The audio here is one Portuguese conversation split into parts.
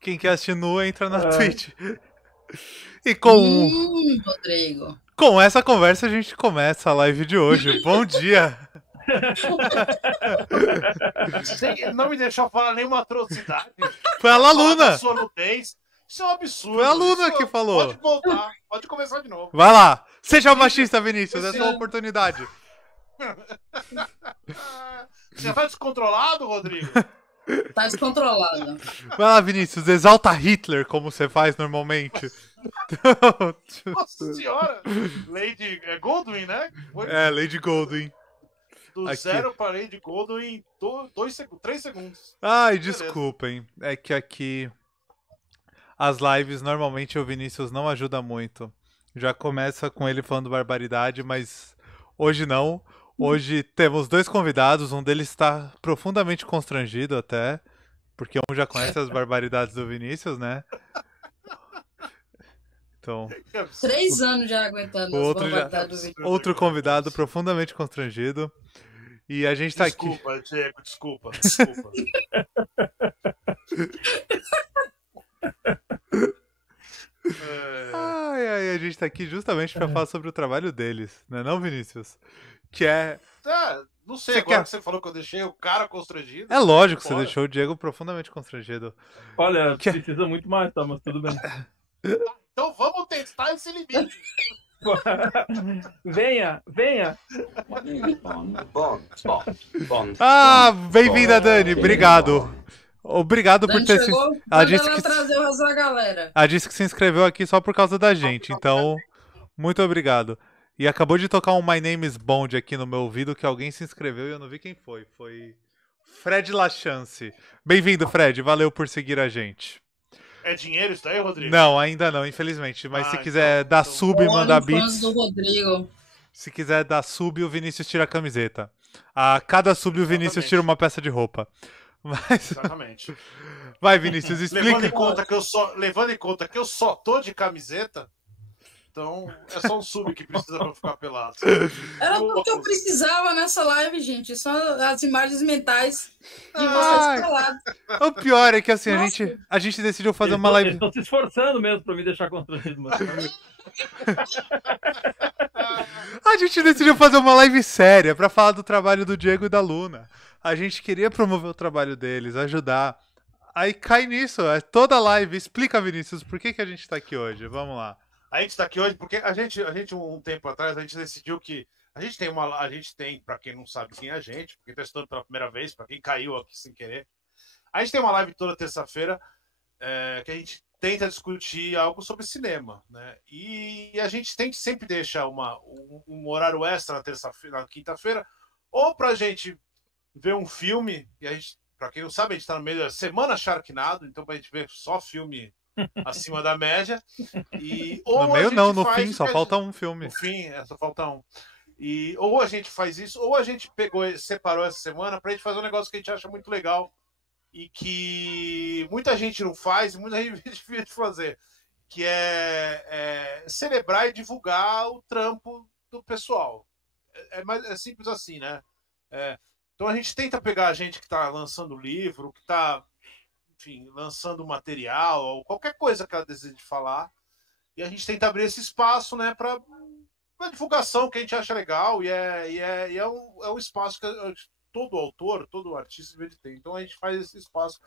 Quem quer assistir nu, entra na Twitch. E com Rodrigo. Com essa conversa a gente começa a live de hoje. Bom dia! Não me deixou falar nenhuma atrocidade. Foi a Laluna! Sua nudez. Isso é um absurdo. Foi a Luna que falou. Pode voltar, pode começar de novo. Vai lá! Seja machista, Vinícius, é a sua oportunidade. Você tá descontrolado, Rodrigo? Tá descontrolado. Vai lá, Vinícius, exalta Hitler, como você faz normalmente. Nossa senhora! Lady Goldwyn, né? É, Lady Goldwyn. Do Aqui. 0 para Lady Goldwyn em 3 segundos. Ai, Beleza. desculpem. É que aqui as lives normalmente o Vinícius não ajuda muito. Já começa com ele falando barbaridade, mas hoje não. Hoje temos 2 convidados, um deles está profundamente constrangido até, porque um já conhece as barbaridades do Vinícius, né? Então, 3 anos já aguentando o as outro, barbaridades do vídeo. outro convidado profundamente constrangido. E a gente tá aqui. Desculpa, Diego, desculpa. Ai, a gente tá aqui justamente pra falar sobre o trabalho deles, né, não, Vinícius? Que é. Não sei, Você agora quer- que você falou que eu deixei o cara constrangido. É lógico que você Bora. deixou o Diego profundamente constrangido. Olha, Que- precisa muito mais, tá? Mas tudo bem. Então vamos testar esse limite. Venha! Ah, bem-vinda, Dani. Obrigado. Obrigado por Dani ter se. chegou, Ela manda disse ela que trazer o resto da galera. Ela disse que se inscreveu aqui só por causa da gente, então, muito obrigado. E acabou de tocar um My Name is Bond aqui no meu ouvido, que alguém se inscreveu e eu não vi quem foi. Foi Fred Lachance. Bem-vindo, Fred. Valeu por seguir a gente. É dinheiro isso daí, Rodrigo? Não, ainda não, infelizmente. Mas se Ah, quiser então- dar então- sub e mandar Fãs bits, do Rodrigo. se quiser dar sub, o Vinícius tira a camiseta. A cada sub, o Vinícius Exatamente. tira uma peça de roupa. Mas... Exatamente. Vai, Vinícius, Levando em explica. conta que eu só tô de camiseta, então é só um sub que precisa pra eu ficar pelado. Era tudo que eu precisava nessa live, gente. Só as imagens mentais de Ai. vocês calados. O pior é que assim, Nossa. a gente decidiu fazer Eles uma tão- live. Eles estão se esforçando mesmo pra me deixar constrangido. Mas... A gente decidiu fazer uma live séria pra falar do trabalho do Diego e da Luna. A gente queria promover o trabalho deles, ajudar. Aí cai nisso, é toda live. Explica, Vinícius, por que a gente tá aqui hoje? Vamos lá. A gente tá aqui hoje porque a gente um tempo atrás, a gente decidiu que a gente tem, pra quem não sabe quem é a gente, pra quem tá estudando pela primeira vez, pra quem caiu aqui sem querer, a gente tem uma live toda terça-feira que a gente tenta discutir algo sobre cinema, né? E a gente sempre deixa um horário extra na terça-feira, na quinta-feira, ou pra gente ver um filme, e a gente, pra quem não sabe, a gente tá no meio da semana Sharknado, então pra gente ver só filme acima da média. No meio não, no fim, só falta um filme. No fim, só falta um. Ou a gente faz isso, ou a gente separou essa semana pra gente fazer um negócio que a gente acha muito legal e que muita gente não faz e muita gente devia fazer, que é celebrar e divulgar o trampo do pessoal. É simples assim, né? Então a gente tenta pegar a gente que está lançando livro, que está, enfim, lançando material, ou qualquer coisa que ela deseje falar, e a gente tenta abrir esse espaço, né, para divulgação que a gente acha legal, e é um espaço que todo autor, todo artista deve ter. Então a gente faz esse espaço.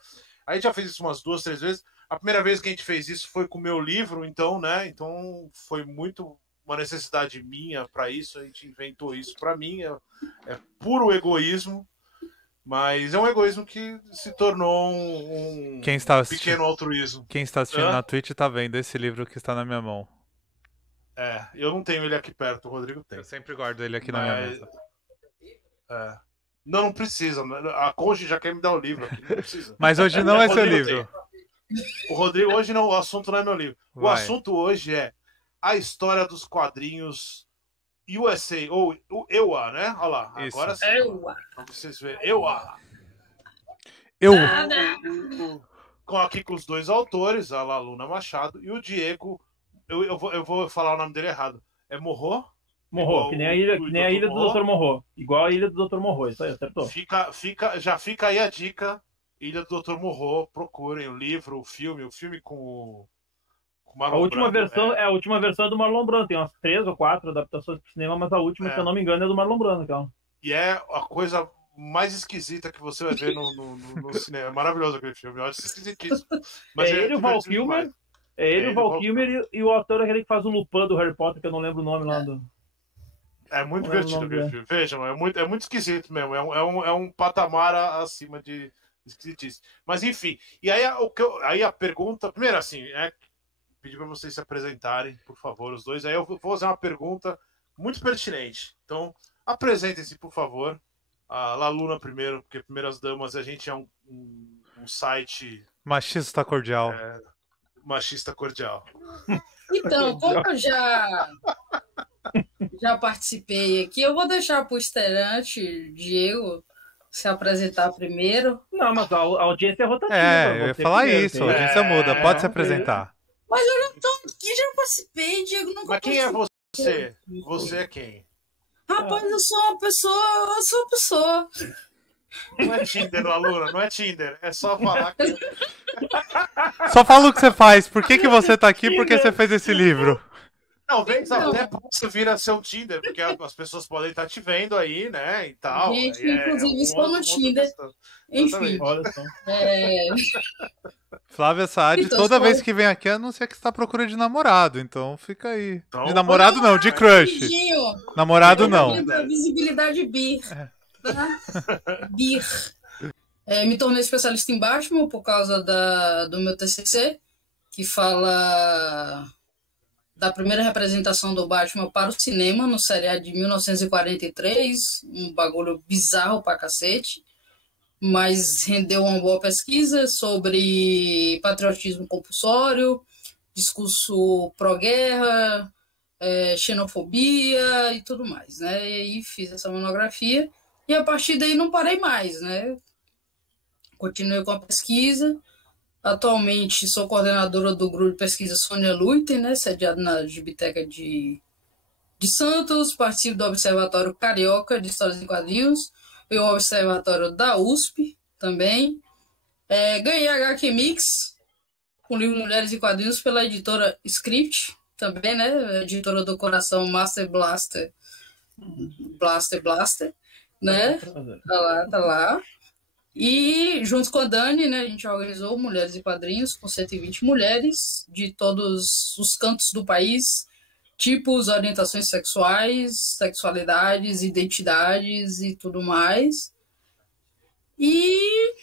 A gente já fez isso umas 2, 3 vezes. A primeira vez que a gente fez isso foi com o meu livro, então, né? Então foi muito uma necessidade minha para isso. A gente inventou isso para mim. É puro egoísmo, mas é um egoísmo que se tornou um pequeno altruísmo. Quem está assistindo na Twitch tá vendo esse livro que está na minha mão. Eu não tenho ele aqui perto, o Rodrigo tem. Eu sempre guardo ele aqui na minha mesa. Não precisa. A Conge já quer me dar o livro aqui, não precisa. Mas hoje não é seu livro. O Rodrigo, hoje não, o assunto não é meu livro. O Vai. assunto hoje é a história dos quadrinhos USA, ou o EUA, né? Olha lá, Isso. agora sim. EUA. Pra vocês verem. EUA. Eu. Aqui com os 2 autores, a Laluna Machado e o Diego. Eu vou falar o nome dele errado. É Morro? Morro, que nem a ilha do Dr. Morro. Igual a ilha do Dr. Morro, isso aí, acertou. Já fica aí a dica Ilha do Dr. Morro, procurem o livro, o filme com o A Marlon última Brando. versão a última versão é do Marlon Brando. Tem umas 3 ou 4 adaptações pro cinema, mas a última, se eu não me engano, é do Marlon Brando, cara. E é a coisa mais esquisita que você vai ver no cinema. É maravilhoso aquele filme, eu acho esquisitíssimo. Mas É ele, o Val divertido Kilmer. demais. É ele, o Val Kilmer e o ator aquele que faz o Lupin do Harry Potter, que eu não lembro o nome lá do. É muito Não lembro o divertido nome aquele dele. filme. Vejam, é muito esquisito mesmo. É um patamar acima de esquisitice. Mas enfim, e aí aí a pergunta. Primeiro, assim, pedir para vocês se apresentarem, por favor, os dois. Aí eu vou fazer uma pergunta muito pertinente. Então, apresentem-se, por favor. A Laluna primeiro, porque Primeiras Damas a gente é um site Machista cordial. machista cordial. Então, como eu já participei aqui, eu vou deixar para o estreante, Diego, se apresentar primeiro. Não, mas a audiência é rotativa. Eu ia falar isso, a audiência muda, pode se apresentar. Mas eu já tô aqui, já participei, Diego nunca Mas quem é participou. você? Você é quem? Rapaz, eu sou uma pessoa. Não é Tinder, Laluna, não é Tinder. É só falar que. Só fala o que você faz. Por que você tá aqui? Porque você fez esse livro. Talvez até possa vir a ser um Tinder, porque as pessoas podem estar te vendo aí, né? E tal. Gente, Aí inclusive, estou no Tinder. questão. Enfim, Olha só. Flávia Saad, Então, toda só- vez que vem aqui, anuncia que está à procura de namorado. Então fica aí. Então, De namorado não, de crush. rapidinho. Namorado não. Visibilidade bir. Tá? Bir. Me tornei especialista em Batman por causa do meu TCC, que fala da primeira representação do Batman para o cinema, no seriado de 1943, um bagulho bizarro pra cacete, mas rendeu uma boa pesquisa sobre patriotismo compulsório, discurso pró-guerra, xenofobia e tudo mais, né? E aí fiz essa monografia e a partir daí não parei mais, né? Continuei com a pesquisa. Atualmente sou coordenadora do grupo de pesquisa Sônia Luiten, né? Sediado na Gibiteca de Santos. Participo do Observatório Carioca de Histórias em Quadrinhos e o Observatório da USP também. Ganhei HQ Mix com o livro Mulheres e Quadrinhos pela editora Script, também, né? Editora do coração Master Blaster. Blaster, né? Tá lá. E, junto com a Dani, né, a gente organizou Mulheres e Quadrinhos com 120 mulheres de todos os cantos do país, tipos, orientações sexuais, sexualidades, identidades e tudo mais. E,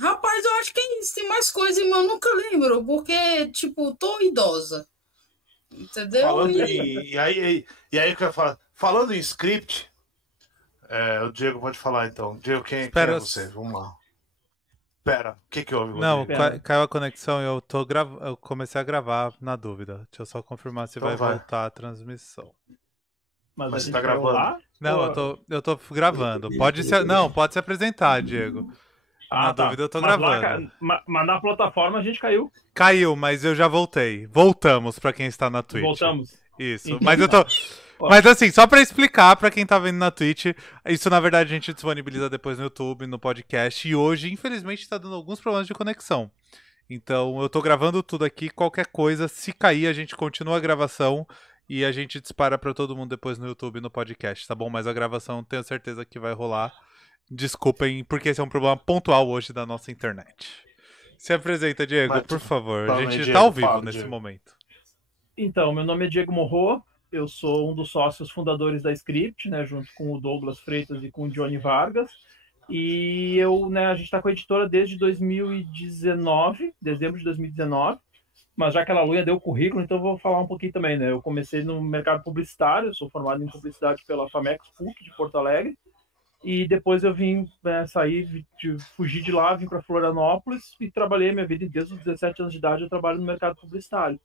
rapaz, eu acho que é isso. Tem mais coisa, mas eu nunca lembro, porque, tipo, tô idosa. Entendeu? E aí que eu ia falar. Falando em script, o Diego pode falar então. Diego, quem é você? Vamos lá. Pera, o que houve? Não, caiu a conexão e eu comecei a gravar na dúvida. Deixa eu só confirmar se Então vai voltar a transmissão. Mas você a tá gente gravando? lá? Não, eu tô gravando. Pode se apresentar, Diego. Na dúvida eu tô gravando. Mas na plataforma a gente caiu. Caiu, mas eu já voltei. Voltamos pra quem está na Twitch. Voltamos. Isso. Então, Mas eu tô. Mas assim, só pra explicar pra quem tá vendo na Twitch, isso na verdade a gente disponibiliza depois no YouTube, no podcast, e hoje, infelizmente, tá dando alguns problemas de conexão. Então, eu tô gravando tudo aqui, qualquer coisa, se cair, a gente continua a gravação e a gente dispara pra todo mundo depois no YouTube e no podcast, tá bom? Mas a gravação tenho certeza que vai rolar. Desculpem, porque esse é um problema pontual hoje da nossa internet. Se apresenta, Diego, por favor. A gente tá ao vivo nesse momento. Então, meu nome é Diego Morro. Eu sou um dos sócios fundadores da Script, né, junto com o Douglas Freitas e com o Johnny Vargas. E a gente está com a editora desde 2019, dezembro de 2019. Mas já que a Laluna deu o currículo, então eu vou falar um pouquinho também, né? Eu comecei no mercado publicitário, eu sou formado em publicidade pela Famex PUC de Porto Alegre. E depois eu vim fugir de lá, vim para Florianópolis e trabalhei minha vida desde os 17 anos de idade. Eu trabalho no mercado publicitário.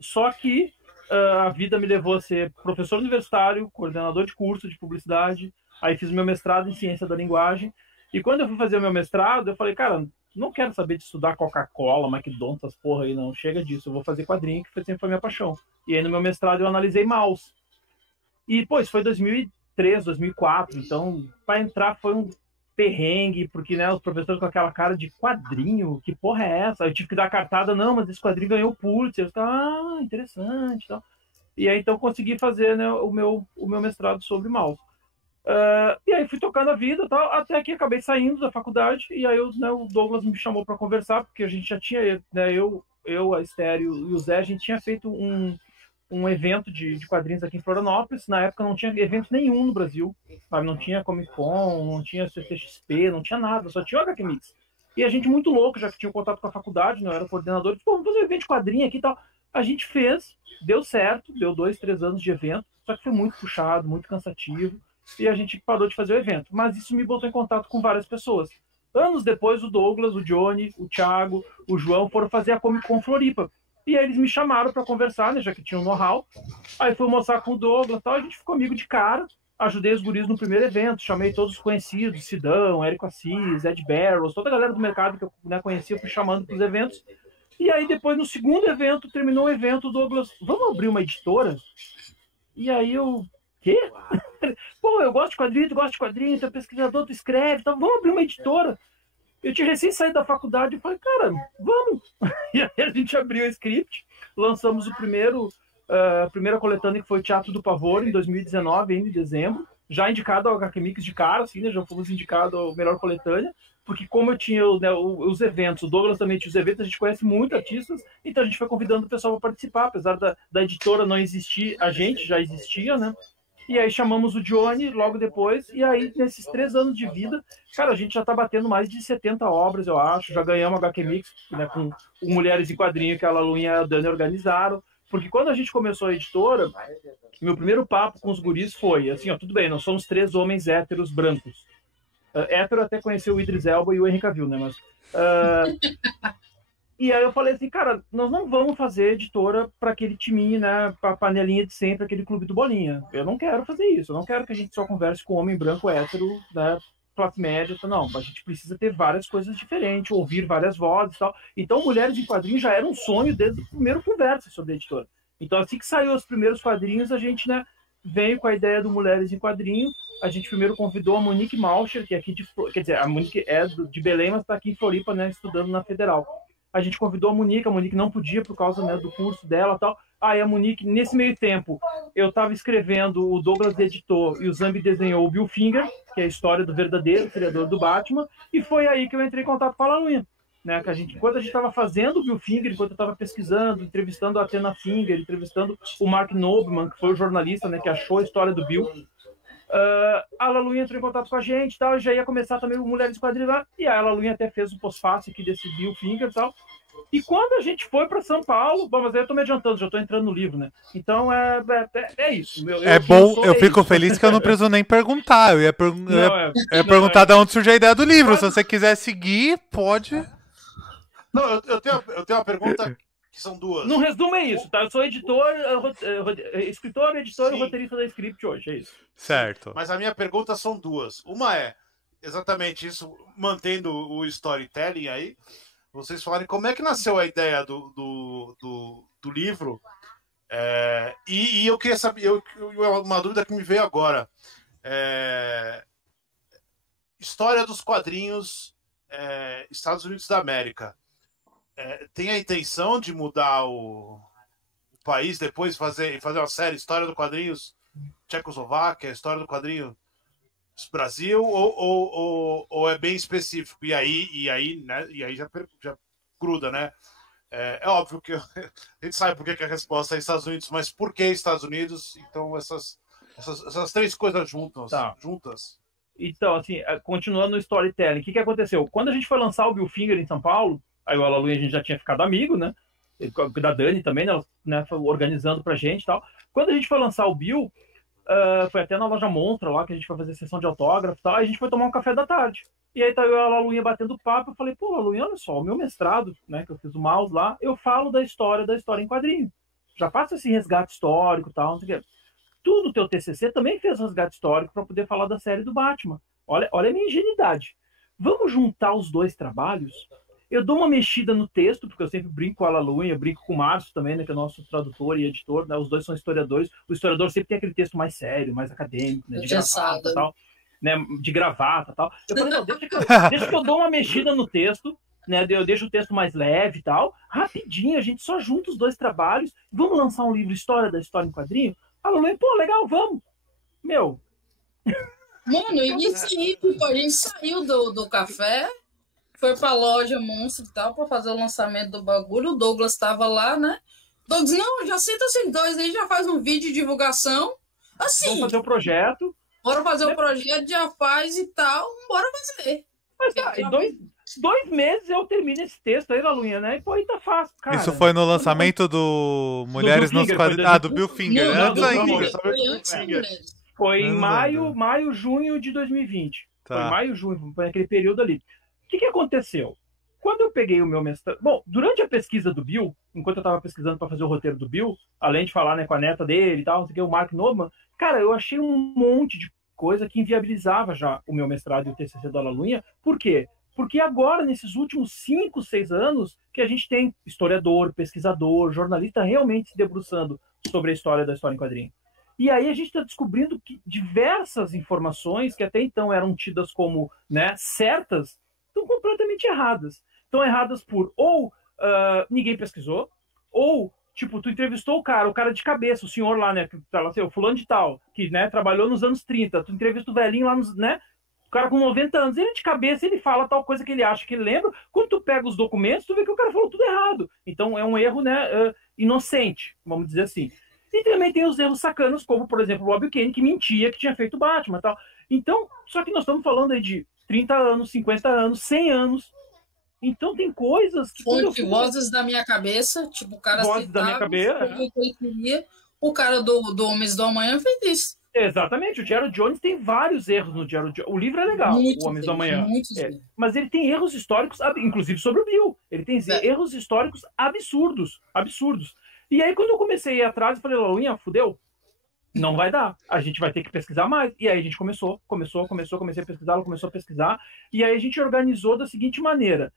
Só que a vida me levou a ser professor universitário, coordenador de curso de publicidade. Aí fiz meu mestrado em ciência da linguagem. E quando eu fui fazer o meu mestrado, eu falei, cara, não quero saber de estudar Coca-Cola, McDonald's, essas porra aí, não. Chega disso, eu vou fazer quadrinho, que sempre foi minha paixão. E aí no meu mestrado eu analisei mouse. E, isso foi 2003, 2004. Então, para entrar foi perrengue, porque, né, os professores com aquela cara de quadrinho, que porra é essa? Eu tive que dar cartada, não, mas esse quadrinho ganhou o Pulitzer. Eu ficava, interessante, tal. E aí, então, consegui fazer, né, o meu mestrado sobre mouse. E aí fui tocando a vida, tal, até que acabei saindo da faculdade, e aí né, o Douglas me chamou para conversar, porque a gente já tinha, né, eu, a Estéreo e o Zé, a gente tinha feito um evento de quadrinhos aqui em Florianópolis. Na época não tinha evento nenhum no Brasil, sabe? Não tinha Comic Con, não tinha CCXP, não tinha nada, só tinha o HQ Mix. E a gente muito louco, já que tinha contato com a faculdade, não era coordenador, disse, pô, vamos fazer um evento de quadrinho aqui e tal. A gente fez, deu certo, deu 2, 3 anos de evento, só que foi muito puxado, muito cansativo, e a gente parou de fazer o evento. Mas isso me botou em contato com várias pessoas. Anos depois, o Douglas, o Johnny, o Thiago, o João foram fazer a Comic Con Floripa. E aí eles me chamaram para conversar, né, já que tinha um know-how. Aí fui almoçar com o Douglas e tal, a gente ficou amigo de cara. Ajudei os guris no primeiro evento, chamei todos os conhecidos, Sidão, Érico Assis, Ed Barrows, toda a galera do mercado que eu, né, conhecia, fui chamando para os eventos. E aí depois, no segundo evento, terminou o evento, o Douglas, vamos abrir uma editora? E aí eu, quê? Pô, eu gosto de quadrinho, tu gosta de quadrinho, tu é pesquisador, tu escreve, então vamos abrir uma editora. Eu tinha recém saído da faculdade e falei, cara, vamos. E aí a gente abriu o script, lançamos a primeira coletânea, que foi o Teatro do Pavor, em 2019, ainda em dezembro, já indicado ao HQ Mix de cara, assim, né, já fomos indicados ao melhor coletânea, porque como eu tinha, né, os eventos, o Douglas também tinha os eventos, a gente conhece muito artistas, então a gente foi convidando o pessoal para participar, apesar da editora não existir, a gente já existia, né? E aí chamamos o Johnny logo depois, e aí nesses 3 anos de vida, cara, a gente já tá batendo mais de 70 obras, eu acho, já ganhamos HQ Mix, né, com o Mulheres em Quadrinho, que a Laluinha e a Dani organizaram, porque quando a gente começou a editora, meu primeiro papo com os guris foi, assim, ó, tudo bem, nós somos 3 homens héteros brancos. Hétero até conheceu o Idris Elba e o Henry Cavill, né, mas... E aí eu falei assim, cara, nós não vamos fazer editora para aquele timinho, né, para panelinha de sempre, aquele clube do Bolinha. Eu não quero fazer isso, eu não quero que a gente só converse com homem branco hétero, né, classe média, não, a gente precisa ter várias coisas diferentes, ouvir várias vozes e tal. Então, Mulheres em Quadrinhos já era um sonho desde o primeiro conversa sobre a editora. Então, assim que saiu os primeiros quadrinhos, a gente, né, veio com a ideia do Mulheres em Quadrinhos. A gente primeiro convidou a Monique Malcher, que é aqui de... Quer dizer, a Monique é de Belém, mas está aqui em Floripa, né, estudando na Federal. A gente convidou a Monique não podia por causa, né, do curso dela e tal. Aí a Monique, nesse meio tempo, eu estava escrevendo, o Douglas editou e o Zambi desenhou o Bill Finger, que é a história do verdadeiro criador do Batman, e foi aí que eu entrei em contato com a Laluinha. Né, que enquanto a gente estava fazendo o Bill Finger, enquanto eu estava pesquisando, entrevistando a Athena Finger, entrevistando o Mark Nobman, que foi o jornalista, né, que achou a história do Bill, a Laluinha entrou em contato com a gente, tal, já ia começar também o Mulheres Quadrinhos lá, e a Laluinha até fez o pós-fácil aqui desse Bill Finger e tal. E quando a gente foi para São Paulo, bom, mas aí eu tô me adiantando, já tô entrando no livro, né? Então é isso. Eu fico feliz que eu não preciso nem perguntar. Eu ia perguntar de onde surgiu a ideia do livro. Se você quiser seguir, pode. Não, eu tenho uma pergunta que são duas. No resumo é isso, tá? Eu sou editor, escritor, editor e roteirista da Script hoje, é isso. Certo. Mas a minha pergunta são duas. Uma é exatamente isso, mantendo o storytelling aí. Vocês falarem como é que nasceu a ideia do livro. E eu queria saber, uma dúvida que me veio agora. História dos quadrinhos Estados Unidos da América. Tem a intenção de mudar o país depois, fazer uma série História do Quadrinhos Tchecoslováquia, História do Quadrinho Brasil, ou é bem específico? E aí já gruda, né? É óbvio que a gente sabe por que a resposta é Estados Unidos, mas por que Estados Unidos? Então, essas 3 coisas juntas. Tá. Então, assim, continuando no storytelling, o que aconteceu? Quando a gente foi lançar o Bill Finger em São Paulo, aí o Laluinha a gente já tinha ficado amigo, né? Da Dani também, né? Foi organizando pra gente e tal. Quando a gente foi lançar o Bill, foi até na loja Montra lá, que a gente foi fazer sessão de autógrafo e tal, aí a gente foi tomar um café da tarde. E aí tá eu e a Laluinha batendo papo, eu falei, pô, Laluinha, olha só, o meu mestrado, né, que eu fiz o mouse lá, eu falo da história em quadrinho. Já faço esse resgate histórico e tal, não sei o quê. Tu, no teu TCC, também fez resgate histórico para poder falar da série do Batman. Olha a minha ingenuidade. Vamos juntar os 2 trabalhos? Eu dou uma mexida no texto, porque eu sempre brinco com a Laluinha, brinco com o Márcio também, né, que é nosso tradutor e editor, né, os 2 são historiadores. O historiador sempre tem aquele texto mais sério, mais acadêmico, né, de gravata e tal. né, de gravata e tal. Eu falei, não, deixa que eu dou uma mexida no texto, né, eu deixo o texto mais leve e tal, rapidinho, a gente só junta os 2 trabalhos, vamos lançar um livro História da História em Quadrinho? A Lulu, pô, legal, vamos. Meu... Mano, e sim, tipo, a gente saiu do café, foi pra loja Monstro e tal, pra fazer o lançamento do bagulho. O Douglas tava lá, né? Douglas, não, já senta esses 2 aí, já faz um vídeo de divulgação. Assim. Vamos fazer o projeto. Bora fazer o projeto, já faz e tal, bora fazer. Mas tá, em 2 meses eu termino esse texto aí, Laluinha, né? E pô, aí tá fácil, cara. Isso foi no lançamento do Mulheres nos Quadrinhos. Do Bill Finger, antes ainda. Foi em maio, junho de 2020. Tá. Foi maio, junho, foi naquele período ali. O que aconteceu? Quando eu peguei o meu mestrado... Bom, durante a pesquisa do Bill, enquanto eu estava pesquisando para fazer o roteiro do Bill, além de falar, né, com a neta dele e tal, o Mark Noman, cara, eu achei um monte de coisa que inviabilizava já o meu mestrado e o TCC da Laluinha. Por quê? Porque agora, nesses últimos 5, 6 anos, que a gente tem historiador, pesquisador, jornalista realmente se debruçando sobre a história da história em quadrinho. E aí a gente está descobrindo que diversas informações que até então eram tidas como, né, certas, estão completamente erradas. Estão erradas por ou ninguém pesquisou, ou, tipo, tu entrevistou o cara de cabeça, o senhor lá, né, que tá lá, o fulano de tal, que, né, trabalhou nos anos 30, tu entrevista o velhinho lá, né, o cara com 90 anos, ele de cabeça, ele fala tal coisa que ele acha que ele lembra, quando tu pega os documentos, tu vê que o cara falou tudo errado. Então é um erro, né, inocente, vamos dizer assim. E também tem os erros sacanos, como, por exemplo, o Bob Kane, que mentia que tinha feito o Batman e tal. Então, só que nós estamos falando aí de 30 anos, 50 anos, 100 anos. Então tem coisas que... Vozes da minha cabeça, tipo, o cara Vozes da minha cabeça, o cara do Homens do Amanhã fez isso. Exatamente, o Gerald Jones tem vários erros no Gerald Jones. O livro é legal, o Homens do Amanhã. Mas ele tem erros históricos, inclusive sobre o Bill. Ele tem erros históricos absurdos. E aí, quando eu comecei a ir atrás, eu falei, Laluinha, fudeu, não vai dar. A gente vai ter que pesquisar mais. E aí a gente comecei a pesquisar, ela começou a pesquisar. E aí a gente organizou da seguinte maneira.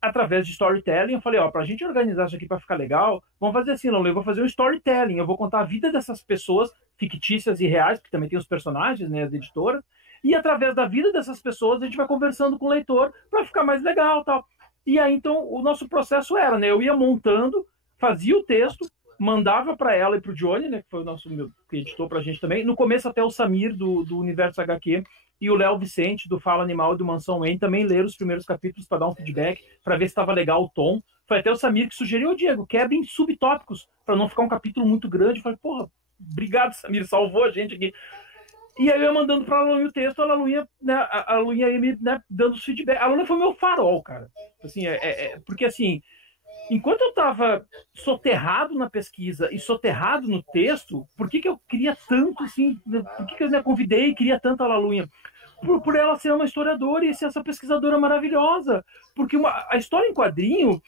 Através de storytelling, eu falei, pra gente organizar isso aqui para ficar legal, vamos fazer assim, Lalu, eu vou fazer um storytelling. Eu vou contar a vida dessas pessoas fictícias e reais, porque também tem os personagens, né, as editoras. E através da vida dessas pessoas, a gente vai conversando com o leitor para ficar mais legal, tal. E aí, então, o nosso processo era, né, eu ia montando, fazia o texto, mandava para ela e para o Johnny, né, que foi o nosso que editou para a gente também. No começo até o Samir, do Universo HQ, e o Léo Vicente, do Fala Animal e do Mansão Wayne, também leram os primeiros capítulos para dar um feedback, para ver se estava legal o tom. Foi até o Samir que sugeriu, Diego, quebra em subtópicos, para não ficar um capítulo muito grande. Eu falei, porra, obrigado, Samir, salvou a gente aqui. E aí eu ia mandando para a Laluinha o texto, a Laluinha, né, ia me, né, dando os feedback. A Laluinha foi meu farol, cara. Assim, porque assim, enquanto eu estava soterrado na pesquisa e soterrado no texto, por que eu queria tanto, assim, por que eu me convidei e queria tanto a Laluinha? Por ela ser uma historiadora e ser essa pesquisadora maravilhosa. Porque a história em quadrinho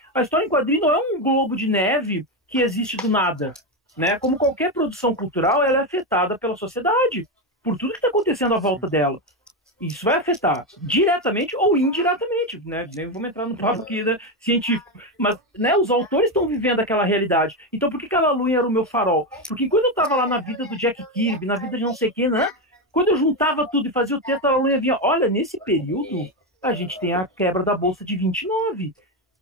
não é um globo de neve que existe do nada, né? Como qualquer produção cultural, ela é afetada pela sociedade, por tudo que está acontecendo à volta dela. Isso vai afetar diretamente ou indiretamente, né? Nem vamos entrar no papo aqui, né, científico. Mas, né, os autores estão vivendo aquela realidade. Então, por que a Laluinha era o meu farol? Porque quando eu estava lá na vida do Jack Kirby, na vida de não sei quem, né? Quando eu juntava tudo e fazia o texto, a Laluinha vinha, olha, nesse período, a gente tem a quebra da Bolsa de 29.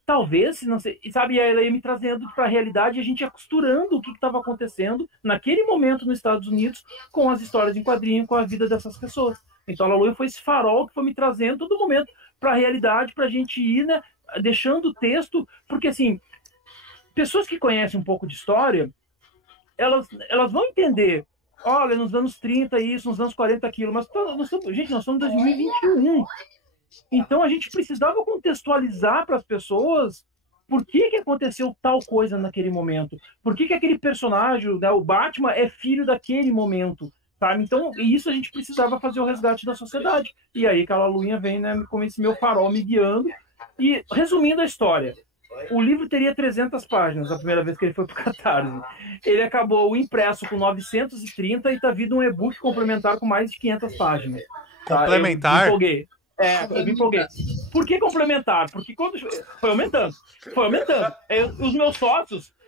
Talvez, se não sei, sabe, ela ia me trazendo para a realidade e a gente ia costurando o que estava acontecendo naquele momento nos Estados Unidos com as histórias em quadrinho, com a vida dessas pessoas. Então a Laluinha foi esse farol que foi me trazendo todo momento para a realidade, para a gente ir, né, deixando o texto, porque assim, pessoas que conhecem um pouco de história, elas vão entender, olha, nos anos 30 isso, nos anos 40 aquilo, mas nós estamos em 2021. Então a gente precisava contextualizar para as pessoas por que aconteceu tal coisa naquele momento, por que aquele personagem, né, o Batman, é filho daquele momento. Sabe? Então, isso a gente precisava fazer o resgate da sociedade. E aí que a Laluinha vem, né, com esse meu farol me guiando. E, resumindo a história, o livro teria 300 páginas a primeira vez que ele foi para o Catarse. Ele acabou impresso com 930 e está vindo um e-book complementar com mais de 500 páginas. Tá? Complementar? Eu me empolguei. Por que complementar? Porque quando foi aumentando.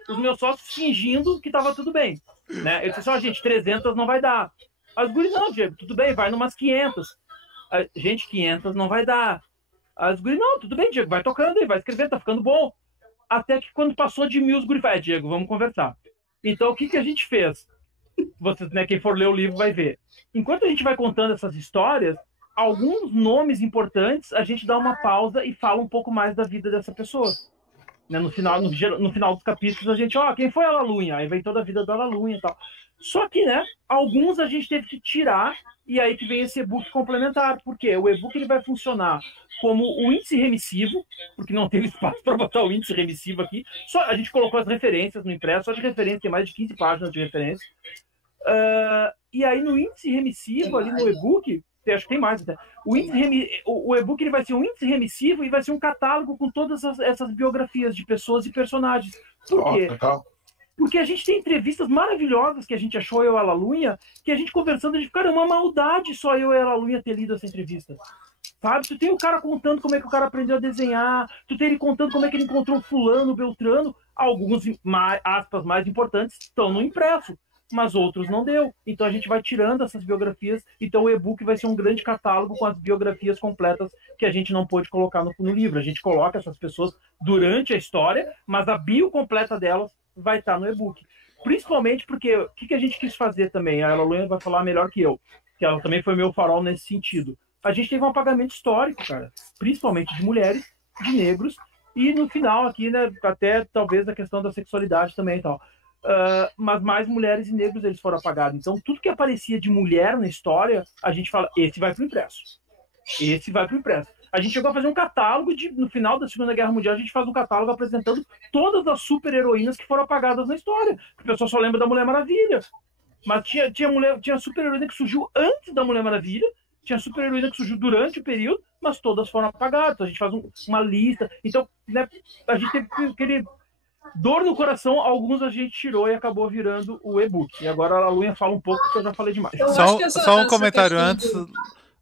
Os meus sócios fingindo que estava tudo bem. Né? Eu disse assim, gente, 300 não vai dar. As gurias, não, Diego, tudo bem, vai numas 500. Gente, 500 não vai dar. As gurias, não, tudo bem, Diego, vai tocando aí, vai escrevendo, tá ficando bom. Até que quando passou de 1000, os gurias, Diego, vamos conversar. Então, o que a gente fez? Vocês, né, quem for ler o livro vai ver. Enquanto a gente vai contando essas histórias, alguns nomes importantes, a gente dá uma pausa e fala um pouco mais da vida dessa pessoa. Né, no final dos capítulos, a gente, quem foi a Lalunha? Aí vem toda a vida da Lalunha e tal. Só que, né, alguns a gente teve que tirar, e aí que vem esse e-book complementar. Por quê? O e-book ele vai funcionar como o índice remissivo, porque não teve espaço para botar o índice remissivo aqui. Só a gente colocou as referências no impresso, só de referência, tem mais de 15 páginas de referência. E aí no índice remissivo, ali no e-book, acho que tem mais até. O e-book ele vai ser um índice remissivo e vai ser um catálogo com todas essas biografias de pessoas e personagens. Por quê? Porque a gente tem entrevistas maravilhosas que a gente achou, eu e a Lalunha, que a gente conversando, a gente, cara, é uma maldade só eu e a Lalunha ter lido essa entrevista. Sabe? Tu tem o cara contando como é que o cara aprendeu a desenhar, tu tem ele contando como é que ele encontrou fulano, beltrano. Alguns, aspas, mais importantes estão no impresso, mas outros não deu. Então a gente vai tirando essas biografias, então o e-book vai ser um grande catálogo com as biografias completas que a gente não pôde colocar no livro. A gente coloca essas pessoas durante a história, mas a bio completa delas vai estar no e-book. Principalmente porque o que a gente quis fazer também, a Lalunha vai falar melhor que eu, que ela também foi meu farol nesse sentido. A gente teve um apagamento histórico, cara, principalmente de mulheres, de negros, e no final aqui, né, até talvez a questão da sexualidade também e tal. Mas mais mulheres e negros eles foram apagados. Então, tudo que aparecia de mulher na história, a gente fala, esse vai pro impresso. Esse vai pro impresso. A gente chegou a fazer um catálogo no final da Segunda Guerra Mundial, a gente faz um catálogo apresentando todas as super-heroínas que foram apagadas na história. O pessoal só lembra da Mulher Maravilha. Mas tinha super-heroína que surgiu antes da Mulher Maravilha, tinha super-heroína que surgiu durante o período, mas todas foram apagadas. Então, a gente faz uma lista. Então, né, a gente teve aquele dor no coração, alguns a gente tirou e acabou virando o e-book. E agora a Lalunha fala um pouco, porque eu já falei demais. Só um comentário antes,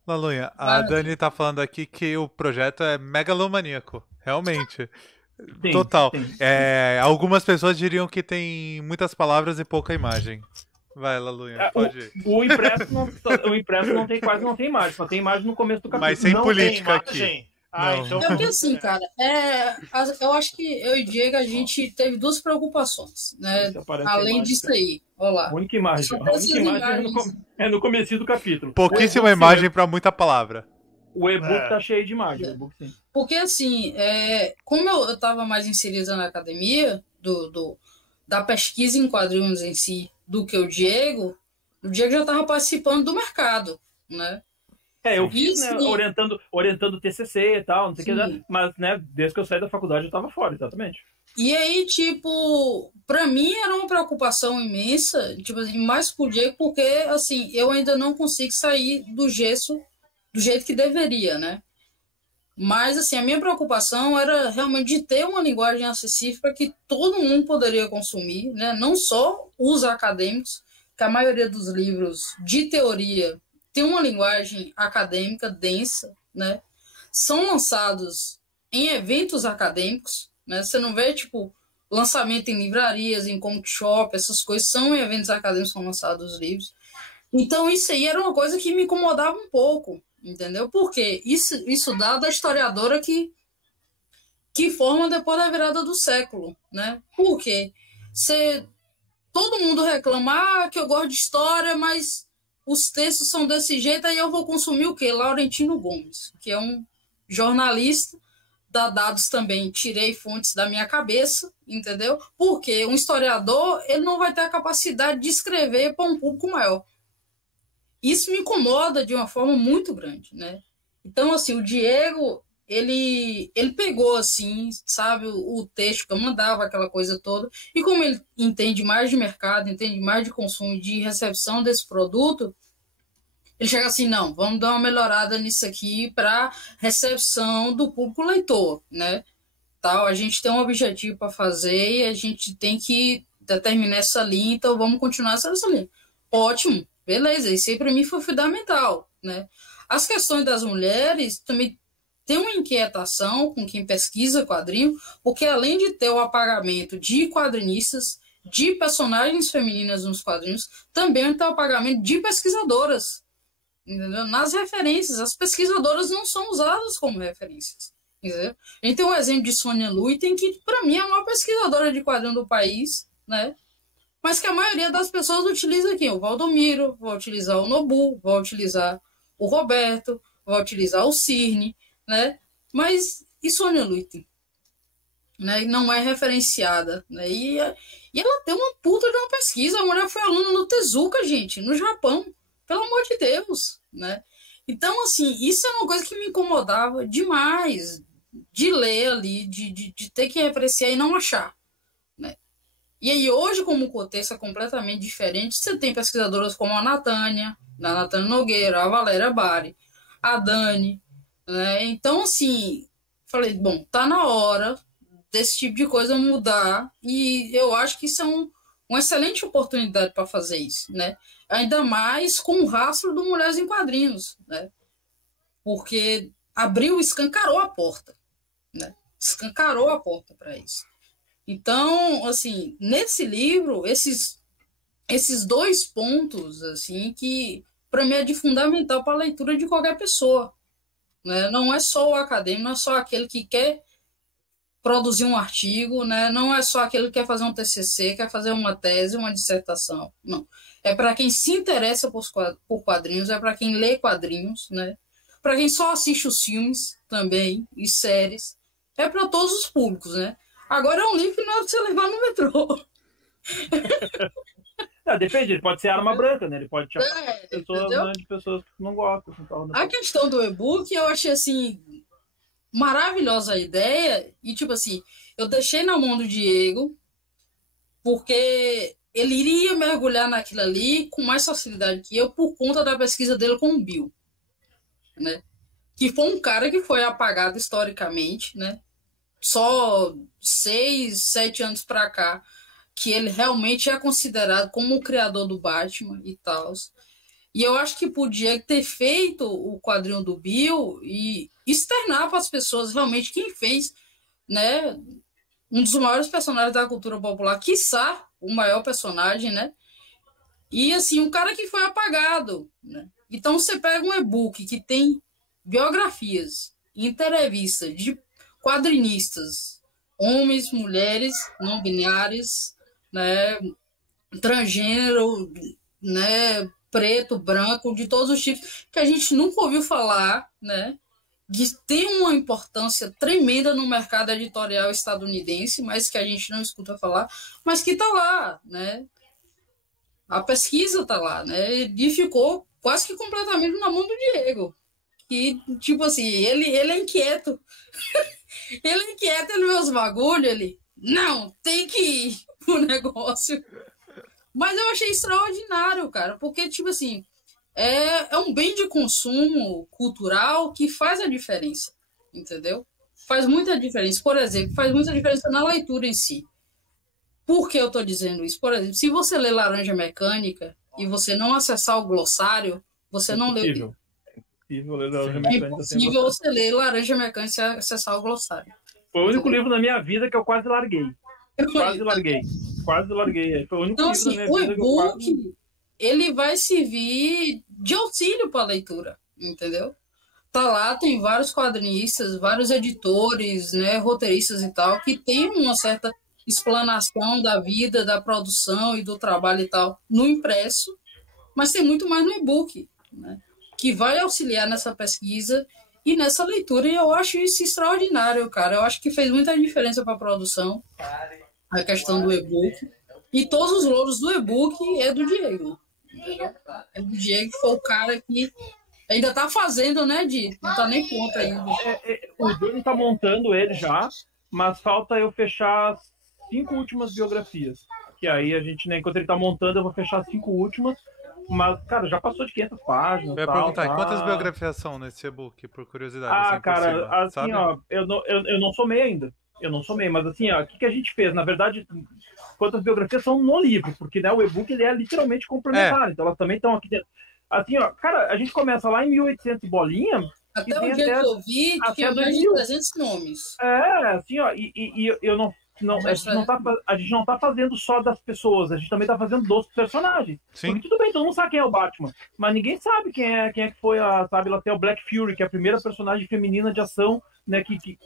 Lalunha. A Dani tá falando aqui que o projeto é megalomaníaco. Realmente. Sim, total. Sim. Algumas pessoas diriam que tem muitas palavras e pouca imagem. Vai, Lalunha, pode ir. O impresso quase não tem imagem, só tem imagem no começo do capítulo. Mas sem política aqui. Então... É porque assim, cara, eu acho que eu e Diego, a gente teve duas preocupações, né? Além disso aí, olha lá. A única imagem é no começo do capítulo. Pouquíssima imagem para muita palavra. O e-book tá cheio de imagem. E-book, sim. Porque assim, como eu tava mais inserida na academia, da pesquisa em quadrinhos em si, do que o Diego já tava participando do mercado, né? Eu fiz, né, orientando o TCC e tal, não sei o que, mas, né, desde que eu saí da faculdade eu tava fora, exatamente. E aí, tipo, pra mim era uma preocupação imensa, tipo assim, mais pro Diego, porque, assim, eu ainda não consigo sair do gesso do jeito que deveria, né? Mas, assim, a minha preocupação era realmente de ter uma linguagem acessível para que todo mundo poderia consumir, né? Não só os acadêmicos, que a maioria dos livros de teoria tem uma linguagem acadêmica densa, né? São lançados em eventos acadêmicos, né? Você não vê, tipo, lançamento em livrarias, em comic shop, essas coisas são em eventos acadêmicos que são lançados os livros. Então, isso aí era uma coisa que me incomodava um pouco, entendeu? Porque isso dá da historiadora que forma depois da virada do século, né? Porque todo mundo reclama que eu gosto de história, mas os textos são desse jeito, aí eu vou consumir o quê? Laurentino Gomes, que é um jornalista, dá dados também, tirei fontes da minha cabeça, entendeu? Porque um historiador, ele não vai ter a capacidade de escrever para um público maior. Isso me incomoda de uma forma muito grande, né? Então, assim, o Diego, ele pegou, assim, sabe, o texto que eu mandava, aquela coisa toda, e como ele entende mais de mercado, entende mais de consumo, de recepção desse produto, ele chega assim, não, vamos dar uma melhorada nisso aqui para recepção do público leitor, né? Tal, a gente tem um objetivo para fazer e a gente tem que determinar essa linha, então vamos continuar essa linha. Ótimo, beleza, isso aí para mim foi fundamental, né? As questões das mulheres também tem uma inquietação com quem pesquisa quadrinho, porque além de ter o apagamento de quadrinistas, de personagens femininas nos quadrinhos também tem o apagamento de pesquisadoras. Entendeu? Nas referências, as pesquisadoras não são usadas como referências. Entendeu? A gente tem um exemplo de Sonya Luiten, que para mim é a maior pesquisadora de quadrinho do país, né? Mas que a maioria das pessoas utiliza aqui. O Valdomiro, vai utilizar o Nobu, vai utilizar o Roberto, vai utilizar o Cirne, né? Mas e Sonya Luiten? Né? Não é referenciada. Né? E ela tem uma puta de uma pesquisa. A mulher foi aluna no Tezuka, gente, no Japão. Pelo amor de Deus. Né? Então, assim, isso é uma coisa que me incomodava demais de ler ali, de ter que referenciar e não achar. Né? E aí, hoje, como o contexto é completamente diferente, você tem pesquisadoras como a Natânia Nogueira, a Valéria Bari, a Dani. Né? Então, assim, falei, bom, tá na hora desse tipo de coisa mudar, e eu acho que isso é uma excelente oportunidade para fazer isso, né? Ainda mais com o rastro do Mulheres em Quadrinhos, né? Porque escancarou a porta, né? Escancarou a porta para isso. Então, assim, nesse livro, esses 2 pontos, assim, que para mim é de fundamental para a leitura de qualquer pessoa, né? Não é só o acadêmico, não é só aquele que quer produzir um artigo, né? Não é só aquele que quer fazer um TCC, quer fazer uma tese, uma dissertação. Não. É para quem se interessa por quadrinhos, é para quem lê quadrinhos, né? Para quem só assiste os filmes também, e séries. É para todos os públicos, né? Agora é um livro que não é para você levar no metrô. Depende, ele pode ser arma branca, né? Ele pode chamar pessoas, né, de pessoas que não gostam. A questão do e-book, eu achei assim maravilhosa a ideia, e tipo assim, eu deixei na mão do Diego, porque ele iria mergulhar naquilo ali com mais facilidade que eu, por conta da pesquisa dele com o Bill, né? Que foi um cara que foi apagado historicamente, né? Só 6, 7 anos pra cá, que ele realmente é considerado como o criador do Batman e tal. E eu acho que podia ter feito o quadrinho do Bill e externar para as pessoas realmente quem fez, né, um dos maiores personagens da cultura popular, quiçá o maior personagem, né? E assim, um cara que foi apagado, né? Então você pega um e-book que tem biografias, entrevistas de quadrinistas, homens, mulheres, não binários, né, transgênero, né, preto, branco, de todos os tipos, que a gente nunca ouviu falar, né? Que tem uma importância tremenda no mercado editorial estadunidense, mas que a gente não escuta falar, mas que está lá, né? A pesquisa está lá, né? E ficou quase que completamente na mão do Diego. Que, tipo assim, ele é inquieto. Ele é inquieto, ele vê os bagulhos, ele... Não, tem que ir pro negócio. Mas eu achei extraordinário, cara, porque, tipo assim, é um bem de consumo cultural que faz a diferença, entendeu? Faz muita diferença. Por exemplo, faz muita diferença na leitura em si. Por que eu tô dizendo isso? Por exemplo, se você lê Laranja Mecânica e você não acessar o glossário, você não lê o livro. É impossível você ler Laranja Mecânica sem acessar o glossário. Foi o único livro na minha vida que eu quase larguei. Quase larguei. Foi o único então, livro assim, da minha vida que eu quase... ele vai servir de auxílio para a leitura, entendeu? Tá lá, tem vários quadrinistas, vários editores, né, roteiristas e tal, que tem uma certa explanação da vida, da produção e do trabalho e tal no impresso, mas tem muito mais no e-book, né, que vai auxiliar nessa pesquisa e nessa leitura, e eu acho isso extraordinário, cara. Eu acho que fez muita diferença para a produção, a questão do e-book. E todos os louros do e-book é do Diego. É do Diego, que foi o cara que ainda tá fazendo, né, Di? Não tá nem pronto ainda. O Júlio tá montando ele já, mas falta eu fechar as 5 últimas biografias. Que aí a gente, né, enquanto ele tá montando, eu vou fechar as 5 últimas. Mas, cara, já passou de 500 páginas. Eu ia perguntar, quantas biografias são nesse e-book, por curiosidade? Ah, cara, assim, sabe? Ó, eu não somei ainda. Eu não somei, mas assim, ó, o que a gente fez? Na verdade, quantas biografias são no livro, porque, né, o e-book ele é literalmente complementar, então elas também estão aqui dentro. Assim, ó, cara, a gente começa lá em 1800 bolinha. Até o dia que eu vi, tinha mais de 300 nomes. Assim, ó, e eu a gente não tá fazendo só das pessoas, a gente também tá fazendo dos personagens. Sim. Porque tudo bem, todo mundo sabe quem é o Batman, mas ninguém sabe quem é que foi sabe, lá tem o Black Fury, que é a primeira personagem feminina de ação, né, que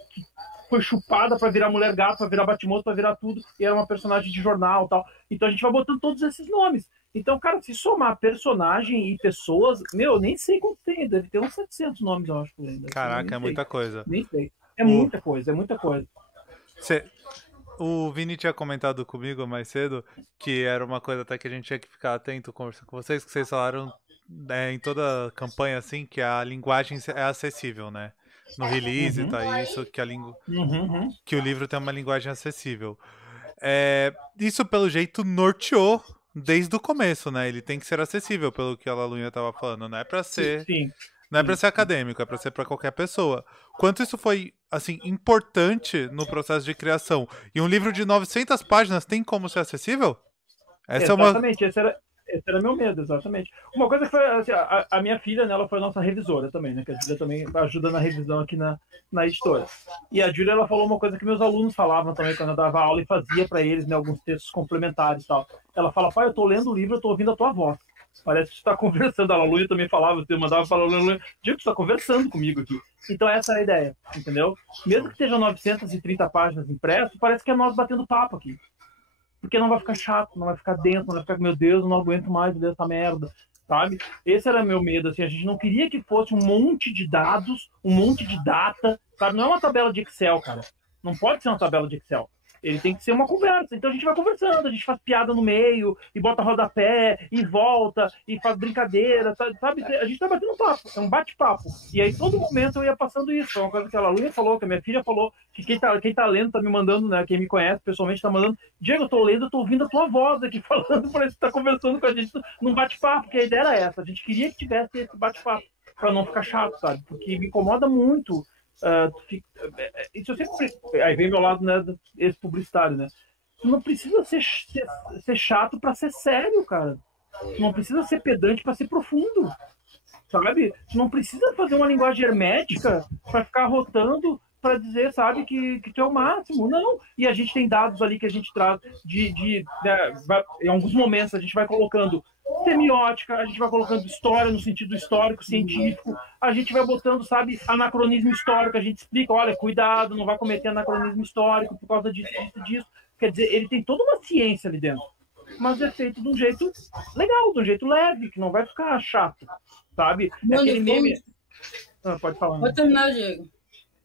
foi chupada pra virar Mulher Gato, pra virar Batmoto, pra virar tudo, e era uma personagem de jornal e tal. Então a gente vai botando todos esses nomes. Então, cara, se somar personagem e pessoas, meu, nem sei quanto tem, deve ter uns 700 nomes, eu acho. Ainda. Caraca, é muita coisa. Nem sei. É muita coisa, é muita coisa. O Vini tinha comentado comigo mais cedo que era uma coisa até que a gente tinha que ficar atento conversando com vocês, que vocês falaram em toda campanha assim, que a linguagem é acessível, né? No release tá isso, que o livro tem uma linguagem acessível. Isso, pelo jeito, norteou desde o começo, né? Ele tem que ser acessível, pelo que a Lalunha tava falando. Não é pra ser, Sim. não é pra ser acadêmico, é pra ser pra qualquer pessoa. Quanto isso foi, assim, importante no processo de criação? E um livro de 900 páginas tem como ser acessível? Exatamente, esse era meu medo, exatamente. Uma coisa que foi, assim, a minha filha, né, ela foi a nossa revisora também, né, que a Júlia também ajuda na revisão aqui na editora. E a Júlia, ela falou uma coisa que meus alunos falavam também quando eu dava aula e fazia para eles, né, alguns textos complementares e tal. Ela fala, pai, eu tô lendo o livro, eu tô ouvindo a tua voz. Parece que você tá conversando. A Lalunha também falava, você mandava para a Lalunha, Diego, você tá conversando comigo aqui. Então essa é a ideia, entendeu? Mesmo que estejam 930 páginas impresso, parece que é nós batendo papo aqui. Porque não vai ficar chato, não vai ficar denso, não vai ficar, meu Deus, eu não aguento mais ler essa merda, sabe? Esse era meu medo, assim, a gente não queria que fosse um monte de dados, um monte de data, sabe? Não é uma tabela de Excel, cara. Não pode ser uma tabela de Excel. Ele tem que ser uma conversa. Então a gente vai conversando, a gente faz piada no meio, e bota rodapé, e volta, e faz brincadeira, sabe? A gente tá batendo papo, é um bate-papo. E aí todo momento eu ia passando isso. É uma coisa que a Lalunha falou, que a minha filha falou, que quem tá lendo tá me mandando, né? Quem me conhece pessoalmente tá mandando, Diego, eu tô lendo, eu tô ouvindo a tua voz aqui falando, parece que tá conversando com a gente num bate-papo, que a ideia era essa. A gente queria que tivesse esse bate-papo, pra não ficar chato, sabe? Porque me incomoda muito. Isso eu sempre. Aí vem meu lado, né, esse publicitário, né? Tu não precisa ser chato pra ser sério, cara. Tu não precisa ser pedante pra ser profundo, sabe? Tu não precisa fazer uma linguagem hermética pra ficar rotando pra dizer, sabe, que tu é o máximo. Não. E a gente tem dados ali que a gente traz em alguns momentos a gente vai colocando semiótica, a gente vai colocando história no sentido histórico, científico, a gente vai botando, sabe, anacronismo histórico, a gente explica, olha, cuidado, não vai cometer anacronismo histórico por causa disso. Quer dizer, ele tem toda uma ciência ali dentro, mas é feito de um jeito legal, de um jeito leve, que não vai ficar chato, sabe? Mano, aquele meme... pode falar. Pode terminar, Diego.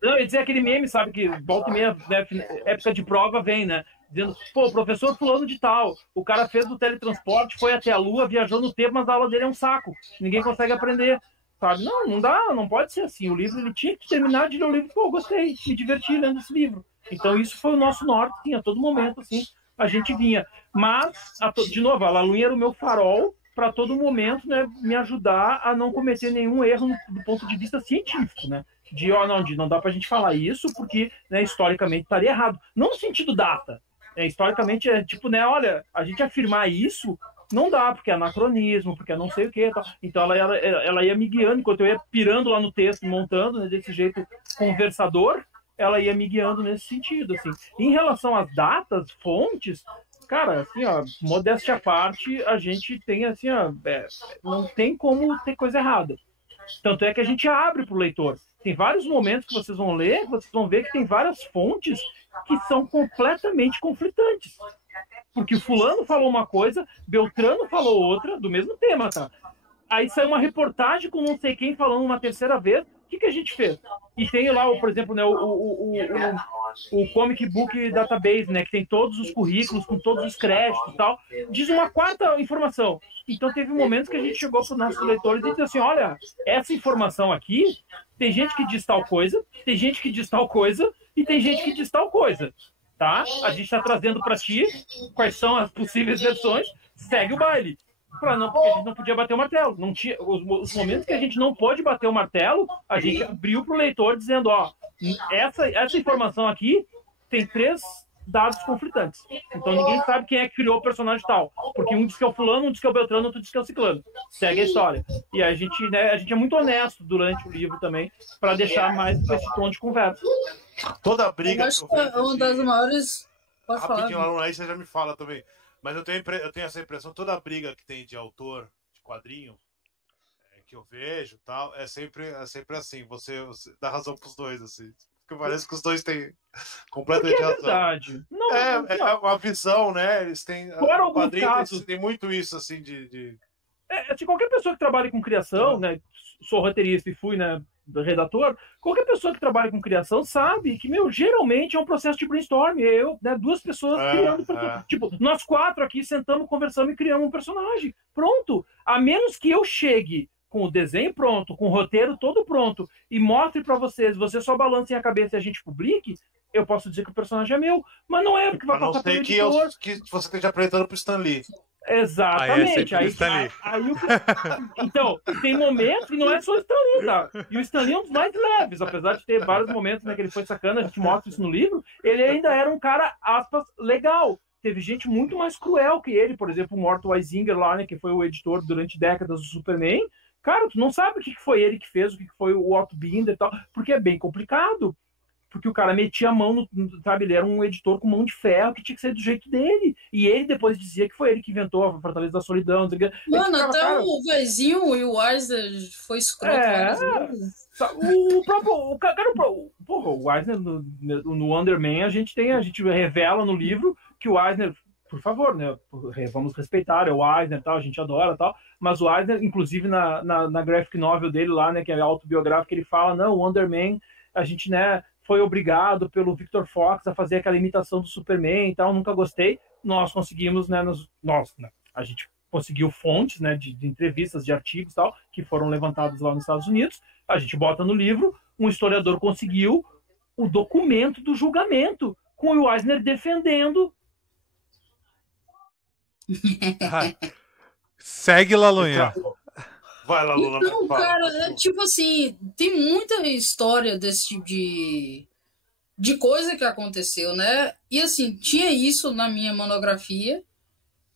Não, eu ia dizer aquele meme, sabe, que volta e meia, né, época de prova vem, né? Dizendo, pô, professor fulano de tal, o cara fez o teletransporte, foi até a Lua, viajou no tempo, mas a aula dele é um saco. Ninguém consegue aprender, sabe? Não dá, não pode ser assim. O livro, ele tinha que terminar de ler o livro, pô, gostei, me diverti lendo esse livro. Então isso foi o nosso norte, sim, a todo momento, assim, a gente vinha. Mas, de novo, a Lalunha era o meu farol para todo momento, né, me ajudar a não cometer nenhum erro do ponto de vista científico, né? Não dá pra gente falar isso porque, né, historicamente estaria errado. Não no sentido data. Historicamente é tipo, né, olha, a gente afirmar isso não dá, porque é anacronismo, porque é não sei o que. Então ela ia me guiando, enquanto eu ia pirando lá no texto, montando, né, desse jeito conversador, ela ia me guiando nesse sentido, assim. Em relação às datas, fontes, cara, assim, ó, modéstia à parte, a gente tem, assim, ó, não tem como ter coisa errada. Tanto é que a gente abre para o leitor. Tem vários momentos que vocês vão ler, vocês vão ver que tem várias fontes que são completamente conflitantes. Porque fulano falou uma coisa, Beltrano falou outra, do mesmo tema, tá? Aí saiu uma reportagem com não sei quem falando uma terceira vez. O que a gente fez? E tem lá, por exemplo, né, o Comic Book Database, né, que tem todos os currículos, com todos os créditos e tal. Diz uma quarta informação. Então teve momentos que a gente chegou para os nossos leitores e disse assim, olha, essa informação aqui, tem gente que diz tal coisa, tem gente que diz tal coisa, e tem gente que diz tal coisa. Tá? A gente está trazendo para ti quais são as possíveis versões, segue o baile. Porque a gente não podia bater o martelo. Não tinha, os momentos que a gente não pôde bater o martelo, a gente abriu para o leitor dizendo, ó, essa informação aqui tem 3 dados conflitantes. Então ninguém sabe quem é que criou o personagem tal. Porque um diz que é o fulano, um diz que é o Beltrano, outro diz que é o ciclano. Segue a história. E a gente é muito honesto durante o livro também, para deixar mais esse tom de conversa. Toda briga... Eu acho que é uma das maiores... Pode falar. rapidinho, Luna, aí você já me fala também. Mas eu tenho essa impressão, toda a briga que tem de autor, de quadrinho, que eu vejo tal, é sempre assim. Você dá razão pros dois, assim. Porque parece que os dois têm completamente Porque é razão. verdade. Não, É uma visão, né? Eles têm. Fora O alguns quadrinho casos. tem muito isso, assim, de... De qualquer pessoa que trabalhe com criação, né? Sou roteirista e fui, né, redator. Qualquer pessoa que trabalhe com criação sabe que, geralmente é um processo de brainstorm. Eu, né, duas pessoas criando. Tipo, nós 4 aqui sentamos, conversamos e criamos um personagem. Pronto. A menos que eu chegue com o desenho pronto, com o roteiro todo pronto e mostre para vocês só balancem a cabeça e a gente publique, eu posso dizer que o personagem é meu. Mas não é porque vai passar pelo editor. Que você esteja apresentando pro Stan Lee. Exatamente. Então, tem momentos que não é só o Stan Lee, tá? E o Stan Lee é um dos mais leves, apesar de ter vários momentos, né, que ele foi sacana, a gente mostra isso no livro, ele ainda era um cara, aspas, legal. Teve gente muito mais cruel que ele, por exemplo, o Mort Weisinger lá, né, que foi o editor durante décadas do Superman. Cara, tu não sabe o que foi ele que fez, o que foi o Otto Binder e tal, porque é bem complicado. Porque o cara metia a mão, sabe? Ele era um editor com mão de ferro que tinha que ser do jeito dele. E ele depois dizia que foi ele que inventou a Fortaleza da Solidão. Mano, até o Vezinho e o Eisner foi escroto. O Eisner no Underman a gente revela no livro que o Eisner, por favor, né? Vamos respeitar, é o Eisner e tal, a gente adora tal. Mas o Eisner, inclusive na graphic novel dele lá, né? Que é autobiográfica, ele fala, não, o Underman, a gente, né? Foi obrigado pelo Victor Fox a fazer aquela imitação do Superman e tal, nunca gostei. Nós conseguimos, né, a gente conseguiu fontes, né, de entrevistas, de artigos e tal, que foram levantados lá nos Estados Unidos, a gente bota no livro, um historiador conseguiu o documento do julgamento, com o Eisner defendendo. Segue lá, Lunha. Vai lá, Luna. Então, cara, tipo assim, tem muita história desse tipo de coisa que aconteceu, né? E assim, tinha isso na minha monografia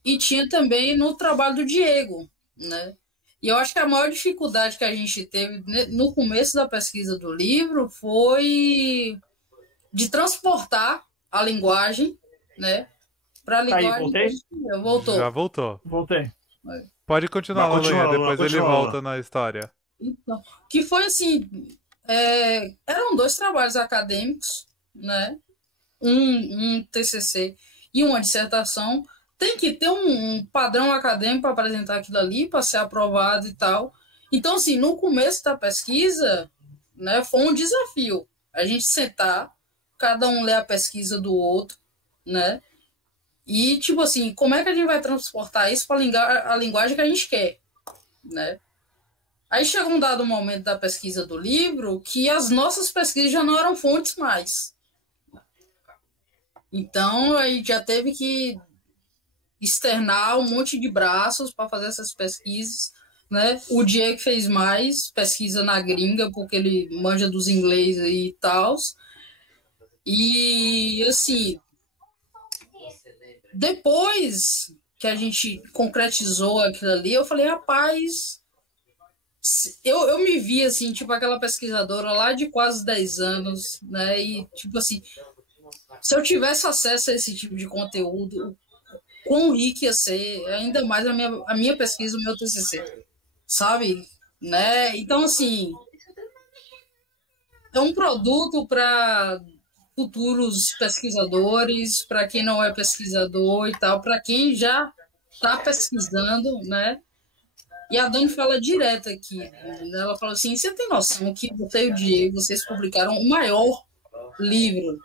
e tinha também no trabalho do Diego, né? E eu acho que a maior dificuldade que a gente teve no começo da pesquisa do livro foi de transportar a linguagem, né? Para a linguagem. Aí, voltei? Voltou. Já voltou. Voltei. Pode continuar, Lunha, depois ele volta na história. Então, que foi assim, eram 2 trabalhos acadêmicos, né? Um TCC e uma dissertação. Tem que ter um padrão acadêmico para apresentar aquilo ali, para ser aprovado e tal. Então, assim, no começo da pesquisa, né, foi um desafio. A gente sentar, cada um ler a pesquisa do outro, né? E, tipo assim, como é que a gente vai transportar isso para a linguagem que a gente quer, né? Aí chegou um dado momento da pesquisa do livro que as nossas pesquisas já não eram fontes mais. Então, a gente já teve que externar um monte de braços para fazer essas pesquisas, né? O Diego fez mais pesquisa na gringa, porque ele manja dos inglês e tal. E, assim, depois que a gente concretizou aquilo ali, eu falei, rapaz, eu me vi assim, tipo aquela pesquisadora lá de quase 10 anos, né? E tipo assim, se eu tivesse acesso a esse tipo de conteúdo, quão rico ia ser, ainda mais a minha pesquisa, o meu TCC, sabe? Né? Então, assim, é um produto para futuros pesquisadores, para quem não é pesquisador e tal, para quem já está pesquisando, né? E a Dani fala direto aqui, né? Ela fala assim, você tem noção que você e o Diego, vocês publicaram o maior livro,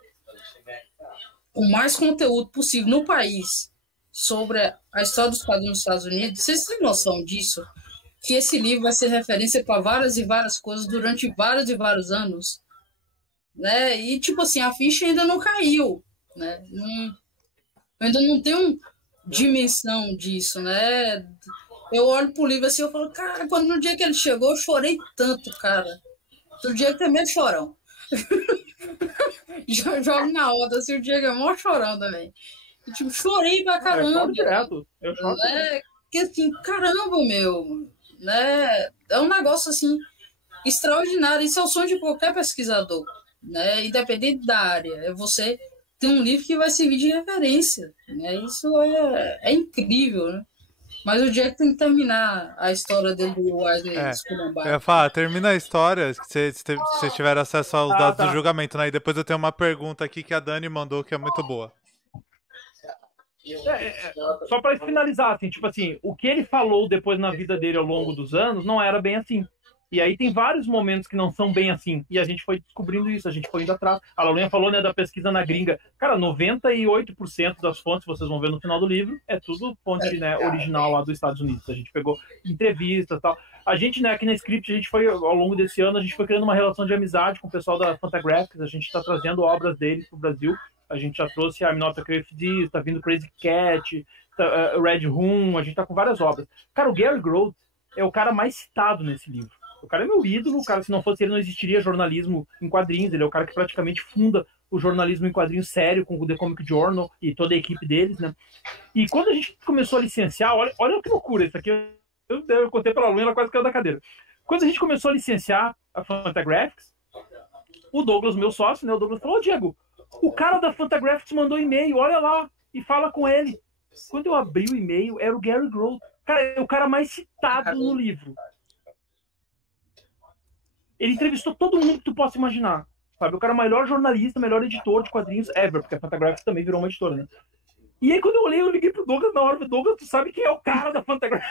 com mais conteúdo possível no país sobre a história dos quadrinhos nos Estados Unidos? Vocês têm noção disso? Que esse livro vai ser referência para várias e várias coisas durante vários e vários anos, né? E tipo assim, a ficha ainda não caiu, né? Eu ainda não tenho dimensão disso, né? Eu olho pro livro assim, eu falo, cara, quando no dia que ele chegou, eu chorei tanto, cara. O Diego também é chorão. Jogo na onda, assim, o Diego é mó chorão também. E, tipo, chorei pra caramba. Eu choro direto. Eu choro direto. Porque assim, caramba, meu, né? É um negócio assim extraordinário. Isso é o sonho de qualquer pesquisador, né? Independente da área. É você tem um livro que vai servir de referência, né? Isso é incrível, né? Mas o Jack tem que terminar a história dele do Weisner esculhambado. Eu ia falar, termina a história, que vocês tiveram acesso aos dados tá. do julgamento, né? E depois eu tenho uma pergunta aqui que a Dani mandou, que é muito boa. Só para finalizar, assim, tipo assim, o que ele falou depois na vida dele ao longo dos anos não era bem assim. E aí tem vários momentos que não são bem assim. E a gente foi descobrindo isso, a gente foi indo atrás. A Laurinha falou, né, da pesquisa na gringa. Cara, 98% das fontes, vocês vão ver no final do livro, é tudo fonte, né, original lá dos Estados Unidos. A gente pegou entrevistas e tal. A gente, né, aqui na Script, a gente foi, ao longo desse ano, a gente foi criando uma relação de amizade com o pessoal da Fantagraphics. A gente está trazendo obras deles pro Brasil. A gente já trouxe a Minota KFD, tá vindo Crazy Cat, Red Room, a gente tá com várias obras. Cara, o Gary Groth é o cara mais citado nesse livro. O cara é meu ídolo, o cara, se não fosse ele, não existiria jornalismo em quadrinhos. Ele é o cara que praticamente funda o jornalismo em quadrinhos sério com o The Comic Journal e toda a equipe deles, né? E quando a gente começou a licenciar, olha que loucura isso aqui. Eu contei pra Luísa, ela quase caiu da cadeira. Quando a gente começou a licenciar a Fantagraphics, o Douglas, meu sócio, né? O Douglas falou, Diego, o cara da Fantagraphics mandou e-mail, olha lá, e fala com ele. Quando eu abri o e-mail, era o Gary Groth. Cara, é o cara mais citado no livro. Ele entrevistou todo mundo que tu possa imaginar. Sabe? O cara é o melhor jornalista, melhor editor de quadrinhos ever, porque a Fantagraphics também virou uma editora, né? E aí, quando eu olhei, eu liguei pro Douglas na hora. Douglas, tu sabe quem é o cara da Fantagraphics?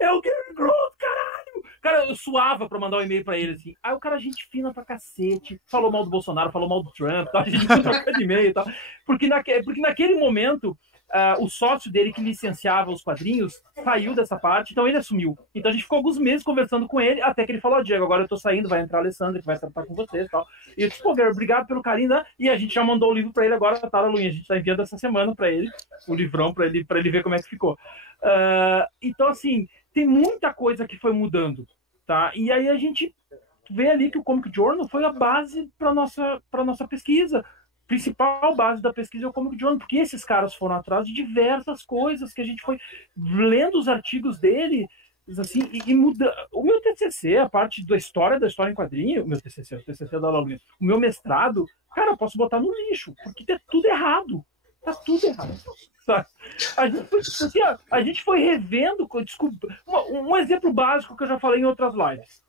É o Gary Groth, caralho! Cara, eu suava pra mandar um e-mail pra ele, assim. Aí o cara, gente fina pra cacete, falou mal do Bolsonaro, falou mal do Trump, tá? A gente foi trocando e-mail e tal. Porque naquele momento, o sócio dele que licenciava os quadrinhos saiu dessa parte, então ele assumiu. Então a gente ficou alguns meses conversando com ele, até que ele falou, Diego, agora eu tô saindo, vai entrar a Alessandra, que vai tratar com vocês e tal. E eu disse, pô, Gary, obrigado pelo carinho, né? E a gente já mandou o livro pra ele agora, tá, Luinha? A gente tá enviando essa semana pra ele, o livrão, pra ele ver como é que ficou. Então, assim, tem muita coisa que foi mudando, tá? E aí a gente vê ali que o Comic Journal foi a base para nossa pesquisa. A principal base da pesquisa é o Comic Journal, porque esses caras foram atrás de diversas coisas que a gente foi lendo os artigos dele, assim, e muda. O meu TCC, a parte da história em quadrinho, o TCC da Laurinha, o meu mestrado, cara, eu posso botar no lixo, porque tá tudo errado. Tá tudo errado. Sabe? A gente foi revendo, desculpa, um exemplo básico que eu já falei em outras lives.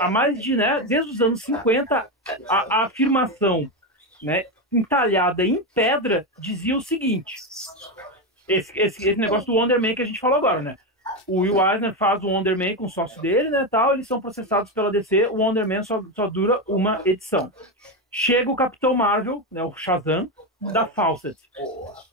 Há mais de, né, desde os anos 50, a afirmação, né, entalhada em pedra dizia o seguinte: esse negócio do Wonder Man que a gente falou agora, né? O Will Eisner faz o Wonder Man com o sócio dele, né, tal, eles são processados pela DC, o Wonder Man só dura uma edição. Chega o Capitão Marvel, né, o Shazam, da Fawcett.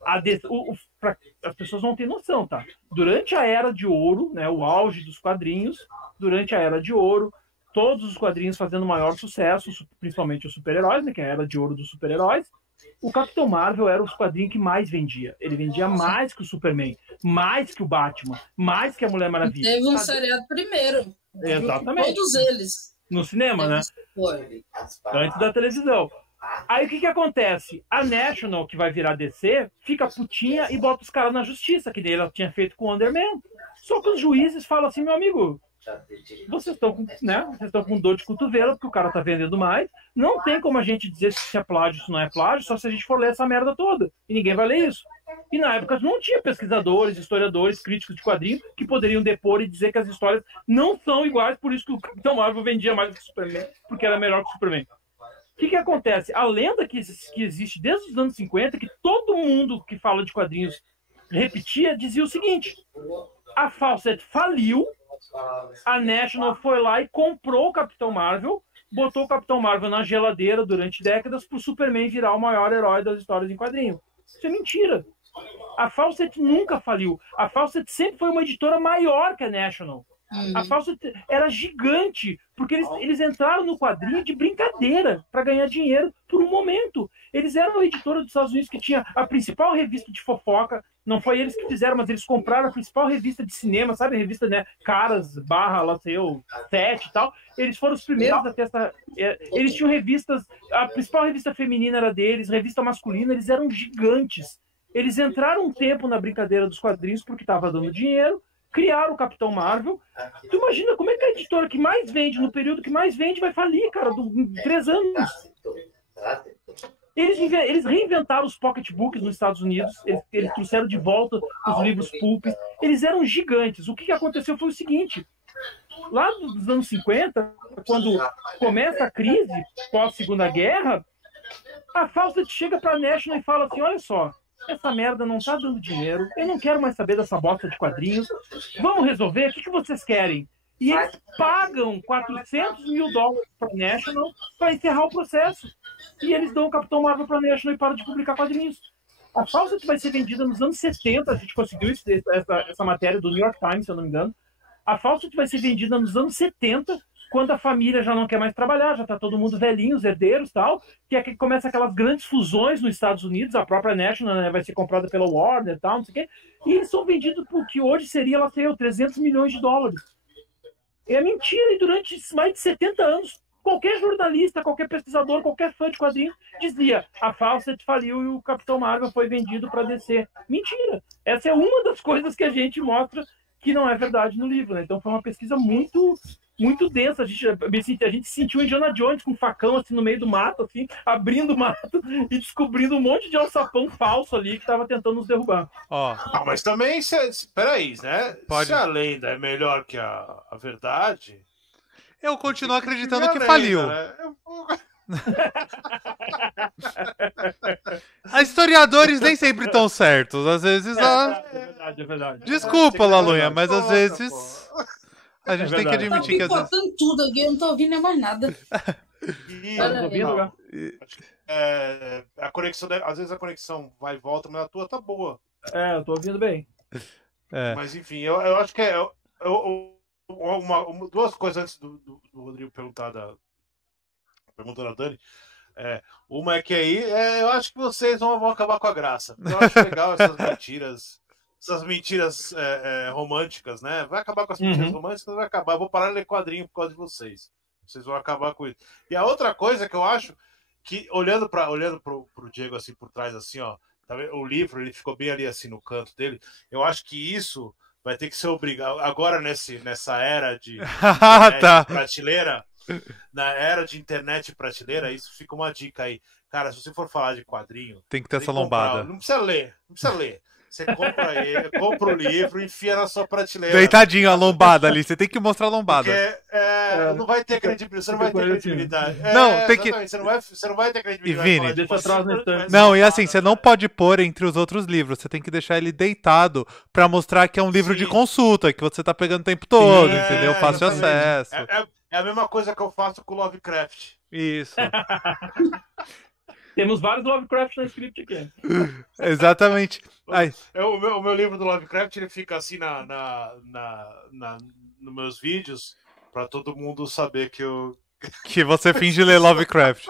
As pessoas não têm noção, tá? Durante a Era de Ouro, né, o auge dos quadrinhos, durante a Era de Ouro, todos os quadrinhos fazendo maior sucesso, principalmente os super-heróis, né, que é a Era de Ouro dos super-heróis, o Capitão Marvel era os quadrinhos que mais vendia. Ele vendia mais que o Superman, mais que o Batman, mais que a Mulher Maravilha. Teve um seriado primeiro. Exatamente. Todos eles. No cinema, né? Foi. Antes da televisão. Aí o que acontece? A National, que vai virar DC, fica putinha e bota os caras na justiça, que ela tinha feito com o Wonder Man. Só que os juízes falam assim, meu amigo, vocês estão com, né? Vocês estão com dor de cotovelo, porque o cara tá vendendo mais. Não tem como a gente dizer se é plágio ou se não é plágio, só se a gente for ler essa merda toda. E ninguém vai ler isso. E na época não tinha pesquisadores, historiadores, críticos de quadrinhos que poderiam depor e dizer que as histórias não são iguais, por isso que o Capitão Marvel vendia mais que o Superman, porque era melhor que o Superman. O que acontece? A lenda que existe desde os anos 50, que todo mundo que fala de quadrinhos repetia, dizia o seguinte: a Fawcett faliu, a National foi lá e comprou o Capitão Marvel, botou o Capitão Marvel na geladeira durante décadas para o Superman virar o maior herói das histórias em quadrinho. Isso é mentira. A Fawcett nunca faliu. A Fawcett sempre foi uma editora maior que a National. A Fawcett era gigante, porque eles entraram no quadrinho de brincadeira para ganhar dinheiro por um momento. Eles eram a editora dos Estados Unidos que tinha a principal revista de fofoca. Não foi eles que fizeram, mas eles compraram a principal revista de cinema, sabe? A revista, né? Caras, lá sei eu, 7 e tal. Eles foram os primeiros a ter essa. Eles tinham revistas, a principal revista feminina era deles, revista masculina, eles eram gigantes. Eles entraram um tempo na brincadeira dos quadrinhos porque estava dando dinheiro. Criaram o Capitão Marvel. Tu imagina como é que a editora que mais vende, no período que mais vende, vai falir, cara, em 3 anos. Eles reinventaram os pocketbooks nos Estados Unidos, eles trouxeram de volta os livros pulp, eles eram gigantes. O que aconteceu foi o seguinte, lá nos anos 50, quando começa a crise pós-Segunda Guerra, a Fawcett chega para a National e fala assim, olha só, essa merda não tá dando dinheiro, eu não quero mais saber dessa bosta de quadrinhos, vamos resolver, o que vocês querem? E eles pagam $400 mil para a National para encerrar o processo. E eles dão o Capitão Marvel para a National e param de publicar quadrinhos. A Fawcett vai ser vendida nos anos 70, a gente conseguiu essa matéria do New York Times, se eu não me engano. A Fawcett vai ser vendida nos anos 70, quando a família já não quer mais trabalhar, já está todo mundo velhinho, os herdeiros e tal, que é que começa aquelas grandes fusões nos Estados Unidos, a própria National, né, vai ser comprada pela Warner e tal, não sei o quê, e eles são vendidos por que hoje seria, ela sei, $300 milhões. É mentira, e durante mais de 70 anos, qualquer jornalista, qualquer pesquisador, qualquer fã de quadrinhos dizia, a Fawcett faliu e o Capitão Marvel foi vendido para DC. Mentira! Essa é uma das coisas que a gente mostra que não é verdade no livro, né? Então foi uma pesquisa muito densa. A gente sentiu Indiana Jones com um facão assim no meio do mato, assim, abrindo o mato e descobrindo um monte de alçapão falso ali que estava tentando nos derrubar. Mas também, peraí, né? Pode. Se a lenda é melhor que a verdade... Eu continuo acreditando que faliu. Né? Historiadores nem sempre estão certos. Às vezes... É verdade. Desculpa, Lalunha, mas às vezes... A gente tem que admitir que às vezes... Tá picotando tudo aqui, eu não tô ouvindo mais nada. A conexão, às vezes a conexão vai e volta, mas a tua tá boa. Eu tô ouvindo bem. Mas enfim, eu acho que duas coisas antes do Rodrigo perguntar pergunta da Dani. Uma é que aí eu acho que vocês vão acabar com a graça. Eu acho legal essas mentiras românticas, né? Vai acabar com as mentiras românticas, vai acabar. Eu vou parar de ler quadrinho por causa de vocês. Vocês vão acabar com isso. E a outra coisa que eu acho que, olhando pro Diego assim por trás, assim, ó, tá vendo? O livro ele ficou bem ali assim no canto dele. Eu acho que isso vai ter que ser obrigado. Agora, nessa era de prateleira, na era de internet prateleira, isso fica uma dica aí. Cara, se você for falar de quadrinho... Tem que ter essa lombada. Não precisa ler. Você compra o livro e enfia na sua prateleira. Deitadinho a lombada ali, você tem que mostrar a lombada. Porque não vai ter credibilidade. Você não vai ter credibilidade. Não, tem que... Você não vai ter credibilidade. E Vini, não, e assim, você não pode pôr entre os outros livros. Você tem que deixar ele deitado pra mostrar que é um livro de consulta, que você tá pegando o tempo todo, entendeu? Fácil acesso. É a mesma coisa que eu faço com Lovecraft. Isso. Temos vários Lovecraft na script aqui. Exatamente. O meu livro do Lovecraft ele fica assim nos meus vídeos pra todo mundo saber que você finge ler Lovecraft.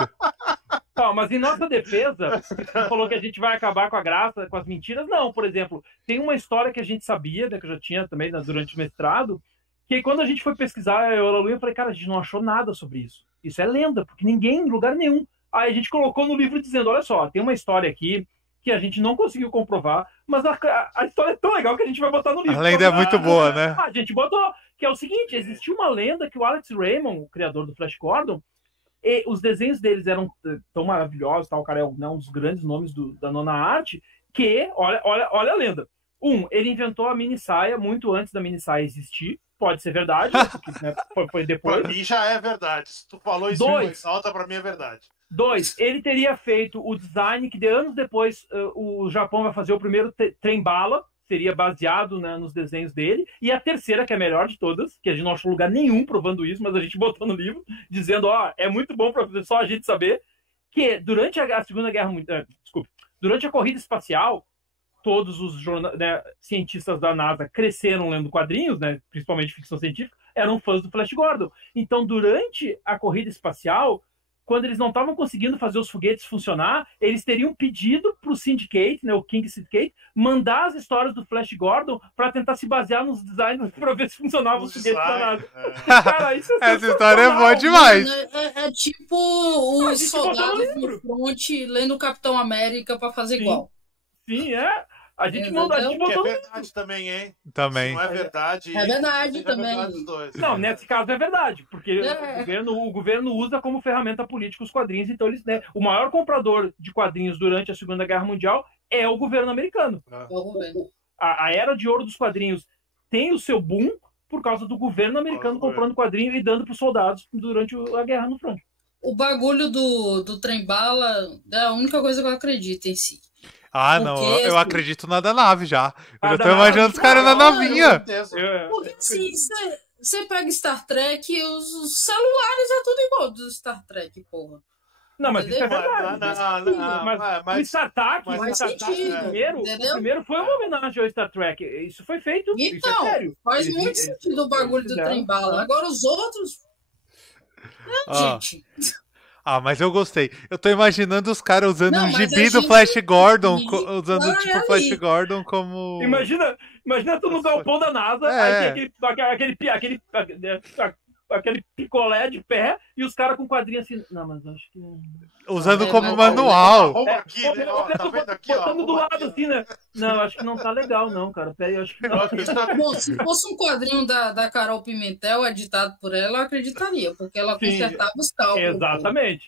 Mas em nossa defesa, você falou que a gente vai acabar com a graça, com as mentiras. Não, por exemplo, tem uma história que a gente sabia, né, que eu já tinha também durante o mestrado, que quando a gente foi pesquisar, eu falei, cara, a gente não achou nada sobre isso. Isso é lenda, porque ninguém, em lugar nenhum. Aí a gente colocou no livro dizendo, olha só, tem uma história aqui que a gente não conseguiu comprovar, mas a história é tão legal que a gente vai botar no livro. A lenda é muito boa, né? A gente botou, que é o seguinte, existiu uma lenda que o Alex Raymond, o criador do Flash Gordon, os desenhos deles eram tão maravilhosos, tal, o cara é um dos grandes nomes da nona arte, que, olha a lenda. Ele inventou a mini saia muito antes da mini saia existir. Pode ser verdade, porque, né, foi depois. Pra mim já é verdade. Se tu falou isso em voz alta, pra mim é verdade. 2, ele teria feito o design que de anos depois o Japão vai fazer o primeiro trem-bala, seria baseado, né, nos desenhos dele. E a terceira, que é a melhor de todas, que a gente não achou lugar nenhum provando isso, mas a gente botou no livro, dizendo, é muito bom pra só a gente saber, que durante a Segunda Guerra Mundial, durante a corrida espacial, todos os cientistas da NASA cresceram lendo quadrinhos, né, principalmente ficção científica, eram fãs do Flash Gordon. Então, durante a corrida espacial, quando eles não estavam conseguindo fazer os foguetes funcionar, eles teriam pedido para o Syndicate, né, o King Syndicate, mandar as histórias do Flash Gordon para tentar se basear nos designs para ver se funcionava os foguetes da NASA. Cara, isso é essa história é boa demais. É tipo os soldados no front lendo o Capitão América para fazer igual. Sim, A gente mandou, a gente Que é botou. verdade também, hein? Também. Se não é verdade. É verdade seja também. verdade os dois. Não, nesse caso é verdade, porque É. o governo usa como ferramenta política os quadrinhos, então eles, né, o maior comprador de quadrinhos durante a Segunda Guerra Mundial é o governo americano. A era de ouro dos quadrinhos tem o seu boom por causa do governo americano comprando quadrinho e dando para os soldados durante a guerra no front. O bagulho do trem-bala é a única coisa que eu acredito em si. Ah, Porque, não, eu assim, acredito da nave já. Eu já da tô imaginando nave, os caras na não, navinha. Porque assim, você pega Star Trek, os celulares é tudo igual do Star Trek, porra. Não, mas isso é Entendeu? verdade. Mas o StarTAC, o primeiro foi uma homenagem ao Star Trek. Isso foi feito, isso é Então, sério. faz muito sentido o bagulho do trem-bala. Agora os outros... gente... Ah, mas eu gostei. Eu tô imaginando os caras usando Não, um mas gibi a do gente- Flash Gordon, Claro, usando tipo é Flash ali. Gordon como... Imagina tu no galpão da NASA, É. aí tem aquele picolé de pé e os caras com quadrinho assim. Não, mas acho que. Usando É, como mas- manual. Arruma aqui, né? Ó, tá vendo aqui, ó? Botando do Arruma lado aqui, ó. assim, né? Não, acho que não tá legal, não, cara. Pera aí, acho que não. Bom, se fosse um quadrinho da Carol Pimentel, editado por ela, eu acreditaria, porque ela Sim, consertava os cálculos.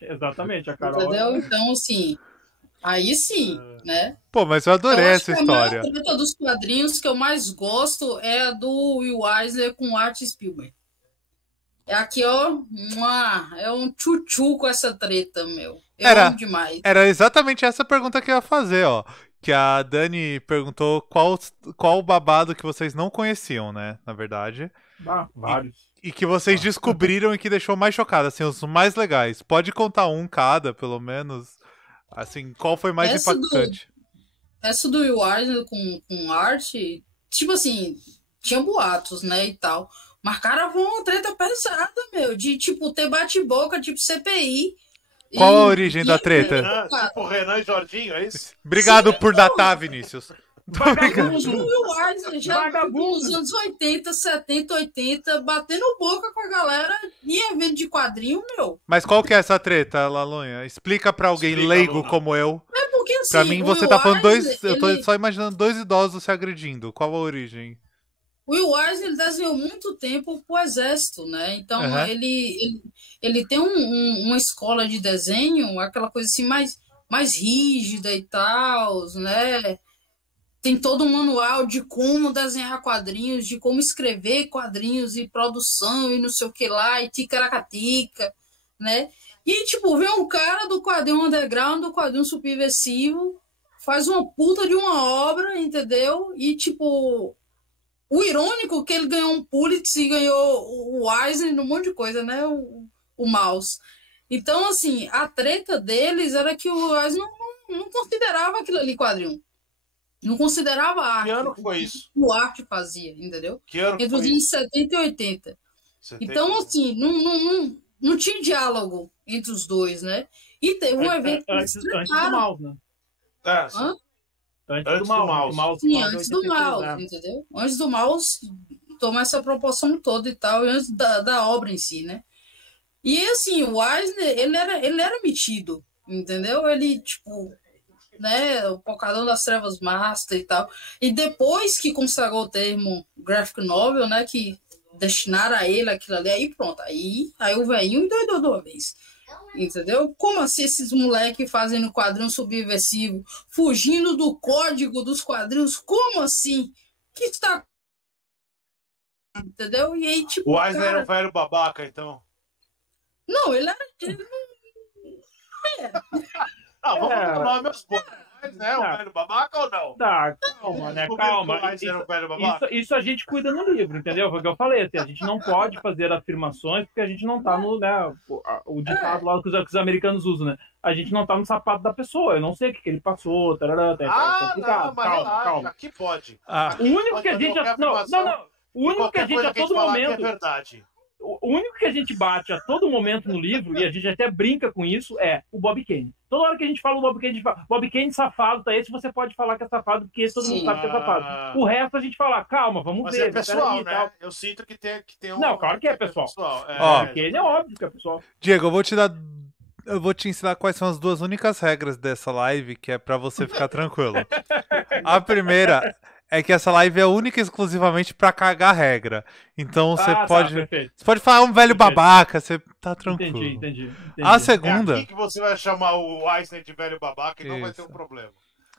Exatamente. A Carol. Entendeu? Então, assim, aí sim, né? Pô, mas eu adorei Eu acho essa que a maior história. treta dos quadrinhos que eu mais gosto é a do Will Eisner com Art Spielberg. É aqui, ó, é um tchutchu com essa treta, meu. Eu amo demais. Era exatamente essa pergunta que eu ia fazer, ó. Que a Dani perguntou qual o babado que vocês não conheciam, né? Na verdade. Vários. E que vocês descobriram e que deixou mais chocado, assim, os mais legais. Pode contar um cada, pelo menos. Assim, qual foi mais Essa impactante? Essa do Will Eisner com arte, tipo assim, tinha boatos, né, e tal. Mas, cara, foi uma treta pesada, meu. De, tipo, ter bate-boca, tipo CPI. Qual a origem da treta? Tipo Renan e Jorginho, é isso? Obrigado por datar, Vinícius. Tô brincando. O Will Eisner já nos anos 80, 70, 80, batendo boca com a galera em evento de quadrinho, meu. Mas qual que é essa treta, Lalonha? Explica pra alguém leigo Luna. como eu. É porque, assim, Pra mim, o você Will tá falando Eisner, eu tô só imaginando dois idosos se agredindo. Qual a origem? O Will Eisner, ele desenhou muito tempo pro exército, né? Então, Uhum. ele tem uma escola de desenho, aquela coisa assim, mais rígida e tal, né? Tem todo um manual de como desenhar quadrinhos, de como escrever quadrinhos e produção e não sei o que lá, e ticaracatica, né? E, tipo, vem um cara do quadrinho underground, do quadrinho subversivo, faz uma puta de uma obra, entendeu? E, tipo... O irônico é que ele ganhou um Pulitzer e ganhou o Eisner, um monte de coisa, né? O Mouse. Então, assim, a treta deles era que o Eisner não considerava aquilo ali quadrinho. Não considerava arte. Que ano foi isso? O arte fazia, entendeu? Que ano Entre foi os anos 70 e 80. Então, assim, não tinha diálogo entre os dois, né? E teve um evento... Antes do Mouse, né? Hã? Antes do Mouse. Sim, antes do Mouse, entendeu? Antes do Mouse tomar essa proporção toda e tal, e antes da obra em si, né? E assim, o Eisner, ele era metido, entendeu? Ele, tipo, né, o Pocadão das Trevas Master e tal. E depois que consagrou o termo graphic novel, né, que destinaram a ele aquilo ali, aí pronto, aí o velhinho endoidou de uma vez. Entendeu? Como assim esses moleques fazendo quadrinho subversivo, fugindo do código dos quadrinhos? Como assim? Que está... Entendeu? E aí, tipo, o Eisner era um velho babaca, então. Não, ele era... Ah, vamos tomar meus pontos. É um velho babaca ou não? Tá, calma, né? Calma. Isso a gente cuida no livro, entendeu? Foi o que eu falei. Assim, a gente não pode fazer afirmações porque a gente não tá no, né, o ditado lá que os americanos usam, né? A gente não tá no sapato da pessoa. Eu não sei o que ele passou. Tarará, é complicado. Não, mas calma. Aqui pode. O único que a gente... Não. O único que a gente a todo momento... É verdade. O único que a gente bate a todo momento no livro, e a gente até brinca com isso, é o Bob Kane. Toda hora que a gente fala o Bob Kane, a gente fala, Bob Kane safado, tá? Esse você pode falar que é safado, porque todo mundo sabe que é safado. O resto a gente fala, calma, vamos ver. Mas é pessoal, né? Tal. Eu sinto que tem um... Não, claro que é pessoal. Ó, Kane é óbvio que é pessoal. Diego, eu vou te dar eu vou te ensinar quais são as duas únicas regras dessa live, que é pra você ficar tranquilo. A primeira é que essa live é única e exclusivamente pra cagar regra. Então você pode. Perfeito. Você pode falar um velho babaca, você tá tranquilo. Entendi. A É segunda. aqui que você vai chamar o Eisner de velho babaca e não vai ter um Isso. problema.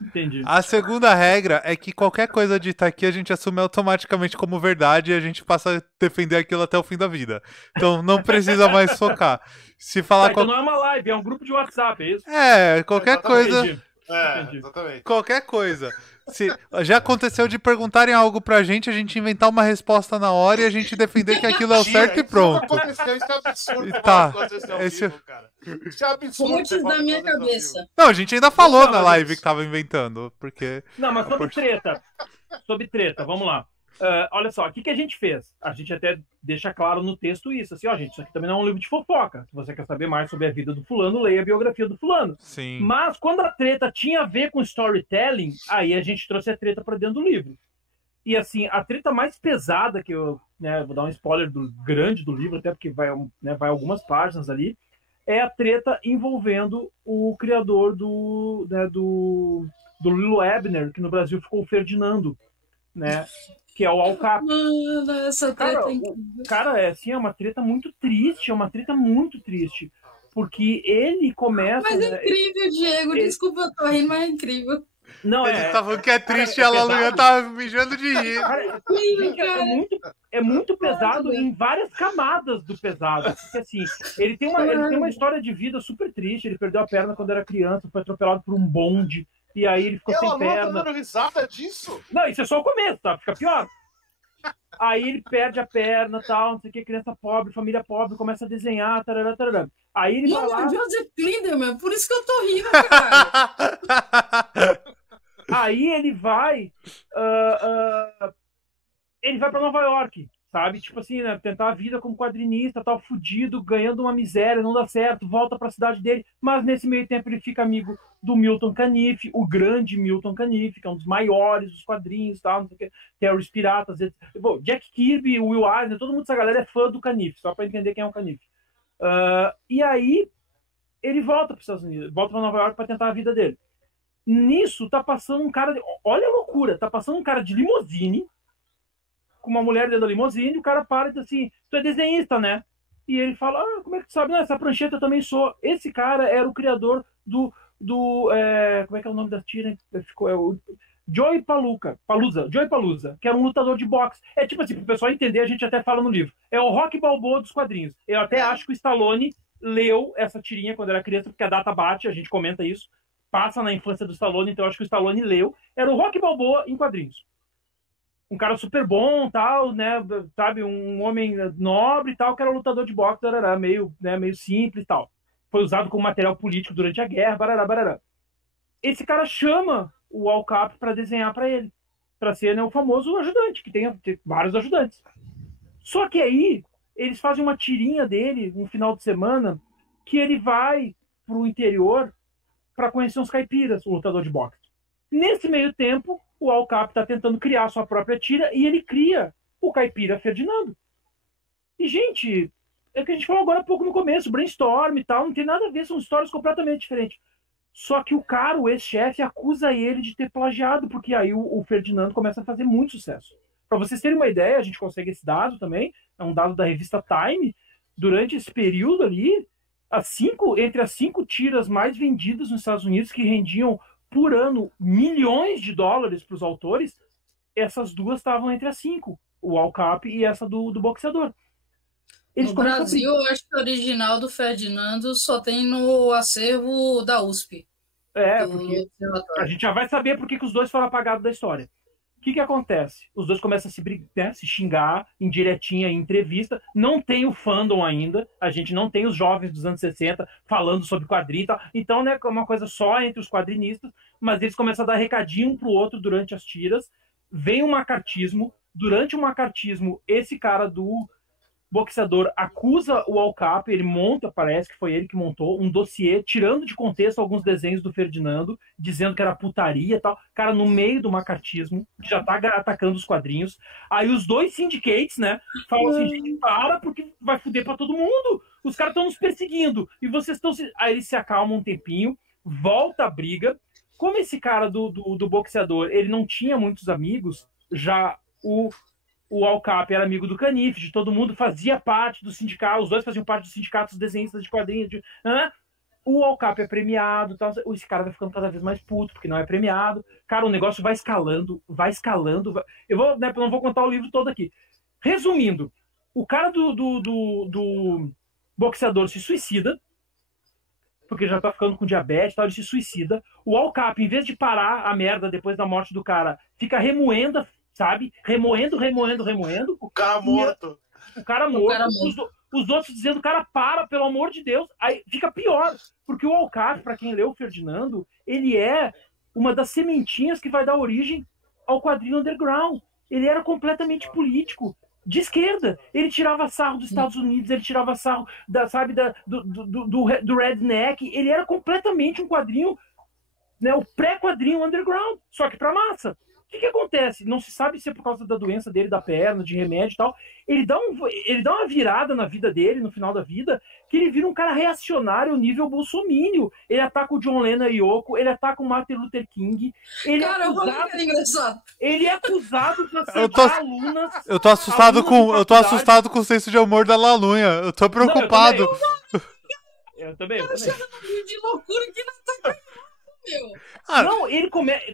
Entendi. A segunda regra é que qualquer coisa dita aqui a gente assume automaticamente como verdade e a gente passa a defender aquilo até o fim da vida. Então não precisa mais focar. Se falar Então não é uma live, é um grupo de WhatsApp, é isso? qualquer Exatamente. coisa. Entendi. Exatamente. Qualquer coisa. Já aconteceu de perguntarem algo pra gente, a gente inventar uma resposta na hora e a gente defender que aquilo é o certo e pronto. Aconteceu, isso é absurdo. Tá, Esse... Cara. Isso é absurdo. Fontes da minha cabeça. Não, a gente ainda falou Não, na mas live isso- que tava inventando, porque... Não, mas sobre treta, vamos lá. Olha só, o que a gente fez? A gente até deixa claro no texto isso, assim, ó, gente, isso aqui também não é um livro de fofoca. Se você quer saber mais sobre a vida do fulano, leia a biografia do fulano. Sim. Mas quando a treta tinha a ver com storytelling, aí a gente trouxe a treta para dentro do livro. E assim, a treta mais pesada que eu, vou dar um spoiler grande do livro, até porque vai algumas páginas ali, é a treta envolvendo o criador do Lilo Ebner, que no Brasil ficou o Ferdinando, né? Que é o Al Capone. Mano, essa treta Cara, é incrível. Cara, é uma treta muito triste, porque ele começa... Mas é incrível, Diego. Desculpa, eu tô rindo, mas é incrível. Não, Ele tá falando que é triste e é a Laluia pesado. tá mijando de rir. Cara, Incrível, gente, cara. é muito pesado Deus. em várias camadas do pesado. Porque assim, ele tem uma história de vida super triste. Ele perdeu a perna quando era criança, foi atropelado por um bonde. E aí ele ficou E sem ela não tá perna. dando risada disso? Não, isso é só o começo, tá? Fica pior. Aí ele perde a perna, tal, não sei o que, criança pobre, família pobre, começa a desenhar, tarará, tarará. Aí ele vai Mano, lá... é Joseph Klinderman, por isso que eu tô rindo, cara. Aí ele vai para Nova York, sabe? Tipo assim, né? Tentar a vida como quadrinista, tal, fudido, ganhando uma miséria, não dá certo, volta para a cidade dele, mas nesse meio tempo ele fica amigo do Milton Caniff, o grande Milton Caniff, que é um dos maiores dos quadrinhos, tal, não sei o que, Terry os Piratas, etc. Bom, Jack Kirby, Will Eisner, todo mundo dessa galera é fã do Caniff, só para entender quem é o Caniff. E aí ele volta para os Estados Unidos, volta para Nova York para tentar a vida dele. Nisso tá passando um cara olha a loucura, tá passando um cara de limusine com uma mulher dentro da limusine, e o cara para e diz assim, tu é desenhista, né? E ele fala, como é que tu sabe? Não, essa prancheta eu também sou. Esse cara era o criador do como é que é o nome da tira? Ficou, o Joey Palooza, que era um lutador de boxe. É tipo assim, pro pessoal entender, a gente até fala no livro. É o Rocky Balboa dos quadrinhos. Eu até acho que o Stallone leu essa tirinha quando era criança, porque a data bate, a gente comenta isso. Passa na infância do Stallone, então eu acho que o Stallone leu. Era o Rocky Balboa em quadrinhos. Um cara super bom, tal, né? Sabe, um homem nobre e tal, que era lutador de boxe, barará, meio simples e tal. Foi usado como material político durante a guerra, barará, barará. Esse cara chama o Al Capone para desenhar para ele, para ser, né, o famoso ajudante, que tem vários ajudantes. Só que aí eles fazem uma tirinha dele um final de semana que ele vai pro interior para conhecer uns caipiras, o lutador de boxe. Nesse meio tempo, o Al Capone está tentando criar sua própria tira e ele cria o caipira Ferdinando. E, gente, é o que a gente falou agora há pouco no começo, brainstorm e tal, não tem nada a ver, são histórias completamente diferentes. Só que o cara, o ex-chefe, acusa ele de ter plagiado, porque aí o Ferdinando começa a fazer muito sucesso. Para vocês terem uma ideia, a gente consegue esse dado também, é um dado da revista Time, durante esse período ali, entre as 5 tiras mais vendidas nos Estados Unidos, que rendiam por ano milhões de dólares para os autores, essas duas estavam entre as 5, o Al Capone e essa do boxeador. No Brasil, eu acho que o original do Ferdinando só tem no acervo da USP. Porque a gente já vai saber por que os dois foram apagados da história. O que acontece? Os dois começam a se xingar em diretinha, em entrevista. Não tem o fandom ainda. A gente não tem os jovens dos anos 60 falando sobre quadrinho e tal. Então, né, é uma coisa só entre os quadrinistas. Mas eles começam a dar recadinho um pro outro durante as tiras. Vem um macartismo. Durante o macartismo, esse cara do boxeador acusa o Al Capone, ele monta, parece que foi ele que montou, um dossiê, tirando de contexto alguns desenhos do Ferdinando, dizendo que era putaria e tal. Cara, no meio do macartismo, que já tá atacando os quadrinhos. Aí os dois syndicates, né, falam assim, gente, para, porque vai fuder pra todo mundo. os caras estão nos perseguindo, e vocês estão... Aí eles se acalmam um tempinho, volta a briga. Como esse cara do boxeador, ele não tinha muitos amigos, já o Al Capone era amigo do Caniff, de todo mundo, fazia parte do sindicato, os dois faziam parte do sindicato dos desenhistas de quadrinhos, o Al Capone é premiado, tal, esse cara vai ficando cada vez mais puto, porque não é premiado. Cara, o negócio vai escalando. Eu não vou contar o livro todo aqui. Resumindo, o cara do boxeador se suicida, porque já tá ficando com diabetes, tal, ele se suicida. O Al Capone, em vez de parar a merda depois da morte do cara, fica remoendo, sabe? Remoendo. O cara morto. O cara morto. Os outros dizendo, cara, para, pelo amor de Deus. Aí fica pior, porque o Al Capone, para quem leu o Ferdinando, ele é uma das sementinhas que vai dar origem ao quadrinho underground. Ele era completamente político, de esquerda. Ele tirava sarro dos Estados Unidos, ele tirava sarro do redneck. Ele era completamente um quadrinho, né, o pré-quadrinho underground, só que para massa. O que acontece? Não se sabe se é por causa da doença dele, da perna, de remédio e tal. Ele dá uma virada na vida dele, no final da vida, que ele vira um cara reacionário nível bolsomínio. Ele ataca o John Lennon e Yoko, ele ataca o Martin Luther King. Ele é acusado de assaltar alunas. Eu tô assustado com o senso de humor da Lalunha. Eu tô preocupado. Eu também. De loucura que não tá... Não,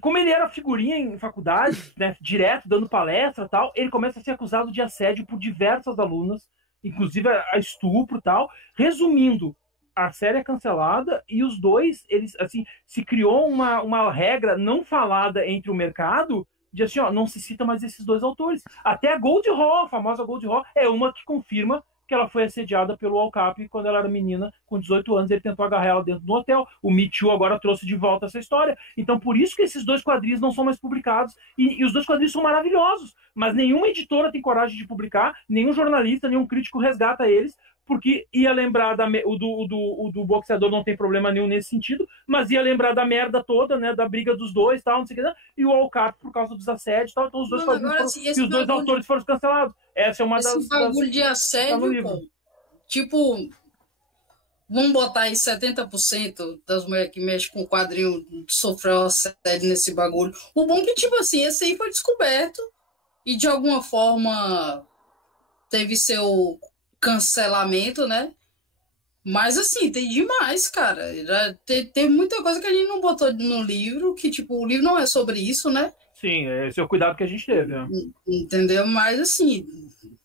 como ele era figurinha em faculdade, né, direto, dando palestra e tal, ele começa a ser acusado de assédio por diversas alunas, inclusive a estupro e tal. Resumindo, a série é cancelada e os dois, eles, assim, se criou uma regra não falada entre o mercado de assim, ó, não se cita mais esses dois autores. Até a Gold Hall, a famosa Gold Hall, é uma que confirma que ela foi assediada pelo Al Capone quando ela era menina, com 18 anos, ele tentou agarrar ela dentro do hotel. O Me Too agora trouxe de volta essa história. Então, por isso que esses dois quadrinhos não são mais publicados. E os dois quadrinhos são maravilhosos, mas nenhuma editora tem coragem de publicar, nenhum jornalista, nenhum crítico resgata eles, porque ia lembrar do boxeador, não tem problema nenhum nesse sentido, mas ia lembrar da merda toda, né, da briga dos dois, tal, não sei o que, né, e o Al Capone por causa dos assédios, tal, então os dois e os dois autores foram cancelados. Essa é uma das... Esse bagulho de assédio, pô, tipo, vamos botar aí 70% das mulheres que mexem com quadrinho sofreu assédio nesse bagulho. O bom é que, tipo assim, esse aí foi descoberto e de alguma forma teve seu cancelamento, né? Mas assim, tem demais, cara. Tem muita coisa que a gente não botou no livro, que tipo, o livro não é sobre isso, né? Sim, esse é o cuidado que a gente teve, né? Entendeu? Mas assim,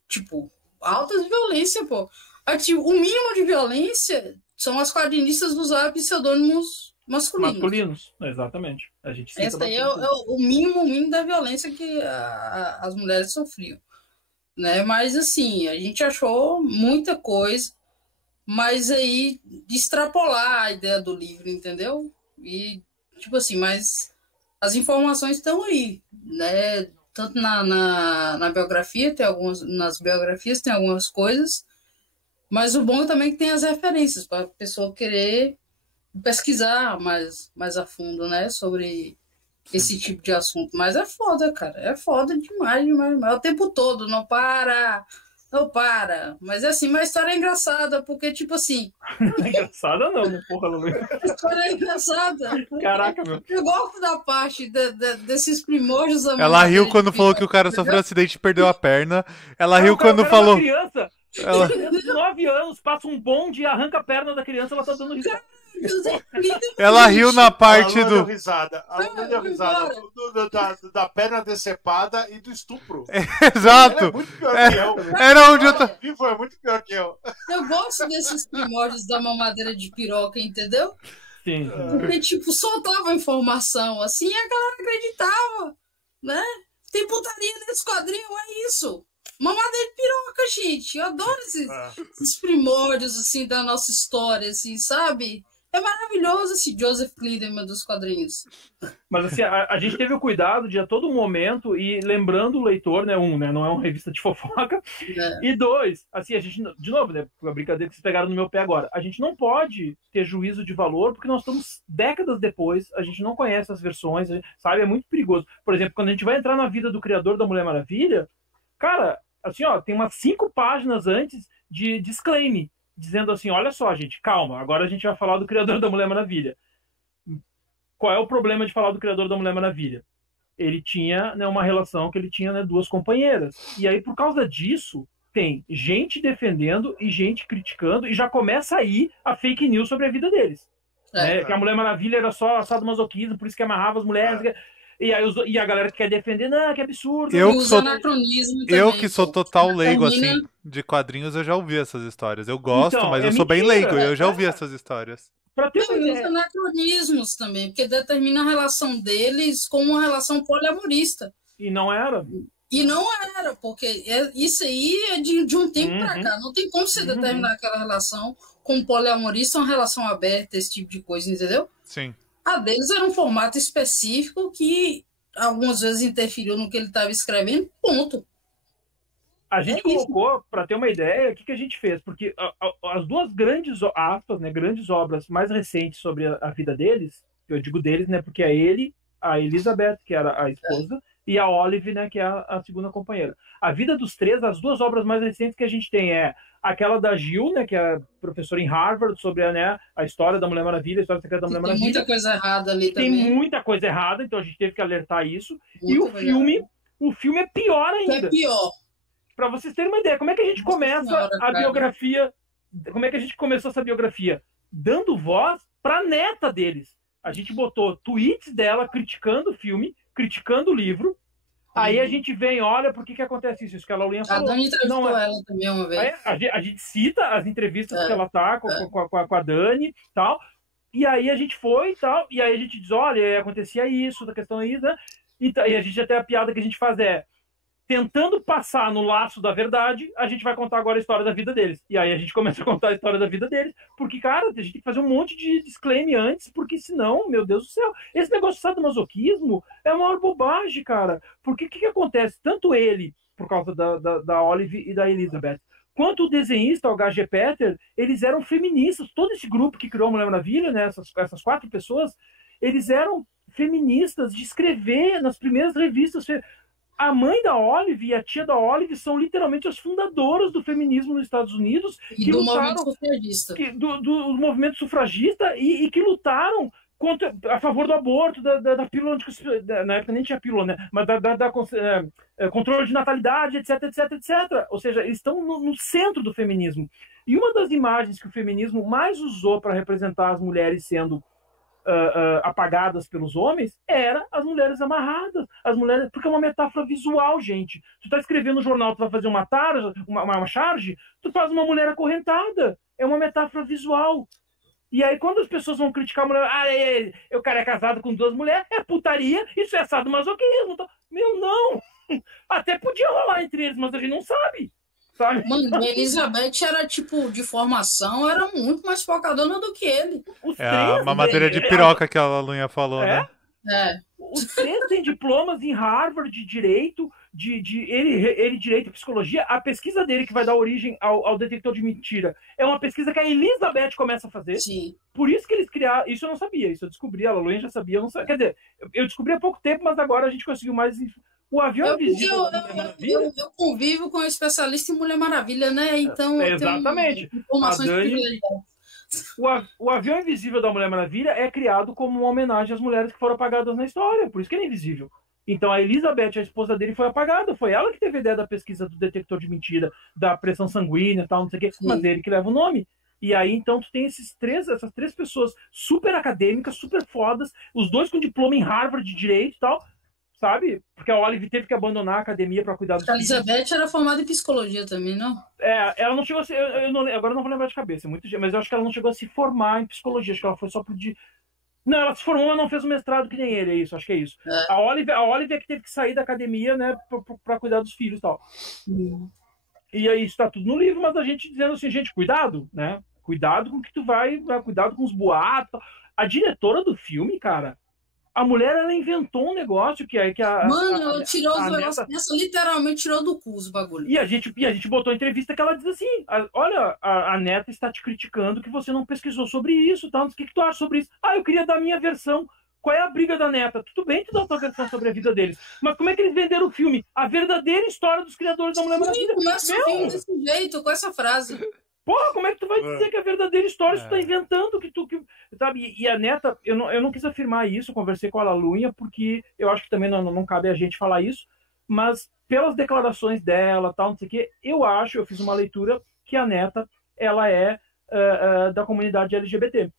tipo, altas de violência, pô. O mínimo de violência são as quadrinistas usar pseudônimos masculinos. Exatamente. A gente esse aí é o mínimo da violência que as mulheres sofriam. Né? Mas assim, a gente achou muita coisa, mas aí de extrapolar a ideia do livro, entendeu? E tipo assim, mas as informações estão aí, né? Tanto na biografia, nas biografias tem algumas coisas, mas o bom é também que tem as referências para a pessoa querer pesquisar mais a fundo, né? Sobre esse tipo de assunto. Mas é foda, cara. É foda demais. O tempo todo, não para. Mas é assim, uma história é engraçada, porque, tipo assim... Não é engraçada não, né? Porra, Lulu. A história é engraçada. Caraca, meu. Eu gosto da parte desses primórdios. Ela riu quando falou que o cara sofreu um acidente e perdeu a perna. Ela riu quando falou... Criança, ela... 9 anos, passa um bonde e arranca a perna da criança, ela tá dando risada. Ela riu na parte do... do... Ela deu risada da perna decepada e do estupro. Exato. Ela é muito pior que eu. Era onde eu tô... Foi muito pior que eu. Eu gosto desses primórdios da mamadeira de piroca, entendeu? Sim. Porque, tipo, soltava informação assim e a galera acreditava, né? Tem putaria nesse quadrinho, é isso. Mamadeira de piroca, gente. Eu adoro esses primórdios, assim, da nossa história, assim, sabe? É maravilhoso esse Joseph Clinderman dos quadrinhos. Mas assim, a gente teve o cuidado de a todo momento e lembrando o leitor, né? Né? Não é uma revista de fofoca. É. E 2, assim, a gente, de novo, né? A brincadeira que vocês pegaram no meu pé agora. A gente não pode ter juízo de valor porque nós estamos décadas depois, a gente não conhece as versões, sabe? É muito perigoso. Por exemplo, quando a gente vai entrar na vida do criador da Mulher Maravilha, cara, assim, ó, tem umas 5 páginas antes de disclaimer. dizendo assim, olha só, gente, calma, agora a gente vai falar do criador da Mulher Maravilha. Qual é o problema de falar do criador da Mulher Maravilha? Ele tinha, né, uma relação que ele tinha, né, 2 companheiras. E aí, por causa disso, tem gente defendendo e gente criticando, e já começa aí a fake news sobre a vida deles. Né? Que a Mulher Maravilha era só sadomasoquismo, por isso que amarrava as mulheres. E aí e a galera que quer defender, não, que absurdo. Eu que sou total leigo, assim, de quadrinhos, eu já ouvi essas histórias. Eu gosto, Então, mas é eu sou bem mentira. leigo, eu já ouvi essas histórias. Pra ter Os anacronismos também, porque determina a relação deles como uma relação poliamorista. E não era. E não era, porque isso aí é de um tempo pra cá. Não tem como você determinar aquela relação como poliamorista, uma relação aberta, esse tipo de coisa, entendeu? Sim. A deles era um formato específico que algumas vezes interferiu no que ele estava escrevendo, ponto. A gente colocou, para ter uma ideia, o que a gente fez? Porque as 2 grandes aspas, né, grandes obras mais recentes sobre a vida deles, eu digo deles, né, porque é ele, a Elizabeth, que era a esposa, e a Olive, né, que é a segunda companheira. A vida dos 3, as 2 obras mais recentes que a gente tem é aquela da Jill, né, que é professora em Harvard, sobre né, a história da Mulher Maravilha, a história secreta da Mulher Maravilha. Tem muita coisa errada ali também. Tem muita coisa errada, então a gente teve que alertar isso. E o filme é pior ainda. É pior. Para vocês terem uma ideia, como é que a gente começa a biografia? Como é que a gente começou essa biografia? Dando voz para a neta deles. A gente botou tweets dela criticando o filme, criticando o livro. Aí a gente vem, olha, por que acontece isso? Isso que a Laurinha falou. A Dani entrevistou ela também uma vez. A gente cita as entrevistas que ela tá com a Dani e tal. E aí a gente foi e tal. E aí a gente diz, olha, acontecia isso, da questão aí, né? E a gente até a piada que a gente faz é tentando passar no laço da verdade, a gente vai contar agora a história da vida deles. E aí a gente começa a contar a história da vida deles, porque, cara, a gente tem que fazer um monte de disclaimer antes, porque senão, meu Deus do céu, esse negócio de sadomasoquismo é a maior bobagem, cara. Porque o que acontece? Tanto ele, por causa da Olive e da Elizabeth, quanto o desenhista, o H.G. Peter, eles eram feministas. Todo esse grupo que criou a Mulher Maravilha, né, essas 4 pessoas, eles eram feministas de escrever nas primeiras revistas. A mãe da Olive e a tia da Olive são literalmente as fundadoras do feminismo nos Estados Unidos. E do movimento sufragista. Do movimento sufragista e que lutaram a favor do aborto, da pílula, na época nem tinha pílula, né? Mas controle de natalidade, etc, etc, etc. Ou seja, eles estão no centro do feminismo. E uma das imagens que o feminismo mais usou para representar as mulheres sendo apagadas pelos homens, era as mulheres amarradas, as mulheres, porque é uma metáfora visual, gente. Tu tá escrevendo no jornal, tu vai fazer uma charge, tu faz uma mulher acorrentada. É uma metáfora visual. E aí, quando as pessoas vão criticar a mulher, o cara é casado com 2 mulheres, é putaria, isso é sadomasoquismo. Meu, não! Até podia rolar entre eles, mas a gente não sabe. Sabe? Mano, a Elizabeth era, tipo, de formação, era muito mais focadona do que ele. A mamadeira de piroca que a Lunha falou, né? Os 3 têm diplomas em Harvard de Direito, ele Direito e Psicologia. A pesquisa dele, que vai dar origem ao detector de mentira, é uma pesquisa que a Elizabeth começa a fazer. Sim. Por isso que eles criaram... Isso eu não sabia, isso eu descobri, a Lunha já sabia, eu não sabia. Quer dizer, eu descobri há pouco tempo, mas agora a gente conseguiu mais... O avião invisível da Mulher Maravilha... Eu convivo com um especialista em Mulher Maravilha, né? Então, exatamente. Informações privilegiadas. O avião invisível da Mulher Maravilha é criado como uma homenagem às mulheres que foram apagadas na história, por isso que ele é invisível. Então a Elizabeth, a esposa dele, foi apagada. Foi ela que teve a ideia da pesquisa do detector de mentira, da pressão sanguínea e tal, não sei o quê, mas ele que leva o nome. E aí, então, tu tem essas 3 pessoas super acadêmicas, super fodas, os 2 com diploma em Harvard de Direito e tal, sabe? Porque a Olive teve que abandonar a academia para cuidar dos filhos. A Elizabeth era formada em psicologia também, não? Ela não chegou a se... agora eu não vou lembrar de cabeça, mas eu acho que ela não chegou a se formar em psicologia, acho que ela foi só pro... Não, ela se formou, mas não fez o mestrado que nem ele, é isso, acho que é isso. A Olive é que teve que sair da academia, né, para cuidar dos filhos e tal. E aí isso tá tudo no livro, mas a gente dizendo assim, gente, cuidado, né? Cuidado com o que tu vai, cuidado com os boatos. A diretora do filme, cara, a mulher, ela inventou um negócio que a... Mano, ela tirou os negócios, literalmente tirou do cu os bagulho. E a gente botou a entrevista que ela diz assim, olha, a neta está te criticando que você não pesquisou sobre isso, tá? O que tu acha sobre isso? Eu queria dar a minha versão. Qual é a briga da neta? Tudo bem tu dar a tua versão sobre a vida deles, mas como é que eles venderam o filme? A verdadeira história dos criadores da Mulher Maravilha. Começa o filme desse jeito, com essa frase. Porra, como é que tu vai dizer que é verdadeira história se tu tá inventando sabe? E a neta, eu não quis afirmar isso, conversei com a Lalunha, porque eu acho que também não cabe a gente falar isso, mas pelas declarações dela, tal, não sei o quê, eu fiz uma leitura que a neta, ela é da comunidade LGBT.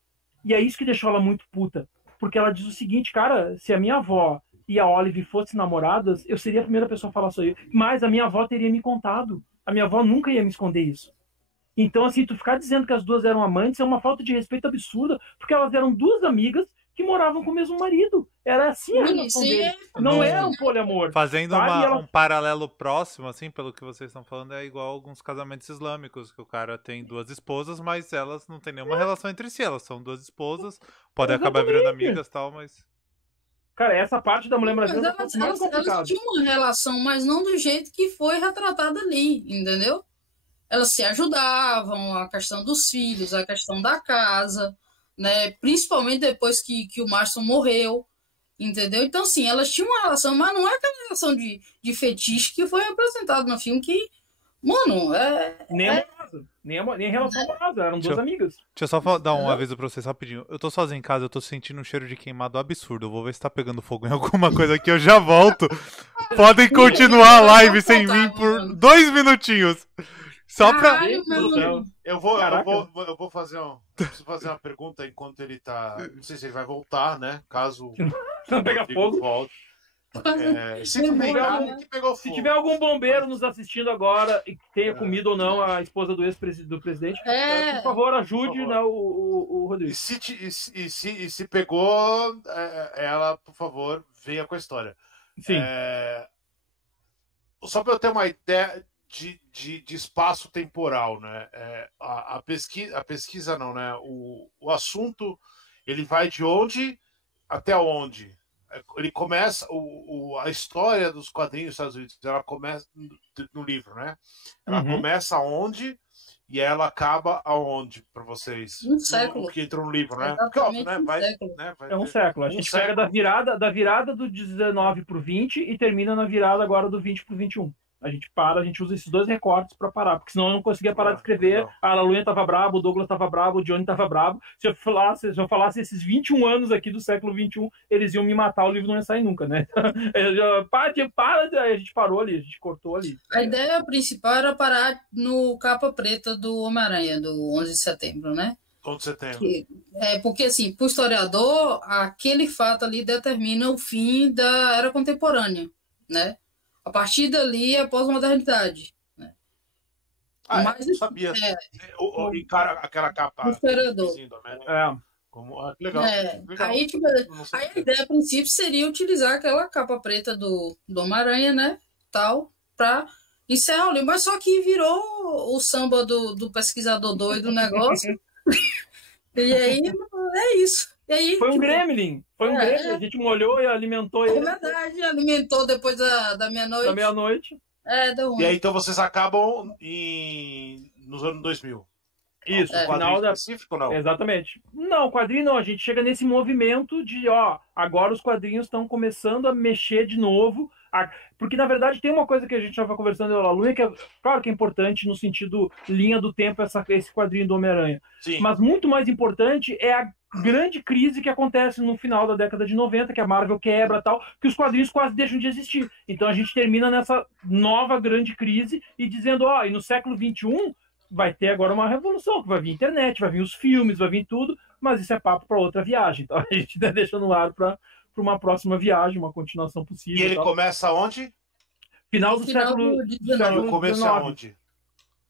E é isso que deixou ela muito puta. Porque ela diz o seguinte, cara, se a minha avó e a Olive fossem namoradas, eu seria a primeira pessoa a falar isso aí. Mas a minha avó teria me contado. A minha avó nunca ia me esconder isso. Então, assim, tu ficar dizendo que as duas eram amantes é uma falta de respeito absurda, porque elas eram duas amigas que moravam com o mesmo marido. Era assim a relação deles. Não era um poliamor. Fazendo sabe? um paralelo próximo, assim, pelo que vocês estão falando, é igual alguns casamentos islâmicos, que o cara tem duas esposas, mas elas não têm nenhuma relação entre si. Elas são duas esposas, podem acabar virando amigas e tal, mas... Cara, essa parte da mulher brasileira Mas é mais complicada. elas tinham uma relação, mas não do jeito que foi retratada ali, entendeu? Elas se ajudavam, a questão dos filhos, a questão da casa, né? Principalmente depois que o Marston morreu, entendeu? Então, assim, elas tinham uma relação, mas não é aquela relação de fetiche que foi apresentado no filme que, mano, nem relação amorosa, eram duas amigas. Deixa eu só dar um aviso pra vocês rapidinho. Eu tô sozinho em casa, eu tô sentindo um cheiro de queimado absurdo. Eu vou ver se tá pegando fogo em alguma coisa aqui, eu já volto. Podem continuar a live sem mim por 2 minutinhos. Só pra... Eu vou fazer preciso fazer uma pergunta enquanto ele tá... Não sei se ele vai voltar, né? Caso não pegar fogo. Volte. Se tiver algum bombeiro nos assistindo agora e tenha comido ou não a esposa do presidente, por favor, ajude o Rodrigo. E se pegou, ela, por favor, venha com a história. Sim. Só para eu ter uma ideia de espaço temporal, né? A pesquisa não, né? O assunto, ele vai de onde até onde? Ele começa a história dos quadrinhos dos Estados Unidos, ela começa no livro, né? Ela começa onde e ela acaba aonde para vocês? Um século. O que entrou no livro, né? Porque, óbvio, né? É um século. A gente pega da virada do 19 pro 20 e termina na virada agora do 20 pro 21. A gente usa esses 2 recortes para parar, porque senão eu não conseguia parar de escrever. Não. A Lalunha tava brabo, o Douglas tava brabo, o Johnny tava brabo. Se eu falasse esses 21 anos aqui do século 21, eles iam me matar, o livro não ia sair nunca, né? A gente parou ali, a gente cortou ali. A ideia principal era parar no capa preta do Homem-Aranha, do 11 de setembro, né? 11 de setembro. Porque, assim, pro historiador, aquele fato ali determina o fim da era contemporânea, né? A partir dali é a pós-modernidade. Né? Mas eu sabia. Encara aquela capa. Legal. Aí, a ideia, a princípio, seria utilizar aquela capa preta do Homem-Aranha, né? Tal, pra encerrar o livro. Mas só que virou o samba do pesquisador doido do negócio. E aí, é isso. E aí, foi um gremlin. A gente molhou e alimentou ele. É verdade, alimentou depois da meia-noite. Da meia-noite. Deu ruim. E aí, então, vocês acabam nos anos 2000. Isso, final específico, não? Exatamente. Não, quadrinho não. A gente chega nesse movimento de, agora os quadrinhos estão começando a mexer de novo. Porque, na verdade, tem uma coisa que a gente estava conversando com a Lalunha, que claro que é importante no sentido linha do tempo, esse quadrinho do Homem-Aranha. Mas muito mais importante é a grande crise que acontece no final da década de 90, que a Marvel quebra e tal, que os quadrinhos quase deixam de existir. Então a gente termina nessa nova grande crise e dizendo, e no século XXI vai ter agora uma revolução, que vai vir internet, vai vir os filmes, vai vir tudo, mas isso é papo para outra viagem. Então a gente está deixando no ar para uma próxima viagem, uma continuação possível. E ele começa onde? Final do século XIX. Começa onde?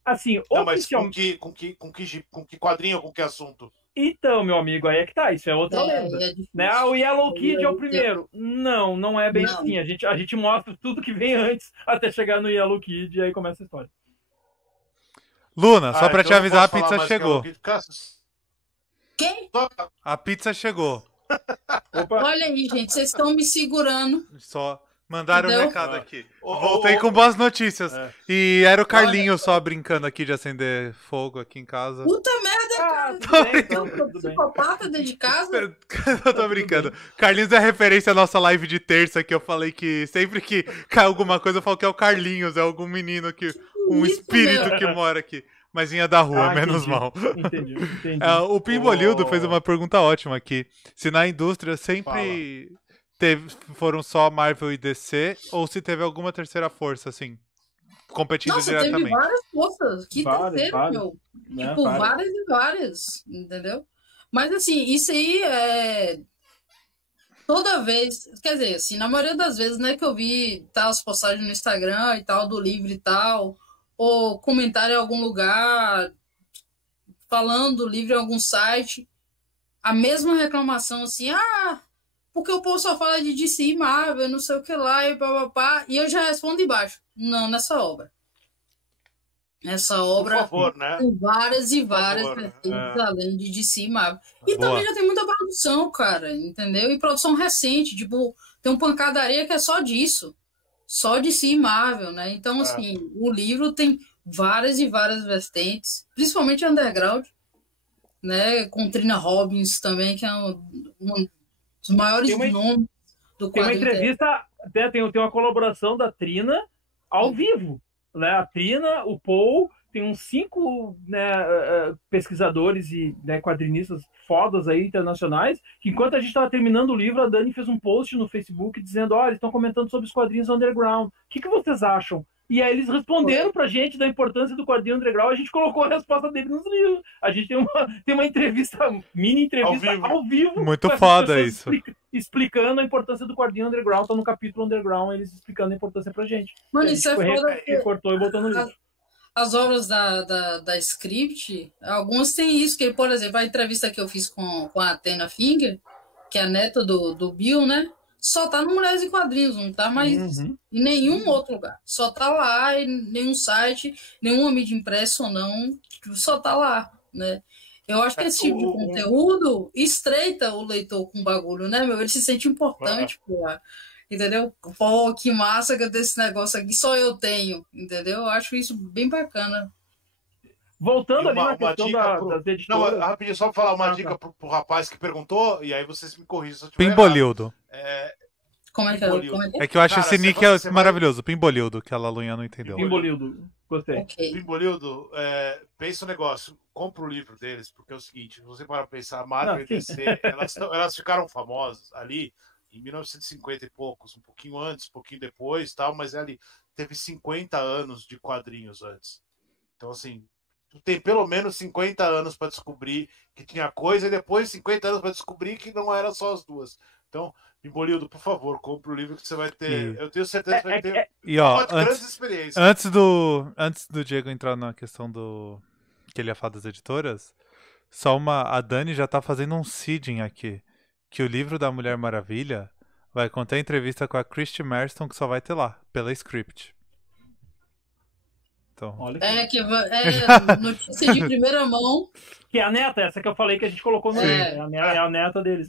Assim, oficialmente. Mas com que quadrinho, com que assunto? Então, meu amigo, aí é que tá, isso é outra lenda. Né? O Yellow Kid é o primeiro. Não é bem assim. A gente mostra tudo que vem antes até chegar no Yellow Kid e aí começa a história. Luna, só pra te avisar, a pizza chegou. Quem? A pizza chegou. Opa. Olha aí, gente, vocês estão me segurando. Só mandaram um recado aqui. Voltei com boas notícias. E era o Carlinho só brincando aqui de acender fogo aqui em casa. Puta merda, cara. Psicopata dentro de casa. Eu tô brincando. Carlinhos é referência à nossa live de terça, que eu falei que sempre que cai alguma coisa eu falo que é o Carlinhos, é algum menino que... Um espírito que mora aqui. Mas vinha da rua, menos entendi. mal. Entendi. O Pimbolildo fez uma pergunta ótima aqui. Se na indústria sempre foram só Marvel e DC, ou se teve alguma terceira força, assim, competindo diretamente. Teve várias forças. Que terceira, meu. Né, tipo, várias e várias, entendeu? Mas, assim, isso aí é... Toda vez, quer dizer, assim, na maioria das vezes, né, que eu vi as postagens no Instagram e tal, do livro e tal, ou comentário em algum lugar, falando do livro em algum site, a mesma reclamação, assim, porque o povo só fala de DC e Marvel, não sei o que lá, e papapá, e eu já respondo embaixo, não, nessa obra. Essa obra Por favor, né? tem várias e várias vertentes além de DC e Marvel. E também já tem muita produção, cara, entendeu? E produção recente, tipo, tem um Pancadaria que é só disso. Só DC e Marvel, né? Então, assim, o livro tem várias e várias vertentes, principalmente underground, né? Com Trina Robbins também, que é um dos maiores nomes do quadrinho. Tem uma entrevista, tem uma colaboração da Trina ao vivo. Né, a Trina, o Paul, tem uns 5 pesquisadores e quadrinistas fodas aí, internacionais, que enquanto a gente estava terminando o livro, a Dani fez um post no Facebook dizendo, eles estão comentando sobre os quadrinhos underground. O que vocês acham? E aí eles responderam pra gente da importância do quadrinho underground, a gente colocou a resposta dele nos livros. A gente tem uma entrevista, mini entrevista ao vivo. Muito foda isso. Explicando a importância do quadrinho underground, tá no capítulo underground, eles explicando a importância pra gente. Mano, isso é foda. Recortou e botou no livro. As obras da Script, algumas têm isso, que, por exemplo, a entrevista que eu fiz com a Athena Finger, que é a neta do Bill, né? Só tá no Mulheres em Quadrinhos, não tá mais em nenhum outro lugar. Só tá lá, em nenhum site, nenhuma mídia impressa ou não, só tá lá, né? Eu acho que esse tipo de conteúdo estreita o leitor com bagulho, né, meu? Ele se sente importante, pô. Entendeu? Pô, que massa que desse negócio aqui só eu tenho, entendeu? Eu acho isso bem bacana. Voltando ali na questão das editoras... Não, rapidinho, só pra falar uma dica pro rapaz que perguntou, e aí vocês me corrigem se eu tiver Pimbolildo. Como é que é? É que eu acho esse nick maravilhoso. Pimbolildo, que a Lalunha não entendeu. Pimbolildo, gostei. Okay. Pimbolildo, pensa um negócio, compra o livro deles, porque é o seguinte, se você para pensar, a Marvel e DC, elas ficaram famosas ali em 1950 e poucos, um pouquinho antes, um pouquinho depois, tal, mas ali teve 50 anos de quadrinhos antes. Então, assim, tu tem pelo menos 50 anos para descobrir que tinha coisa, e depois 50 anos para descobrir que não era só as duas. Então, Pimbolildo, por favor, compre o livro que você vai ter. Eu tenho certeza que vai ter grandes experiências. Antes do Diego entrar na questão do que ele ia falar das editoras, a Dani já tá fazendo um seeding aqui, que o livro da Mulher Maravilha vai conter entrevista com a Christy Marston, que só vai ter lá, pela Script. Então... notícia de primeira mão. Que é a neta, essa que eu falei que a gente colocou no livro. É a neta deles,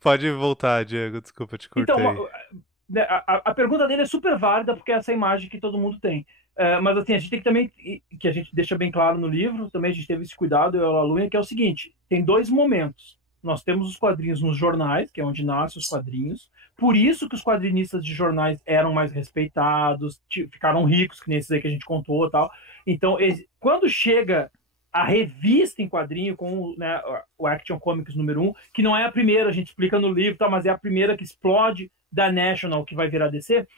Pode voltar, Diego, desculpa, te cortei. Então, a pergunta dele é super válida, porque é essa imagem que todo mundo tem. Mas assim, a gente tem que também, que a gente deixa bem claro no livro, também a gente teve esse cuidado, eu e a Lalunha, que é o seguinte, tem 2 momentos. Nós temos os quadrinhos nos jornais, que é onde nascem os quadrinhos. Por isso que os quadrinistas de jornais eram mais respeitados, ficaram ricos, que nem esses aí que a gente contou e tal. Então, quando chega a revista em quadrinho com o Action Comics número 1, que não é a primeira, a gente explica no livro, tá, mas é a primeira que explode da National, que vai virar DC,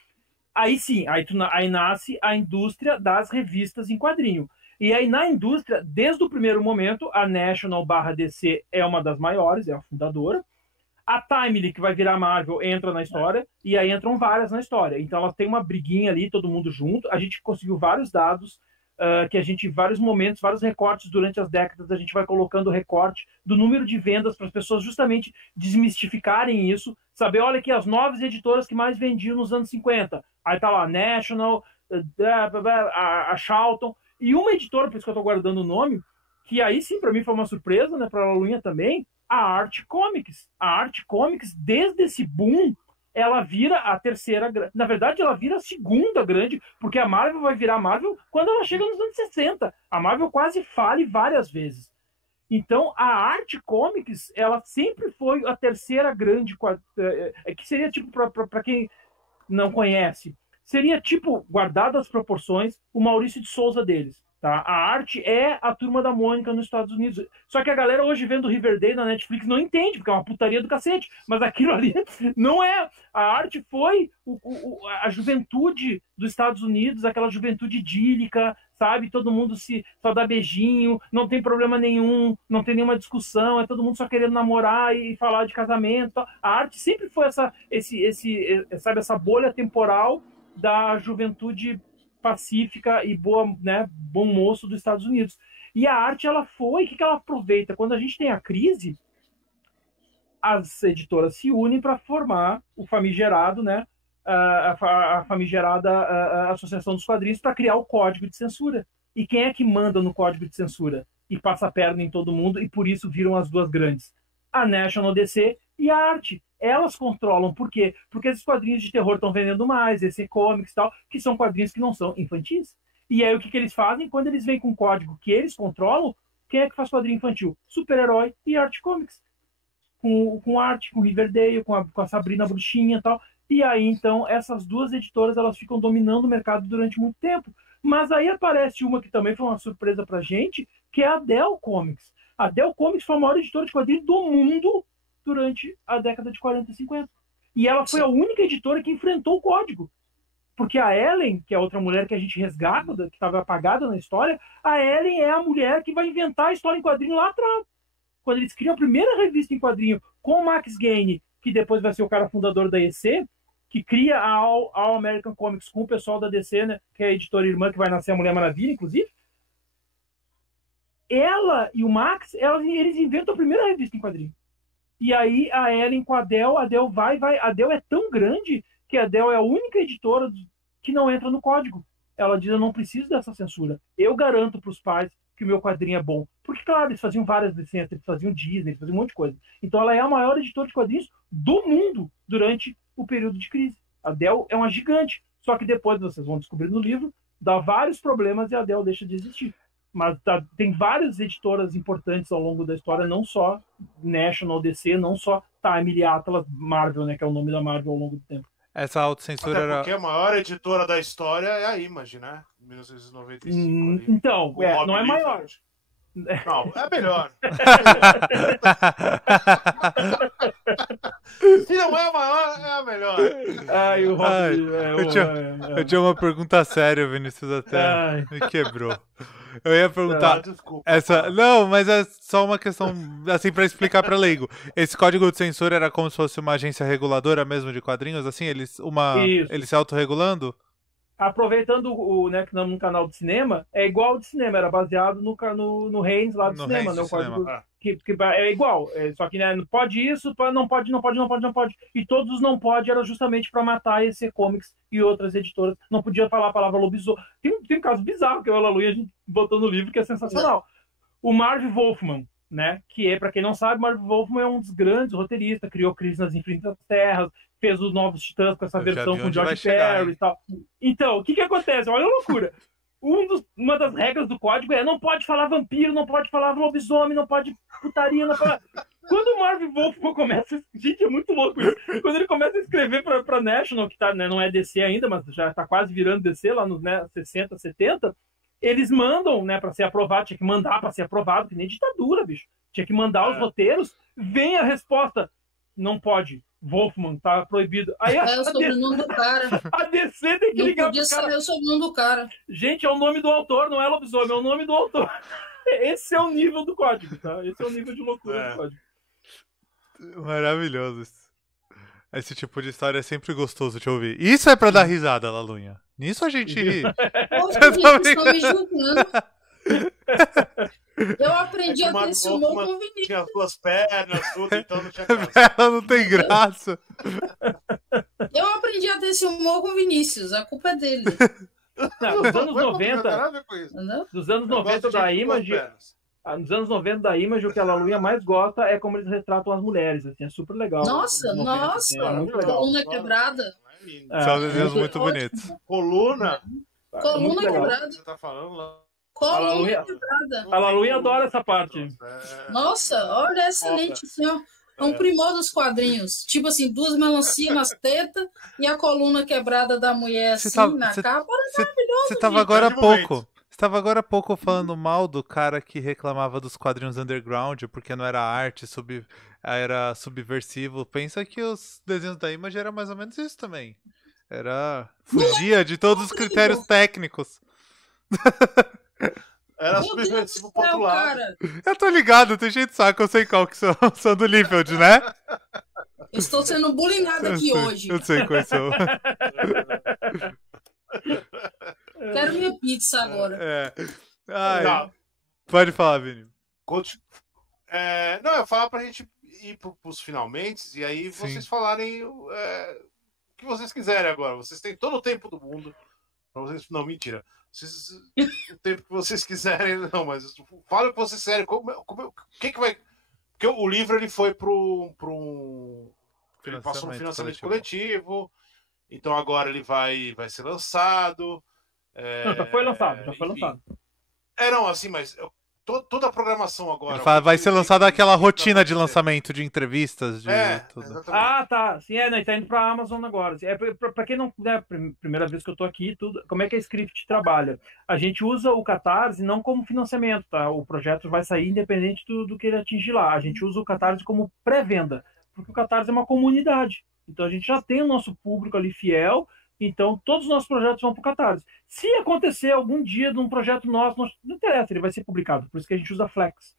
aí sim, aí nasce a indústria das revistas em quadrinho. E aí, na indústria, desde o primeiro momento, a National/DC é uma das maiores, é a fundadora. A Timely, que vai virar Marvel, entra na história, e aí entram várias na história. Então, elas têm uma briguinha ali, todo mundo junto. A gente conseguiu vários dados, que a gente, vários momentos, vários recortes durante as décadas, a gente vai colocando o recorte do número de vendas para as pessoas justamente desmistificarem isso. Saber, olha aqui, as 9 editoras que mais vendiam nos anos 50. Aí tá lá, a National, a Charlton... E uma editora, por isso que eu estou guardando o nome, que aí sim, para mim foi uma surpresa, né, para a Lalunha também, a Art Comics. A Art Comics, desde esse boom, ela vira a terceira grande. Na verdade, ela vira a segunda grande, porque a Marvel vai virar Marvel quando ela chega nos anos 60. A Marvel quase fale várias vezes. Então, a Art Comics, ela sempre foi a terceira grande, que seria tipo, para quem não conhece, seria tipo, guardado as proporções, o Maurício de Souza deles. Tá? A arte é a Turma da Mônica nos Estados Unidos. Só que a galera hoje vendo Riverdale na Netflix não entende, porque é uma putaria do cacete. Mas aquilo ali não é. A arte foi a juventude dos Estados Unidos, aquela juventude idílica, sabe? Todo mundo só dá beijinho, não tem problema nenhum, não tem nenhuma discussão, é todo mundo só querendo namorar e falar de casamento. A arte sempre foi essa bolha temporal da juventude pacífica e boa, né, bom moço dos Estados Unidos. E a arte, ela foi, o que ela aproveita? Quando a gente tem a crise, as editoras se unem para formar o famigerado, né, a famigerada Associação dos Quadrinhos, para criar o código de censura. E quem é que manda no código de censura? E passa a perna em todo mundo, e por isso viram as duas grandes. A National DC e a arte. Elas controlam. Por quê? Porque esses quadrinhos de terror estão vendendo mais, esse comics e tal, que são quadrinhos que não são infantis. E aí o que eles fazem? Quando eles vêm com um código que eles controlam, quem é que faz quadrinho infantil? Super-herói e arte comics. Com arte, com Riverdale, com a Sabrina Bruxinha e tal. E aí, então, essas duas editoras, elas ficam dominando o mercado durante muito tempo. Mas aí aparece uma que também foi uma surpresa pra gente, que é a Dell Comics. A Dell Comics foi a maior editora de quadrinhos do mundo durante a década de 40 e 50. E ela foi a única editora que enfrentou o código. Porque a Ellen, que é outra mulher que a gente resgata, que estava apagada na história, a Ellen é a mulher que vai inventar a história em quadrinho lá atrás. Quando eles criam a primeira revista em quadrinho com o Max Gaine, que depois vai ser o cara fundador da EC, que cria a All American Comics com o pessoal da DC, né, que é a editora irmã que vai nascer a Mulher Maravilha, inclusive. Ela e o Max, eles inventam a primeira revista em quadrinho. E aí a Ellen com a Dell vai. A Dell é tão grande que a Dell é a única editora que não entra no código. Ela diz, eu não preciso dessa censura. Eu garanto para os pais que o meu quadrinho é bom. Porque, claro, eles faziam várias licenças, eles faziam Disney, eles faziam um monte de coisa. Então ela é a maior editora de quadrinhos do mundo durante o período de crise. A Dell é uma gigante. Só que depois, vocês vão descobrir no livro, dá vários problemas e a Dell deixa de existir. Mas tem várias editoras importantes ao longo da história, não só National, DC, não só Time e Atlas, Marvel, né, que é o nome da Marvel ao longo do tempo. Essa autocensura era... porque a maior editora da história é a Image, né? 1995. Então, não é maior. Não, é melhor. Se não é a maior, é a melhor. Eu tinha uma pergunta séria, Vinícius, até me quebrou. Eu ia perguntar. Desculpa. Não, mas é só uma questão, assim, pra explicar pra leigo. Esse código de censura era como se fosse uma agência reguladora mesmo de quadrinhos, assim? Eles se autorregulando? Aproveitando né, que no canal de cinema, é igual ao de cinema, era baseado no Reigns lá do cinema, né? O código que é igual, só que né, pode isso, não pode. E todos os não pode era justamente para matar esse comics e outras editoras. Não podia falar a palavra lobisomem. Tem um caso bizarro que o Aleluia a gente botou no livro que é sensacional. O Marv Wolfman, né? Que é, para quem não sabe, Marv Wolfman é um dos grandes roteiristas, criou Crise nas Infinitas Terras, fez os Novos Titãs com essa versão com George Perry e tal. Então, o que acontece? Olha a loucura. Uma das regras do código é não pode falar vampiro, não pode falar lobisomem, não pode putaria, não pode... Quando o Marv Wolfman começa... Gente, é muito louco isso. Quando ele começa a escrever pra National, que tá, né, não é DC ainda, mas já tá quase virando DC, lá nos 60, 70, eles mandam, né, pra ser aprovado, tinha que mandar pra ser aprovado, que nem ditadura, bicho. Tinha que mandar os roteiros, vem a resposta, não pode. Wolfman, tá proibido. Aí é o sobrenome do cara. A DC tem que ligar pro cara. Não podia saber o sobrenome do cara. Gente, é o nome do autor, não é lobisomem, é o nome do autor. Esse é o nível do código, tá? Esse é o nível de loucura do código. Maravilhoso. Esse tipo de história é sempre gostoso de ouvir. Isso é pra dar risada, Lalunha. Nisso a gente ri. Vocês estão me julgando. Eu aprendi a ter esse humor com o Vinícius. Tinha as duas pernas, tudo, então não tinha graça. Ela não tem graça. Eu aprendi a ter esse humor com o Vinícius. A culpa é dele. Não, dos anos 90, dos anos 90 da Image, nos anos 90 da Image, o que a Lalunha mais gosta é como eles retratam as mulheres. Assim, é super legal. Nossa, 90, assim, é muito legal. Coluna quebrada. São desenhos muito bonitos. Coluna quebrada. Você tá falando lá? Coluna quebrada. A Lalunha adora essa parte. Nossa, olha, é excelente, assim, ó. É um primor dos quadrinhos. Tipo assim, duas melancias nas tetas e a coluna quebrada da mulher assim, na capa. Você tava agora há pouco. Estava agora há pouco falando mal do cara que reclamava dos quadrinhos underground porque não era arte, era subversivo. Pensa que os desenhos da Image era mais ou menos isso também. Fugia de todos os critérios técnicos. Era Meu Deus subversivo do pro outro céu, lado. cara. Eu tô ligado, tem jeito de saco, eu sei qual que são do Liefeld, né? Eu estou sendo bullyingado aqui hoje. Eu sei quais são. Quero minha pizza agora. É. Ai, Não, pode falar, Vini. não, eu ia falar pra gente ir pros finalmente, e aí Sim. vocês falarem o que vocês quiserem agora. Vocês têm todo o tempo do mundo pra vocês. Não, mentira. O tempo que vocês quiserem, não, mas fala o que vocês quiserem. O que vai. Porque o livro ele foi ele passou no financiamento coletivo. Então agora ele vai ser lançado. Não, já foi lançado. Não, assim, mas toda a programação agora. Ele fala, vai ser lançada aquela rotina de lançamento de entrevistas, de tudo. Exatamente. Ah, tá. Sim, não, tá indo pra Amazon agora. Pra quem não, né, primeira vez que eu tô aqui, como é que a Script trabalha? A gente usa o Catarse não como financiamento, tá? O projeto vai sair independente do que ele atingir lá. A gente usa o Catarse como pré-venda, porque o Catarse é uma comunidade. Então a gente já tem o nosso público ali fiel, então todos os nossos projetos vão para o Catarse. Se acontecer algum dia de um projeto nosso, não interessa, ele vai ser publicado, por isso que a gente usa Flex.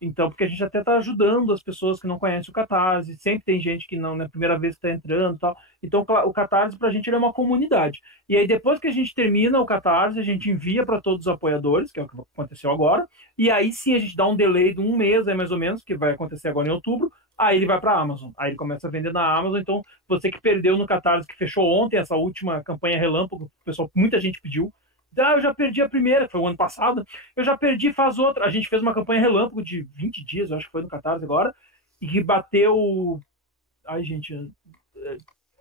Então, porque a gente até está ajudando as pessoas que não conhecem o Catarse, sempre tem gente que não, na primeira vez está entrando e tal. Então, o Catarse, para a gente, ele é uma comunidade. E aí, depois que a gente termina o Catarse, a gente envia para todos os apoiadores, que é o que aconteceu agora, e aí sim a gente dá um delay de um mês, mais ou menos, que vai acontecer agora em outubro, aí ele vai para a Amazon. Aí ele começa a vender na Amazon. Então, você que perdeu no Catarse, que fechou ontem, essa última campanha relâmpago, pessoal, muita gente pediu. Eu já perdi a primeira, foi o ano passado. Eu já perdi, faz outra. A gente fez uma campanha relâmpago de 20 dias, eu acho que foi no Catarse agora, e que bateu. Ai, gente,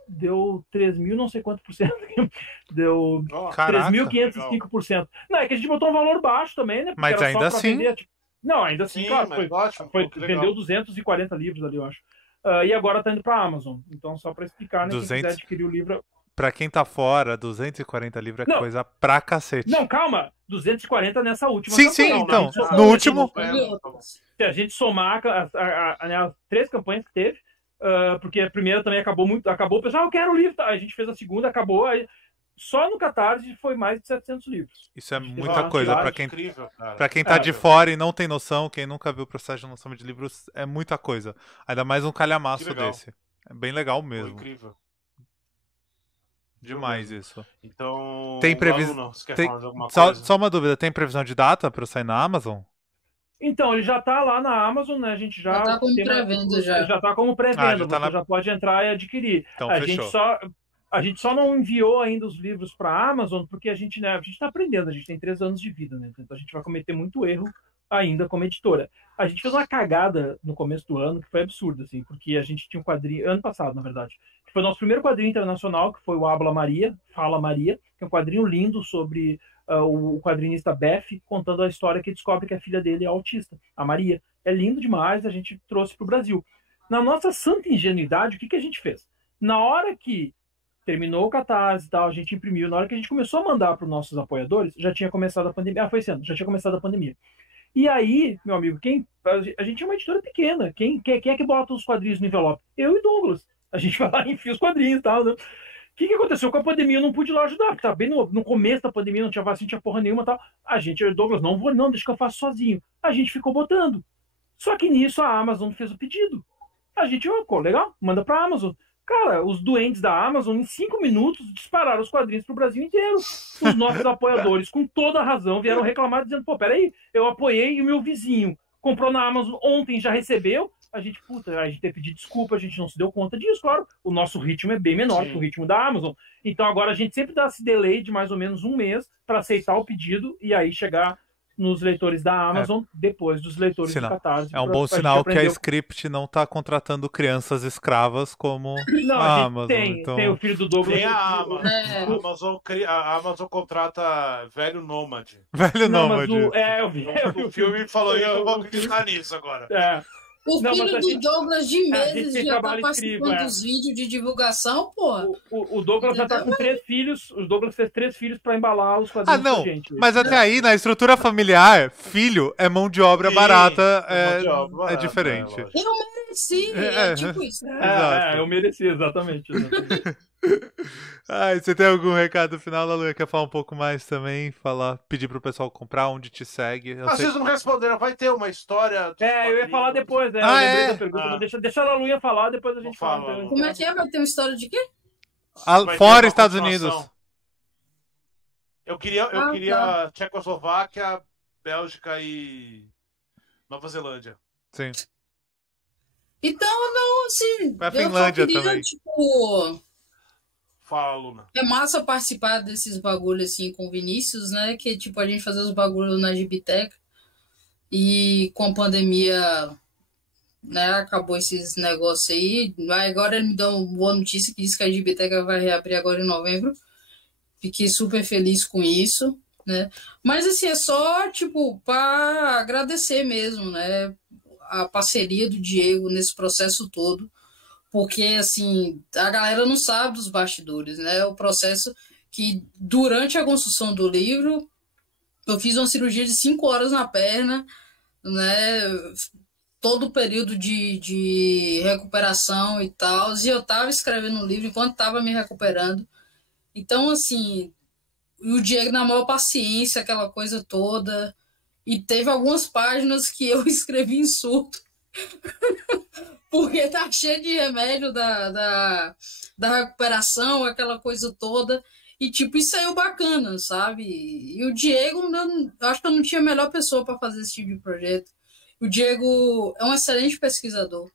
deu 3.000, não sei quanto por cento. Deu 3.505%. Não, é que a gente botou um valor baixo também, né? Mas ainda assim. Vender, tipo... Não, ainda assim, sim, claro. Ótimo, Vendeu 240 livros ali, eu acho. E agora tá indo pra Amazon. Então, só pra explicar, né? 200... Quem quiser adquirir o livro. Pra quem tá fora, 240 livros é coisa pra cacete. Não, calma. 240 nessa última Sim, campanha. sim, então. No último... Se a gente somar as 3 campanhas que teve, porque a primeira também acabou, o pessoal, eu quero o livro. Tá? A gente fez a segunda, acabou. Aí, só no Catarse foi mais de 700 livros. Isso é muita coisa. Pra quem tá de fora e não tem noção, quem nunca viu o processo de lançamento de livros, é muita coisa. Ainda mais um calhamaço desse. É bem legal mesmo. Foi incrível. Demais isso. Então, tem previsão. Só uma dúvida, tem previsão de data para sair na Amazon? Então, ele já tá lá na Amazon, né? A gente já tá como pré-venda já. Já tá como pré-venda, você já pode entrar e adquirir. Então, a gente só não enviou ainda os livros para a Amazon porque a gente tá aprendendo, a gente tem 3 anos de vida, né? Então a gente vai cometer muito erro ainda como editora. A gente fez uma cagada no começo do ano que foi absurda, assim, porque a gente tinha um quadrinho, ano passado, na verdade, que foi o nosso primeiro quadrinho internacional, que foi o Fala Maria, que é um quadrinho lindo sobre o quadrinista Beth contando a história que descobre que a filha dele é autista, a Maria. É lindo demais, a gente trouxe para o Brasil. Na nossa santa ingenuidade, o que a gente fez? Na hora que terminou o Catarse e tal, a gente imprimiu, na hora que a gente começou a mandar para os nossos apoiadores, já tinha começado a pandemia. Foi esse ano, já tinha começado a pandemia. E aí, meu amigo, a gente é uma editora pequena. Quem é que bota os quadrinhos no envelope? Eu e Douglas. A gente vai lá e enfia os quadrinhos e tal, né? O que aconteceu com a pandemia? Eu não pude ir lá ajudar, porque tá bem no começo da pandemia, não tinha vacina, não tinha porra nenhuma e tal. A gente, eu e Douglas, não vou não, deixa que eu faço sozinho. A gente ficou botando. Só que nisso a Amazon fez o pedido. A gente, legal, manda pra Amazon. Cara, os doentes da Amazon, em 5 minutos, dispararam os quadrinhos pro Brasil inteiro. Os nossos apoiadores, com toda a razão, vieram reclamar, dizendo, pô, peraí, eu apoiei e o meu vizinho comprou na Amazon ontem, já recebeu. A gente teve que pedir desculpa, a gente não se deu conta disso, claro. O nosso ritmo é bem menor que o ritmo da Amazon. Então agora a gente sempre dá esse delay de mais ou menos um mês para aceitar o pedido e aí chegar nos leitores da Amazon depois dos leitores do Catarse. É um bom sinal que a Script não está contratando crianças escravas como a Amazon. Tem o filho do Douglas. Tem a Amazon. A Amazon contrata velho nômade. Velho nômade. O filme falou, eu vou acreditar nisso agora. O Não, filho mas a do gente- Douglas de a gente meses tem já tá trabalho participando incrível, dos vídeos de divulgação, porra. O Douglas já tá com 3 filhos. O Douglas fez 3 filhos pra embalar os Ah, quadrinhos com a não. gente. Mas até aí, na estrutura familiar, filho é mão de obra Sim, barata, mão de obra barata, diferente. lógico. Eu mereci, é tipo isso. Exato. Eu mereci, exatamente. Ai, você tem algum recado final, Lalu? Quer falar um pouco mais também? Pedir pro pessoal comprar, onde te segue? Eu sei- Vocês não responderam, vai ter uma história. dos Eu ia falar quadrinhos. depois, né? Ah, eu lembrei é? da pergunta, Ah. mas deixa a Laluinha falar, depois a gente Vou fala. falar, então. Como é que é? Vai ter uma história de quê? Ah, Vai ter fora uma Estados continuação. Unidos. Eu queria tá. Tchecoslováquia, Bélgica e Nova Zelândia. Sim. Então, não, assim, Pra eu só Finlândia queria, também. tipo, Fala, Luna. é massa participar desses bagulhos assim com o Vinícius, né? Que tipo, a gente fazer os bagulhos na Gibiteca e com a pandemia, né, acabou esses negócios aí. Mas agora ele me deu uma boa notícia que diz que a Gibiteca vai reabrir agora em novembro. Fiquei super feliz com isso, né? Mas assim, é só tipo para agradecer mesmo, né? A parceria do Diego nesse processo todo. Porque, assim, a galera não sabe dos bastidores, né? O processo que, durante a construção do livro, eu fiz uma cirurgia de 5 horas na perna, né? Todo o período de recuperação e tal. E eu tava escrevendo o livro enquanto tava me recuperando. Então, assim, o Diego na maior paciência, aquela coisa toda. E teve algumas páginas que eu escrevi em surto. Porque tá cheio de remédio da recuperação, aquela coisa toda. E, tipo, isso saiu bacana, sabe? E o Diego, eu acho que eu não tinha a melhor pessoa para fazer esse tipo de projeto. O Diego é um excelente pesquisador.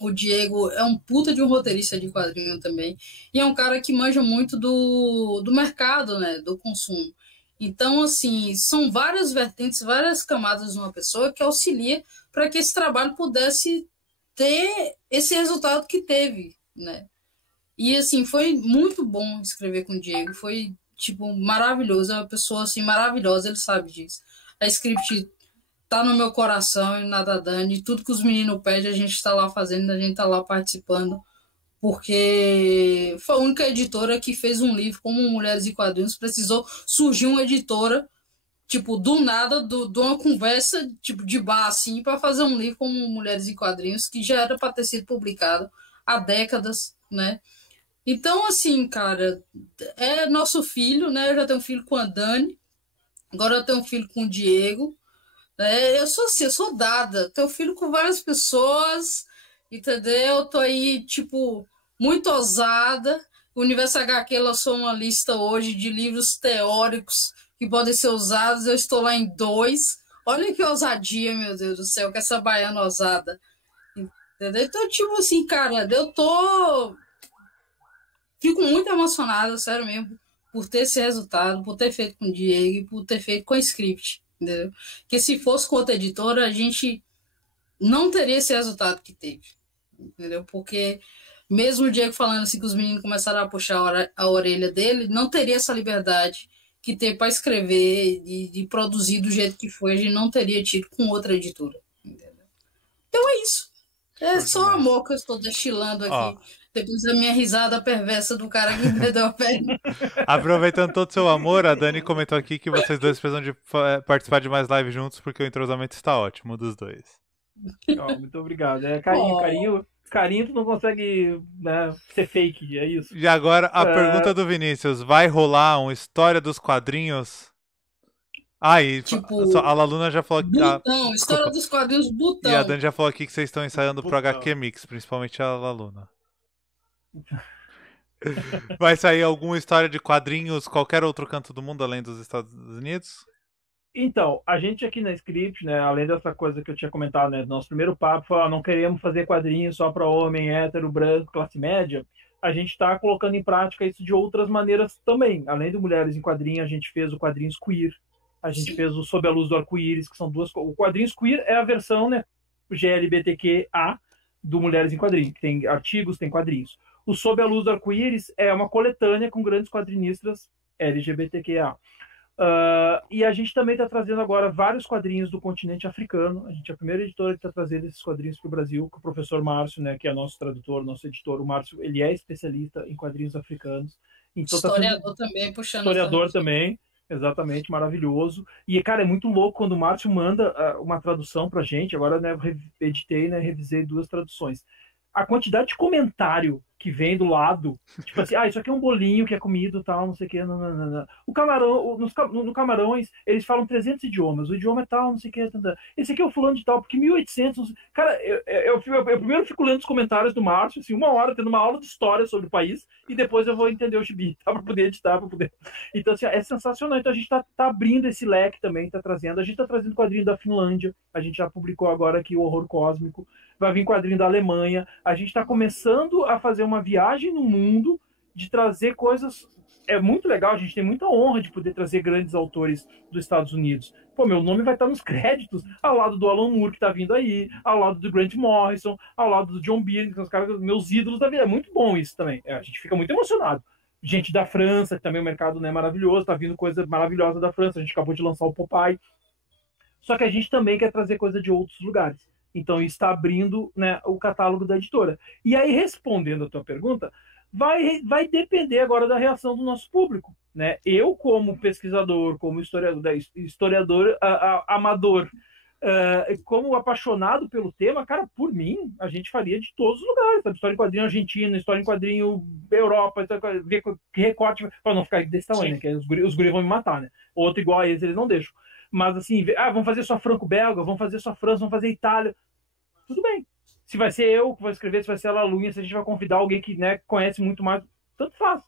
O Diego é um puta de um roteirista de quadrinho também. E é um cara que manja muito do mercado, né? Do consumo. Então, assim, são várias vertentes, várias camadas de uma pessoa que auxilia para que esse trabalho pudesse ter esse resultado que teve, né? E, assim, foi muito bom escrever com o Diego. Foi, tipo, maravilhoso. É uma pessoa, assim, maravilhosa. Ele sabe disso. A script tá no meu coração e nada Dani. Tudo que os meninos pedem, a gente tá lá fazendo, a gente tá lá participando. Porque foi a única editora que fez um livro como Mulheres e Quadrinhos. Precisou surgir uma editora, tipo, do nada, de uma conversa, tipo, de bar, assim, para fazer um livro como Mulheres e Quadrinhos, que já era para ter sido publicado há décadas, né? Então, assim, cara, é nosso filho, né? Eu já tenho um filho com a Dani, agora eu tenho um filho com o Diego. Eu sou assim, eu sou dada. Tenho filho com várias pessoas, entendeu? Eu tô aí, tipo, muito ousada. O Universo HQ lançou uma lista hoje de livros teóricos que podem ser usados. Eu estou lá em 2. Olha que ousadia, meu Deus do céu, com essa baiana ousada. Entendeu? Então, tipo assim, cara, eu tô. Fico muito emocionada, sério mesmo, por ter esse resultado, por ter feito com o Diego e por ter feito com a Script. Entendeu? Porque se fosse com outra editora, a gente não teria esse resultado que teve. Entendeu? Porque mesmo o Diego falando assim que os meninos começaram a puxar a orelha dele, não teria essa liberdade que teve para escrever e de produzir do jeito que foi, a gente não teria tido com outra editora. Entendeu? Então é isso. É só amor que eu estou destilando aqui. Ó. Depois da minha risada perversa do cara que me deu a perna. Aproveitando todo o seu amor, a Dani comentou aqui que vocês dois precisam de participar de mais lives juntos porque o entrosamento está ótimo dos dois. Muito obrigado. Carinho tu não consegue, né, ser fake, é isso. E agora a pergunta do Vinícius: vai rolar uma história dos quadrinhos? E Tipo, a Laluna já falou que. Butão, história dos quadrinhos Butão. E a Dani já falou aqui que vocês estão ensaiando pro Butão. HQ Mix, principalmente a Laluna. Vai sair alguma história de quadrinhos, qualquer outro canto do mundo além dos Estados Unidos? Então, a gente aqui na Script, né, além dessa coisa que eu tinha comentado, né, nosso primeiro papo foi, não queremos fazer quadrinhos só para homem, hétero, branco, classe média. A gente está colocando em prática isso de outras maneiras também. Além do Mulheres em Quadrinhos, a gente fez o Quadrinhos Queer, a gente fez o Sob a Luz do Arco-Íris, que são duas... O Quadrinhos Queer é a versão, né, GLBTQA do Mulheres em Quadrinhos, que tem artigos, tem quadrinhos. O Sob a Luz do Arco-Íris é uma coletânea com grandes quadrinistas LGBTQA. E a gente também está trazendo agora vários quadrinhos do continente africano. A gente é a primeira editora que está trazendo esses quadrinhos para o Brasil, com o professor Márcio, né, que é nosso tradutor, nosso editor. O Márcio, ele é especialista em quadrinhos africanos. Então, historiador também, puxando. Historiador também, exatamente, maravilhoso. E, cara, é muito louco quando o Márcio manda uma tradução para a gente. Agora, né, eu editei, né, revisei 2 traduções. A quantidade de comentário que vem do lado, tipo assim, isso aqui é um bolinho que é comido, tal, não sei o que, não. O camarão, no Camarões, eles falam 300 idiomas, o idioma é tal, não sei o que, esse aqui é o fulano de tal, porque 1800, cara, eu primeiro fico lendo os comentários do Márcio, assim, 1 hora, tendo uma aula de história sobre o país, e depois eu vou entender o gibi, tá, pra poder editar, Então, assim, é sensacional, então a gente tá abrindo esse leque também, tá trazendo, a gente tá trazendo quadrinho da Finlândia, a gente já publicou agora aqui o Horror Cósmico, vai vir quadrinho da Alemanha, a gente está começando a fazer uma viagem no mundo de trazer coisas. É muito legal, a gente tem muita honra de poder trazer grandes autores dos Estados Unidos. Pô, meu nome vai estar nos créditos, ao lado do Alan Moore, que está vindo aí, ao lado do Grant Morrison, ao lado do John Byrne, que são os caras, meus ídolos da vida. É muito bom isso também. A gente fica muito emocionado. Gente da França, que também o mercado, né, maravilhoso, está vindo coisa maravilhosa da França. A gente acabou de lançar o Popeye. Só que a gente também quer trazer coisa de outros lugares. Então, está abrindo, né, o catálogo da editora. E aí, respondendo a tua pergunta, vai depender agora da reação do nosso público. Né? Eu, como pesquisador, como historiador amador, como apaixonado pelo tema, cara, por mim, a gente faria de todos os lugares. Sabe? História em quadrinho Argentina, história em quadrinho Europa, ver que recorte, para não ficar desse tamanho, né? Que os guris vão me matar, né? Outro igual a eles não deixam. Mas assim, vamos fazer só franco-belga, vamos fazer só França, vamos fazer Itália. Tudo bem. Se vai ser eu que vou escrever, se vai ser a Lalunha, se a gente vai convidar alguém que, né, conhece muito mais, tanto faz.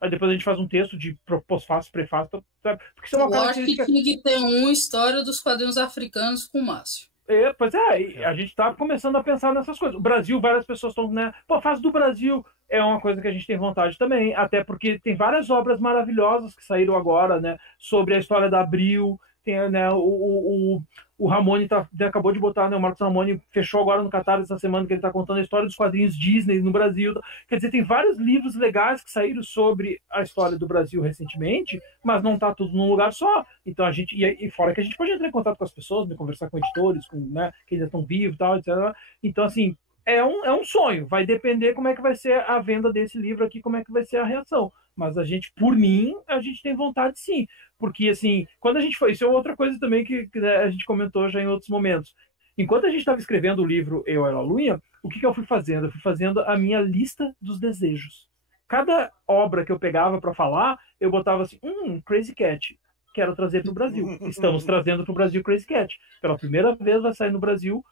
Aí depois a gente faz um texto de pós-fácil, prefácio, sabe? Porque isso é uma característica... Eu acho que tinha que ter uma história dos quadrinhos africanos com o Márcio. Pois é, a gente tá começando a pensar nessas coisas. O Brasil, várias pessoas estão, né? Pô, faz do Brasil. É uma coisa que a gente tem vontade também, até porque tem várias obras maravilhosas que saíram agora, né? Sobre a história da Abril. Tem, né, o Ramone acabou de botar, né, o Marcos Ramone fechou agora no Catarse essa semana, que ele está contando a história dos quadrinhos Disney no Brasil. Quer dizer, tem vários livros legais que saíram sobre a história do Brasil recentemente, mas não está tudo num lugar só. Então a gente, e fora que a gente pode entrar em contato com as pessoas, né, conversar com editores, com, né, que ainda estão vivos e tal, etc. Então, assim, é um sonho. Vai depender como é que vai ser a venda desse livro aqui, como é que vai ser a reação. Mas a gente, por mim, a gente tem vontade sim. Porque, assim, quando a gente foi... Isso é outra coisa também que né, a gente comentou já em outros momentos. Enquanto a gente estava escrevendo o livro Eu Era a Lunha, o que eu fui fazendo? Eu fui fazendo a minha lista dos desejos. Cada obra que eu pegava para falar, eu botava assim, Crazy Cat, quero trazer para o Brasil. Estamos trazendo para o Brasil Crazy Cat. Pela primeira vez vai sair no Brasil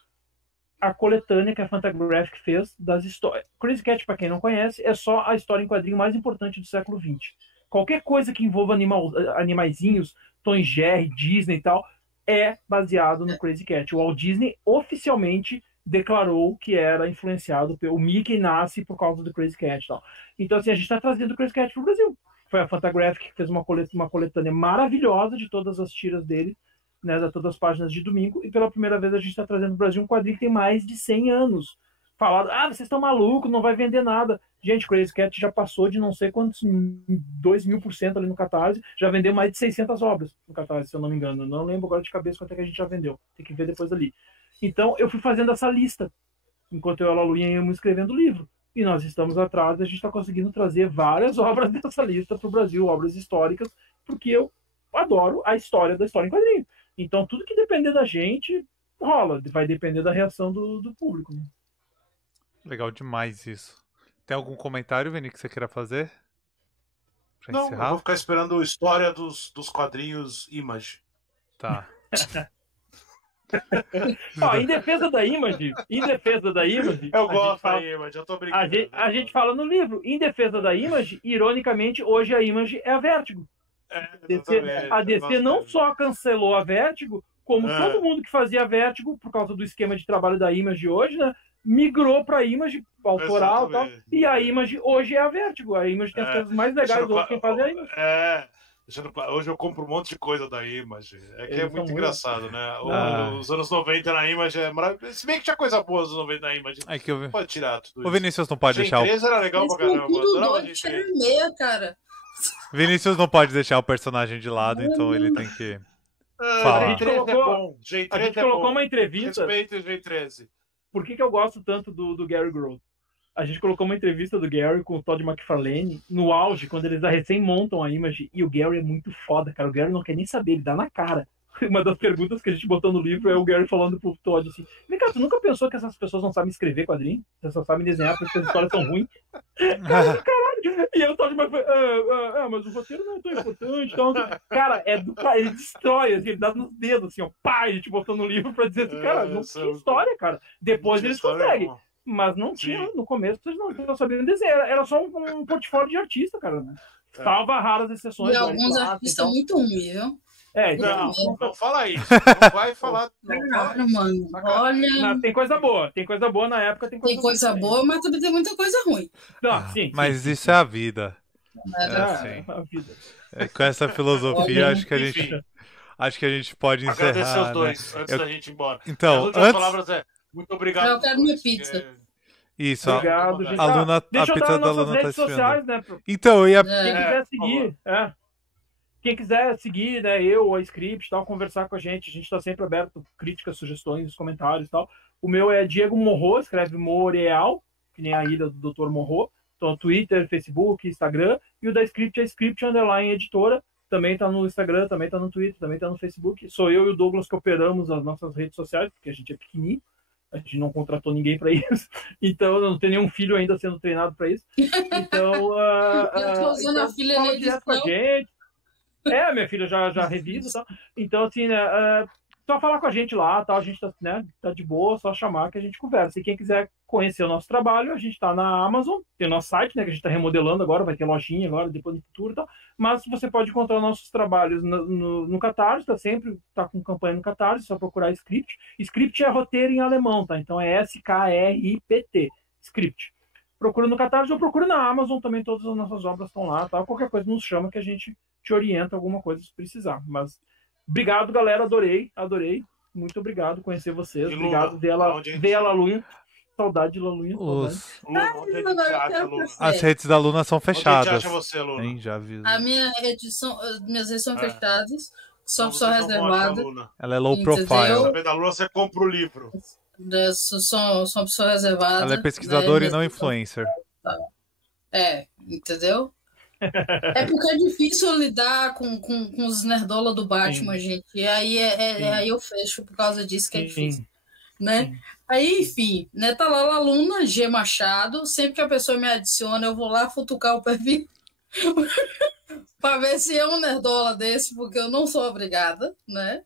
a coletânea que a Fantagraphic fez das histórias. Crazy Cat, para quem não conhece, é só a história em quadrinho mais importante do século XX. Qualquer coisa que envolva animaizinhos, Tom e Jerry, Disney e tal, é baseado no Crazy Cat. O Walt Disney oficialmente declarou que era influenciado pelo Mickey, nasce por causa do Crazy Cat e tal. Então, assim, a gente está trazendo o Crazy Cat para o Brasil. Foi a Fantagraphic que fez uma coletânea maravilhosa de todas as tiras dele, né, de todas as páginas de domingo, e pela primeira vez a gente está trazendo para o Brasil um quadrinho que tem mais de 100 anos. Falaram, vocês estão malucos, não vai vender nada. Gente, Crazy Cat já passou de não sei quantos, 2.000% ali no Catarse, já vendeu mais de 600 obras no Catarse, se eu não me engano. Não lembro agora de cabeça quanto é que a gente já vendeu. Tem que ver depois ali. Então, eu fui fazendo essa lista, enquanto eu e a Laluinha íamos escrevendo o livro. E nós estamos atrás, a gente está conseguindo trazer várias obras dessa lista para o Brasil, obras históricas, porque eu adoro a história da história em quadrinho. Então, tudo que depender da gente, rola. Vai depender da reação do público. Né? Legal demais isso. Tem algum comentário, Vini, que você queira fazer? Pra não, encerrar? Eu vou ficar esperando a história dos quadrinhos Image. Tá. Em defesa da Image, eu gosto da Image, eu tô brincando. A gente fala no livro, em defesa da Image, ironicamente, hoje a Image é a Vertigo. A DC não só cancelou a Vertigo, como todo mundo que fazia Vertigo, por causa do esquema de trabalho da Image hoje, né, migrou para a Image autoral e tal, e a Image hoje é a Vertigo. A Image tem as coisas mais legais hoje, quem faz é a Image. Hoje eu compro um monte de coisa da Image. É muito engraçado, né? Os anos 90 na Image é maravilhoso. Se bem que tinha coisa boa nos anos 90 na Image. Que eu... Pode tirar tudo isso. O Vinícius não pode deixar. Era legal pra caramba. Tudo 2 era meia, cara. Vinícius não pode deixar o personagem de lado, então ele tem que falar. A gente colocou, a gente colocou uma entrevista. Respeito o G13. Por que eu gosto tanto do Gary Grohl? A gente colocou uma entrevista do Gary com o Todd McFarlane no auge, quando eles recém montam a Image, e o Gary é muito foda, cara. O Gary não quer nem saber, ele dá na cara. Uma das perguntas que a gente botou no livro é o Gary falando pro Todd assim: vem cá, tu nunca pensou que essas pessoas não sabem escrever quadrinho? Você só sabem desenhar porque as histórias são ruins? Caralho! E aí o Todd McFarlane, mas o roteiro não é tão importante. Então... Cara, ele destrói, assim, ele dá nos dedos, assim, ó, pá, a gente botou no livro pra dizer assim, cara, não tinha história, cara. Depois eles conseguem. Mas não tinha, no começo, eles não sabiam desenhar. Era só um portfólio de artista, cara. Né? Salva raras exceções. E alguns artistas muito ruins, viu? Não fala isso. Não vai falar. Caralho, mano. Olha. Tem coisa boa. Tem coisa boa na época. Tem coisa boa, mas também tem muita coisa ruim. Sim, mas isso é a vida. É a vida. Com essa filosofia, acho que a gente pode encerrar. Agradecer os dois antes da gente ir embora. Então, as últimas palavras muito obrigado. Eu quero minha pizza. Isso, obrigado, gente. Deixa a pizza da Luna redes sociais, né? Então, eu ia... Quem quiser seguir, quem quiser seguir, né, eu, a Script, tal, conversar com a gente está sempre aberto, críticas, sugestões, comentários e tal. O meu é Diego Morro, escreve Moreal, que nem a ilha do Dr. Morro. Então, Twitter, Facebook, Instagram. E o da Script é Script_editora. Também tá no Instagram, também tá no Twitter, também tá no Facebook. Sou eu e o Douglas que operamos as nossas redes sociais, porque a gente é pequenininho. A gente não contratou ninguém para isso. Então, não tem nenhum filho ainda sendo treinado para isso. Então, eu tô usando a filha na edição. Com a gente. Minha filha já revisa. Tá? Então, assim, só falar com a gente lá, tá? A gente tá de boa, só chamar que a gente conversa. E quem quiser conhecer o nosso trabalho, a gente tá na Amazon, tem o nosso site, né? Que a gente tá remodelando agora, vai ter lojinha agora, depois no futuro e tal. Mas você pode encontrar nossos trabalhos no Catarse, tá com campanha no Catarse, só procurar Script. Script é roteiro em alemão, tá? Então é SKRIPT, Script. Procura no Catarse ou procura na Amazon também, todas as nossas obras estão lá, tá? Qualquer coisa nos chama que a gente te orienta alguma coisa se precisar. Mas obrigado, galera, adorei. Muito obrigado conhecer vocês. Obrigado ver a Lalunha. Saudade de Lalunha. As redes da Luna são fechadas. Onde acha você, Luna? Nem já aviso. Minhas redes são fechadas. Só pessoa reservada. Ela é low profile. Saber da Luna, você compra o livro. Sou uma pessoa reservada. Ela é pesquisadora e não influencer. Entendeu? É porque é difícil lidar com os nerdola do Batman, gente. E aí, aí eu fecho por causa disso que é difícil. Né? Aí, enfim, né? Tá lá a Luna, G Machado. Sempre que a pessoa me adiciona, eu vou lá futucar o perfil pra ver se é um nerdola desse, porque eu não sou obrigada, né?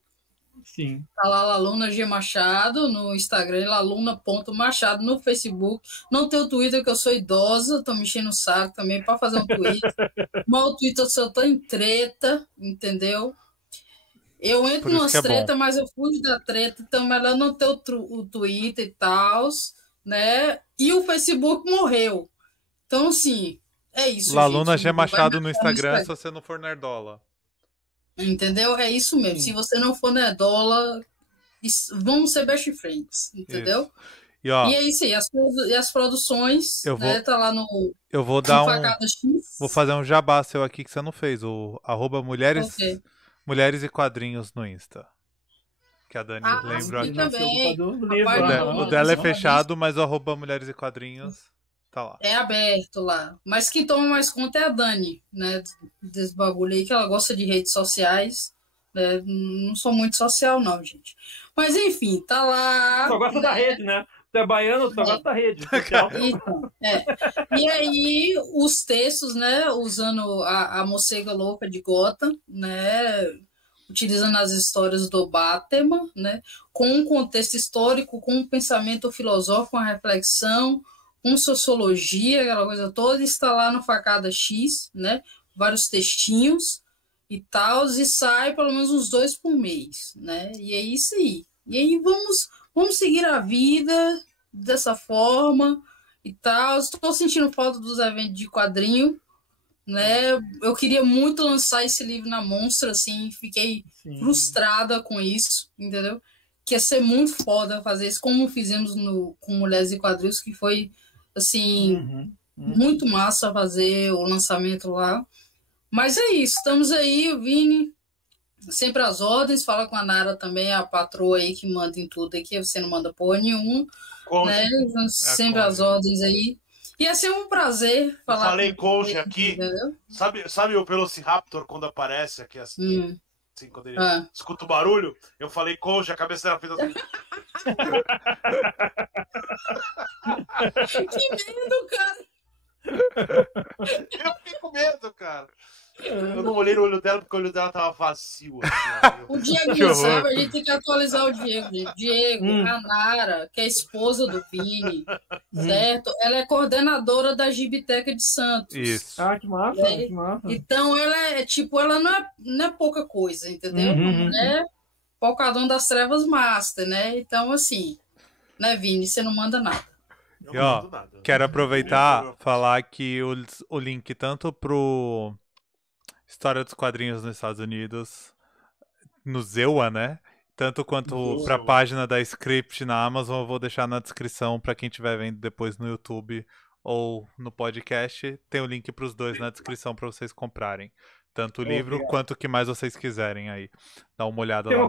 Sim. Tá lá Laluna G Machado no Instagram, laluna.machado no Facebook. Não tenho Twitter, que eu sou idosa, tô me enchendo o saco também para fazer um Twitter. Mas o Twitter eu só tô em treta, entendeu? Eu entro numas tretas, mas eu fujo da treta, então melhor não ter o Twitter e tal, né? E o Facebook morreu. Então, assim, é isso. Laluna G Machado no Instagram, se você não for nerdola. Entendeu? É isso mesmo. Sim. Se você não for nerdola, vamos ser best friends, entendeu? E é isso aí. As produções, tá lá no. Eu vou dar Vou fazer um jabá seu aqui que você não fez. O @mulheres e quadrinhos no Insta. Que a Dani lembrou aqui. Também. O dela é fechado, mas o @mulheres e quadrinhos tá lá. É aberto lá. Mas quem toma mais conta é a Dani, né? Desse bagulho aí, que ela gosta de redes sociais. Né? Não sou muito social, não, gente. Mas enfim, tá lá. Só gosta da rede, né? Tu é baiano, só gosta da rede. Então, E aí, os textos, né? Usando a Morcega Louca de Gotham, né? Utilizando as histórias do Batman, né? Com um contexto histórico, com um pensamento filosófico, uma reflexão, com sociologia, aquela coisa toda, está lá no Facada X, né? Vários textinhos e tal, e sai pelo menos uns 2 por mês, né? E é isso aí. E aí vamos seguir a vida dessa forma e tal. Estou sentindo falta dos eventos de quadrinho, né? Eu queria muito lançar esse livro na Monstra, assim, fiquei frustrada com isso, entendeu? Que ia ser muito foda fazer isso, como fizemos com Mulheres e Quadrinhos, que foi, assim, muito massa fazer o lançamento lá. Mas é isso, estamos aí, o Vini, sempre às ordens, fala com a Nara também, a patroa aí que manda em tudo aqui, você não manda porra nenhuma, né? Sempre às ordens aí. Ia ser um prazer falar. Eu falei conge aqui, entendeu? sabe o Velociraptor quando aparece aqui assim, quando ele escuta o barulho? Eu falei conge, a cabeça dela fez assim. Que medo, cara! Eu fiquei com medo, cara. Eu não olhei no olho dela porque o olho dela tava vazio. Assim, o Diego não sabe, a gente tem que atualizar o Diego. Gente. Diego, a Nara, que é a esposa do Vini, certo? Ela é coordenadora da Gibiteca de Santos. Isso. Ah, que massa, que massa. Então, ela é tipo, ela não é pouca coisa, entendeu? É Pocadão das Trevas Master, né? Então, assim, né, Vini, você não manda nada. E, ó, quero aproveitar falar que o link tanto pro História dos Quadrinhos nos Estados Unidos, no Zewa, né? Tanto quanto pra página da Script na Amazon, eu vou deixar na descrição pra quem estiver vendo depois no YouTube ou no podcast. Tem o link pros dois na descrição pra vocês comprarem. Tanto o livro quanto o que mais vocês quiserem aí. Dá uma olhada lá.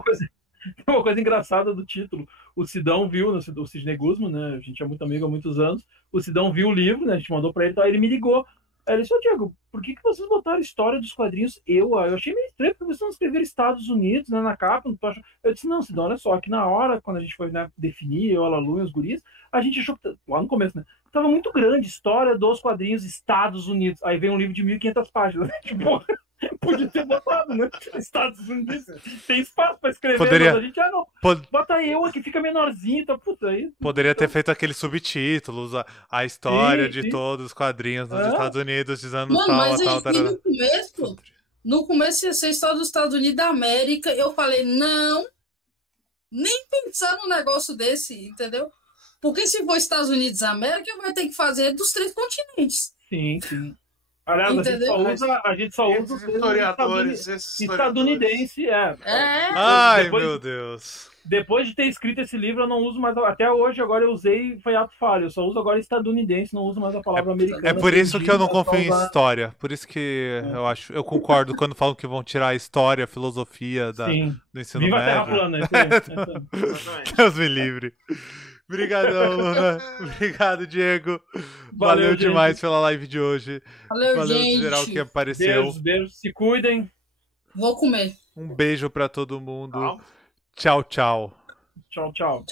Tem uma coisa engraçada do título. O Sidão viu, o Sidney Guzman, né? A gente é muito amigo há muitos anos. O Sidão viu o livro, né? A gente mandou pra ele, então ele me ligou. Aí ele disse, Diego, por que vocês botaram História dos Quadrinhos? Eu achei meio estranho, porque vocês não escreveram Estados Unidos, né, na capa. Eu disse, não, Sidão, olha só, que na hora, quando a gente foi, né, definir, eu, a Lalu e os guris, a gente achou que, lá no começo, né, tava muito grande, História dos Quadrinhos Estados Unidos. Aí vem um livro de 1.500 páginas, né? Tipo, podia ter botado, né? Estados Unidos. Tem espaço pra escrever, mas a gente, não. Bota eu aqui, fica menorzinho, tá puta aí. Poderia ter feito aqueles subtítulos, a história de todos os quadrinhos nos Estados Unidos, dizendo tal, mas no começo ia ser História dos Estados Unidos da América, eu falei, não, nem pensar num negócio desse, entendeu? Porque se for Estados Unidos da América, vai ter que fazer dos 3 continentes. Sim. Aliás, a gente só usa os historiadores estadunidense, Ai, meu Deus. Depois de ter escrito esse livro, eu não uso mais. Até hoje, agora eu usei, foi ato falho. Eu só uso agora estadunidense, não uso mais a palavra americana. É por isso que eu não confio em história. Por isso que eu concordo quando falam que vão tirar a história, a filosofia do ensino Viva médio. A Terra plana. Deus me livre. Obrigadão, Luna. Obrigado, Diego. Valeu demais pela live de hoje. Valeu, gente. Geral que apareceu. Beijos. Se cuidem. Vou comer. Um beijo pra todo mundo. Tchau, tchau. Tchau. Tchau.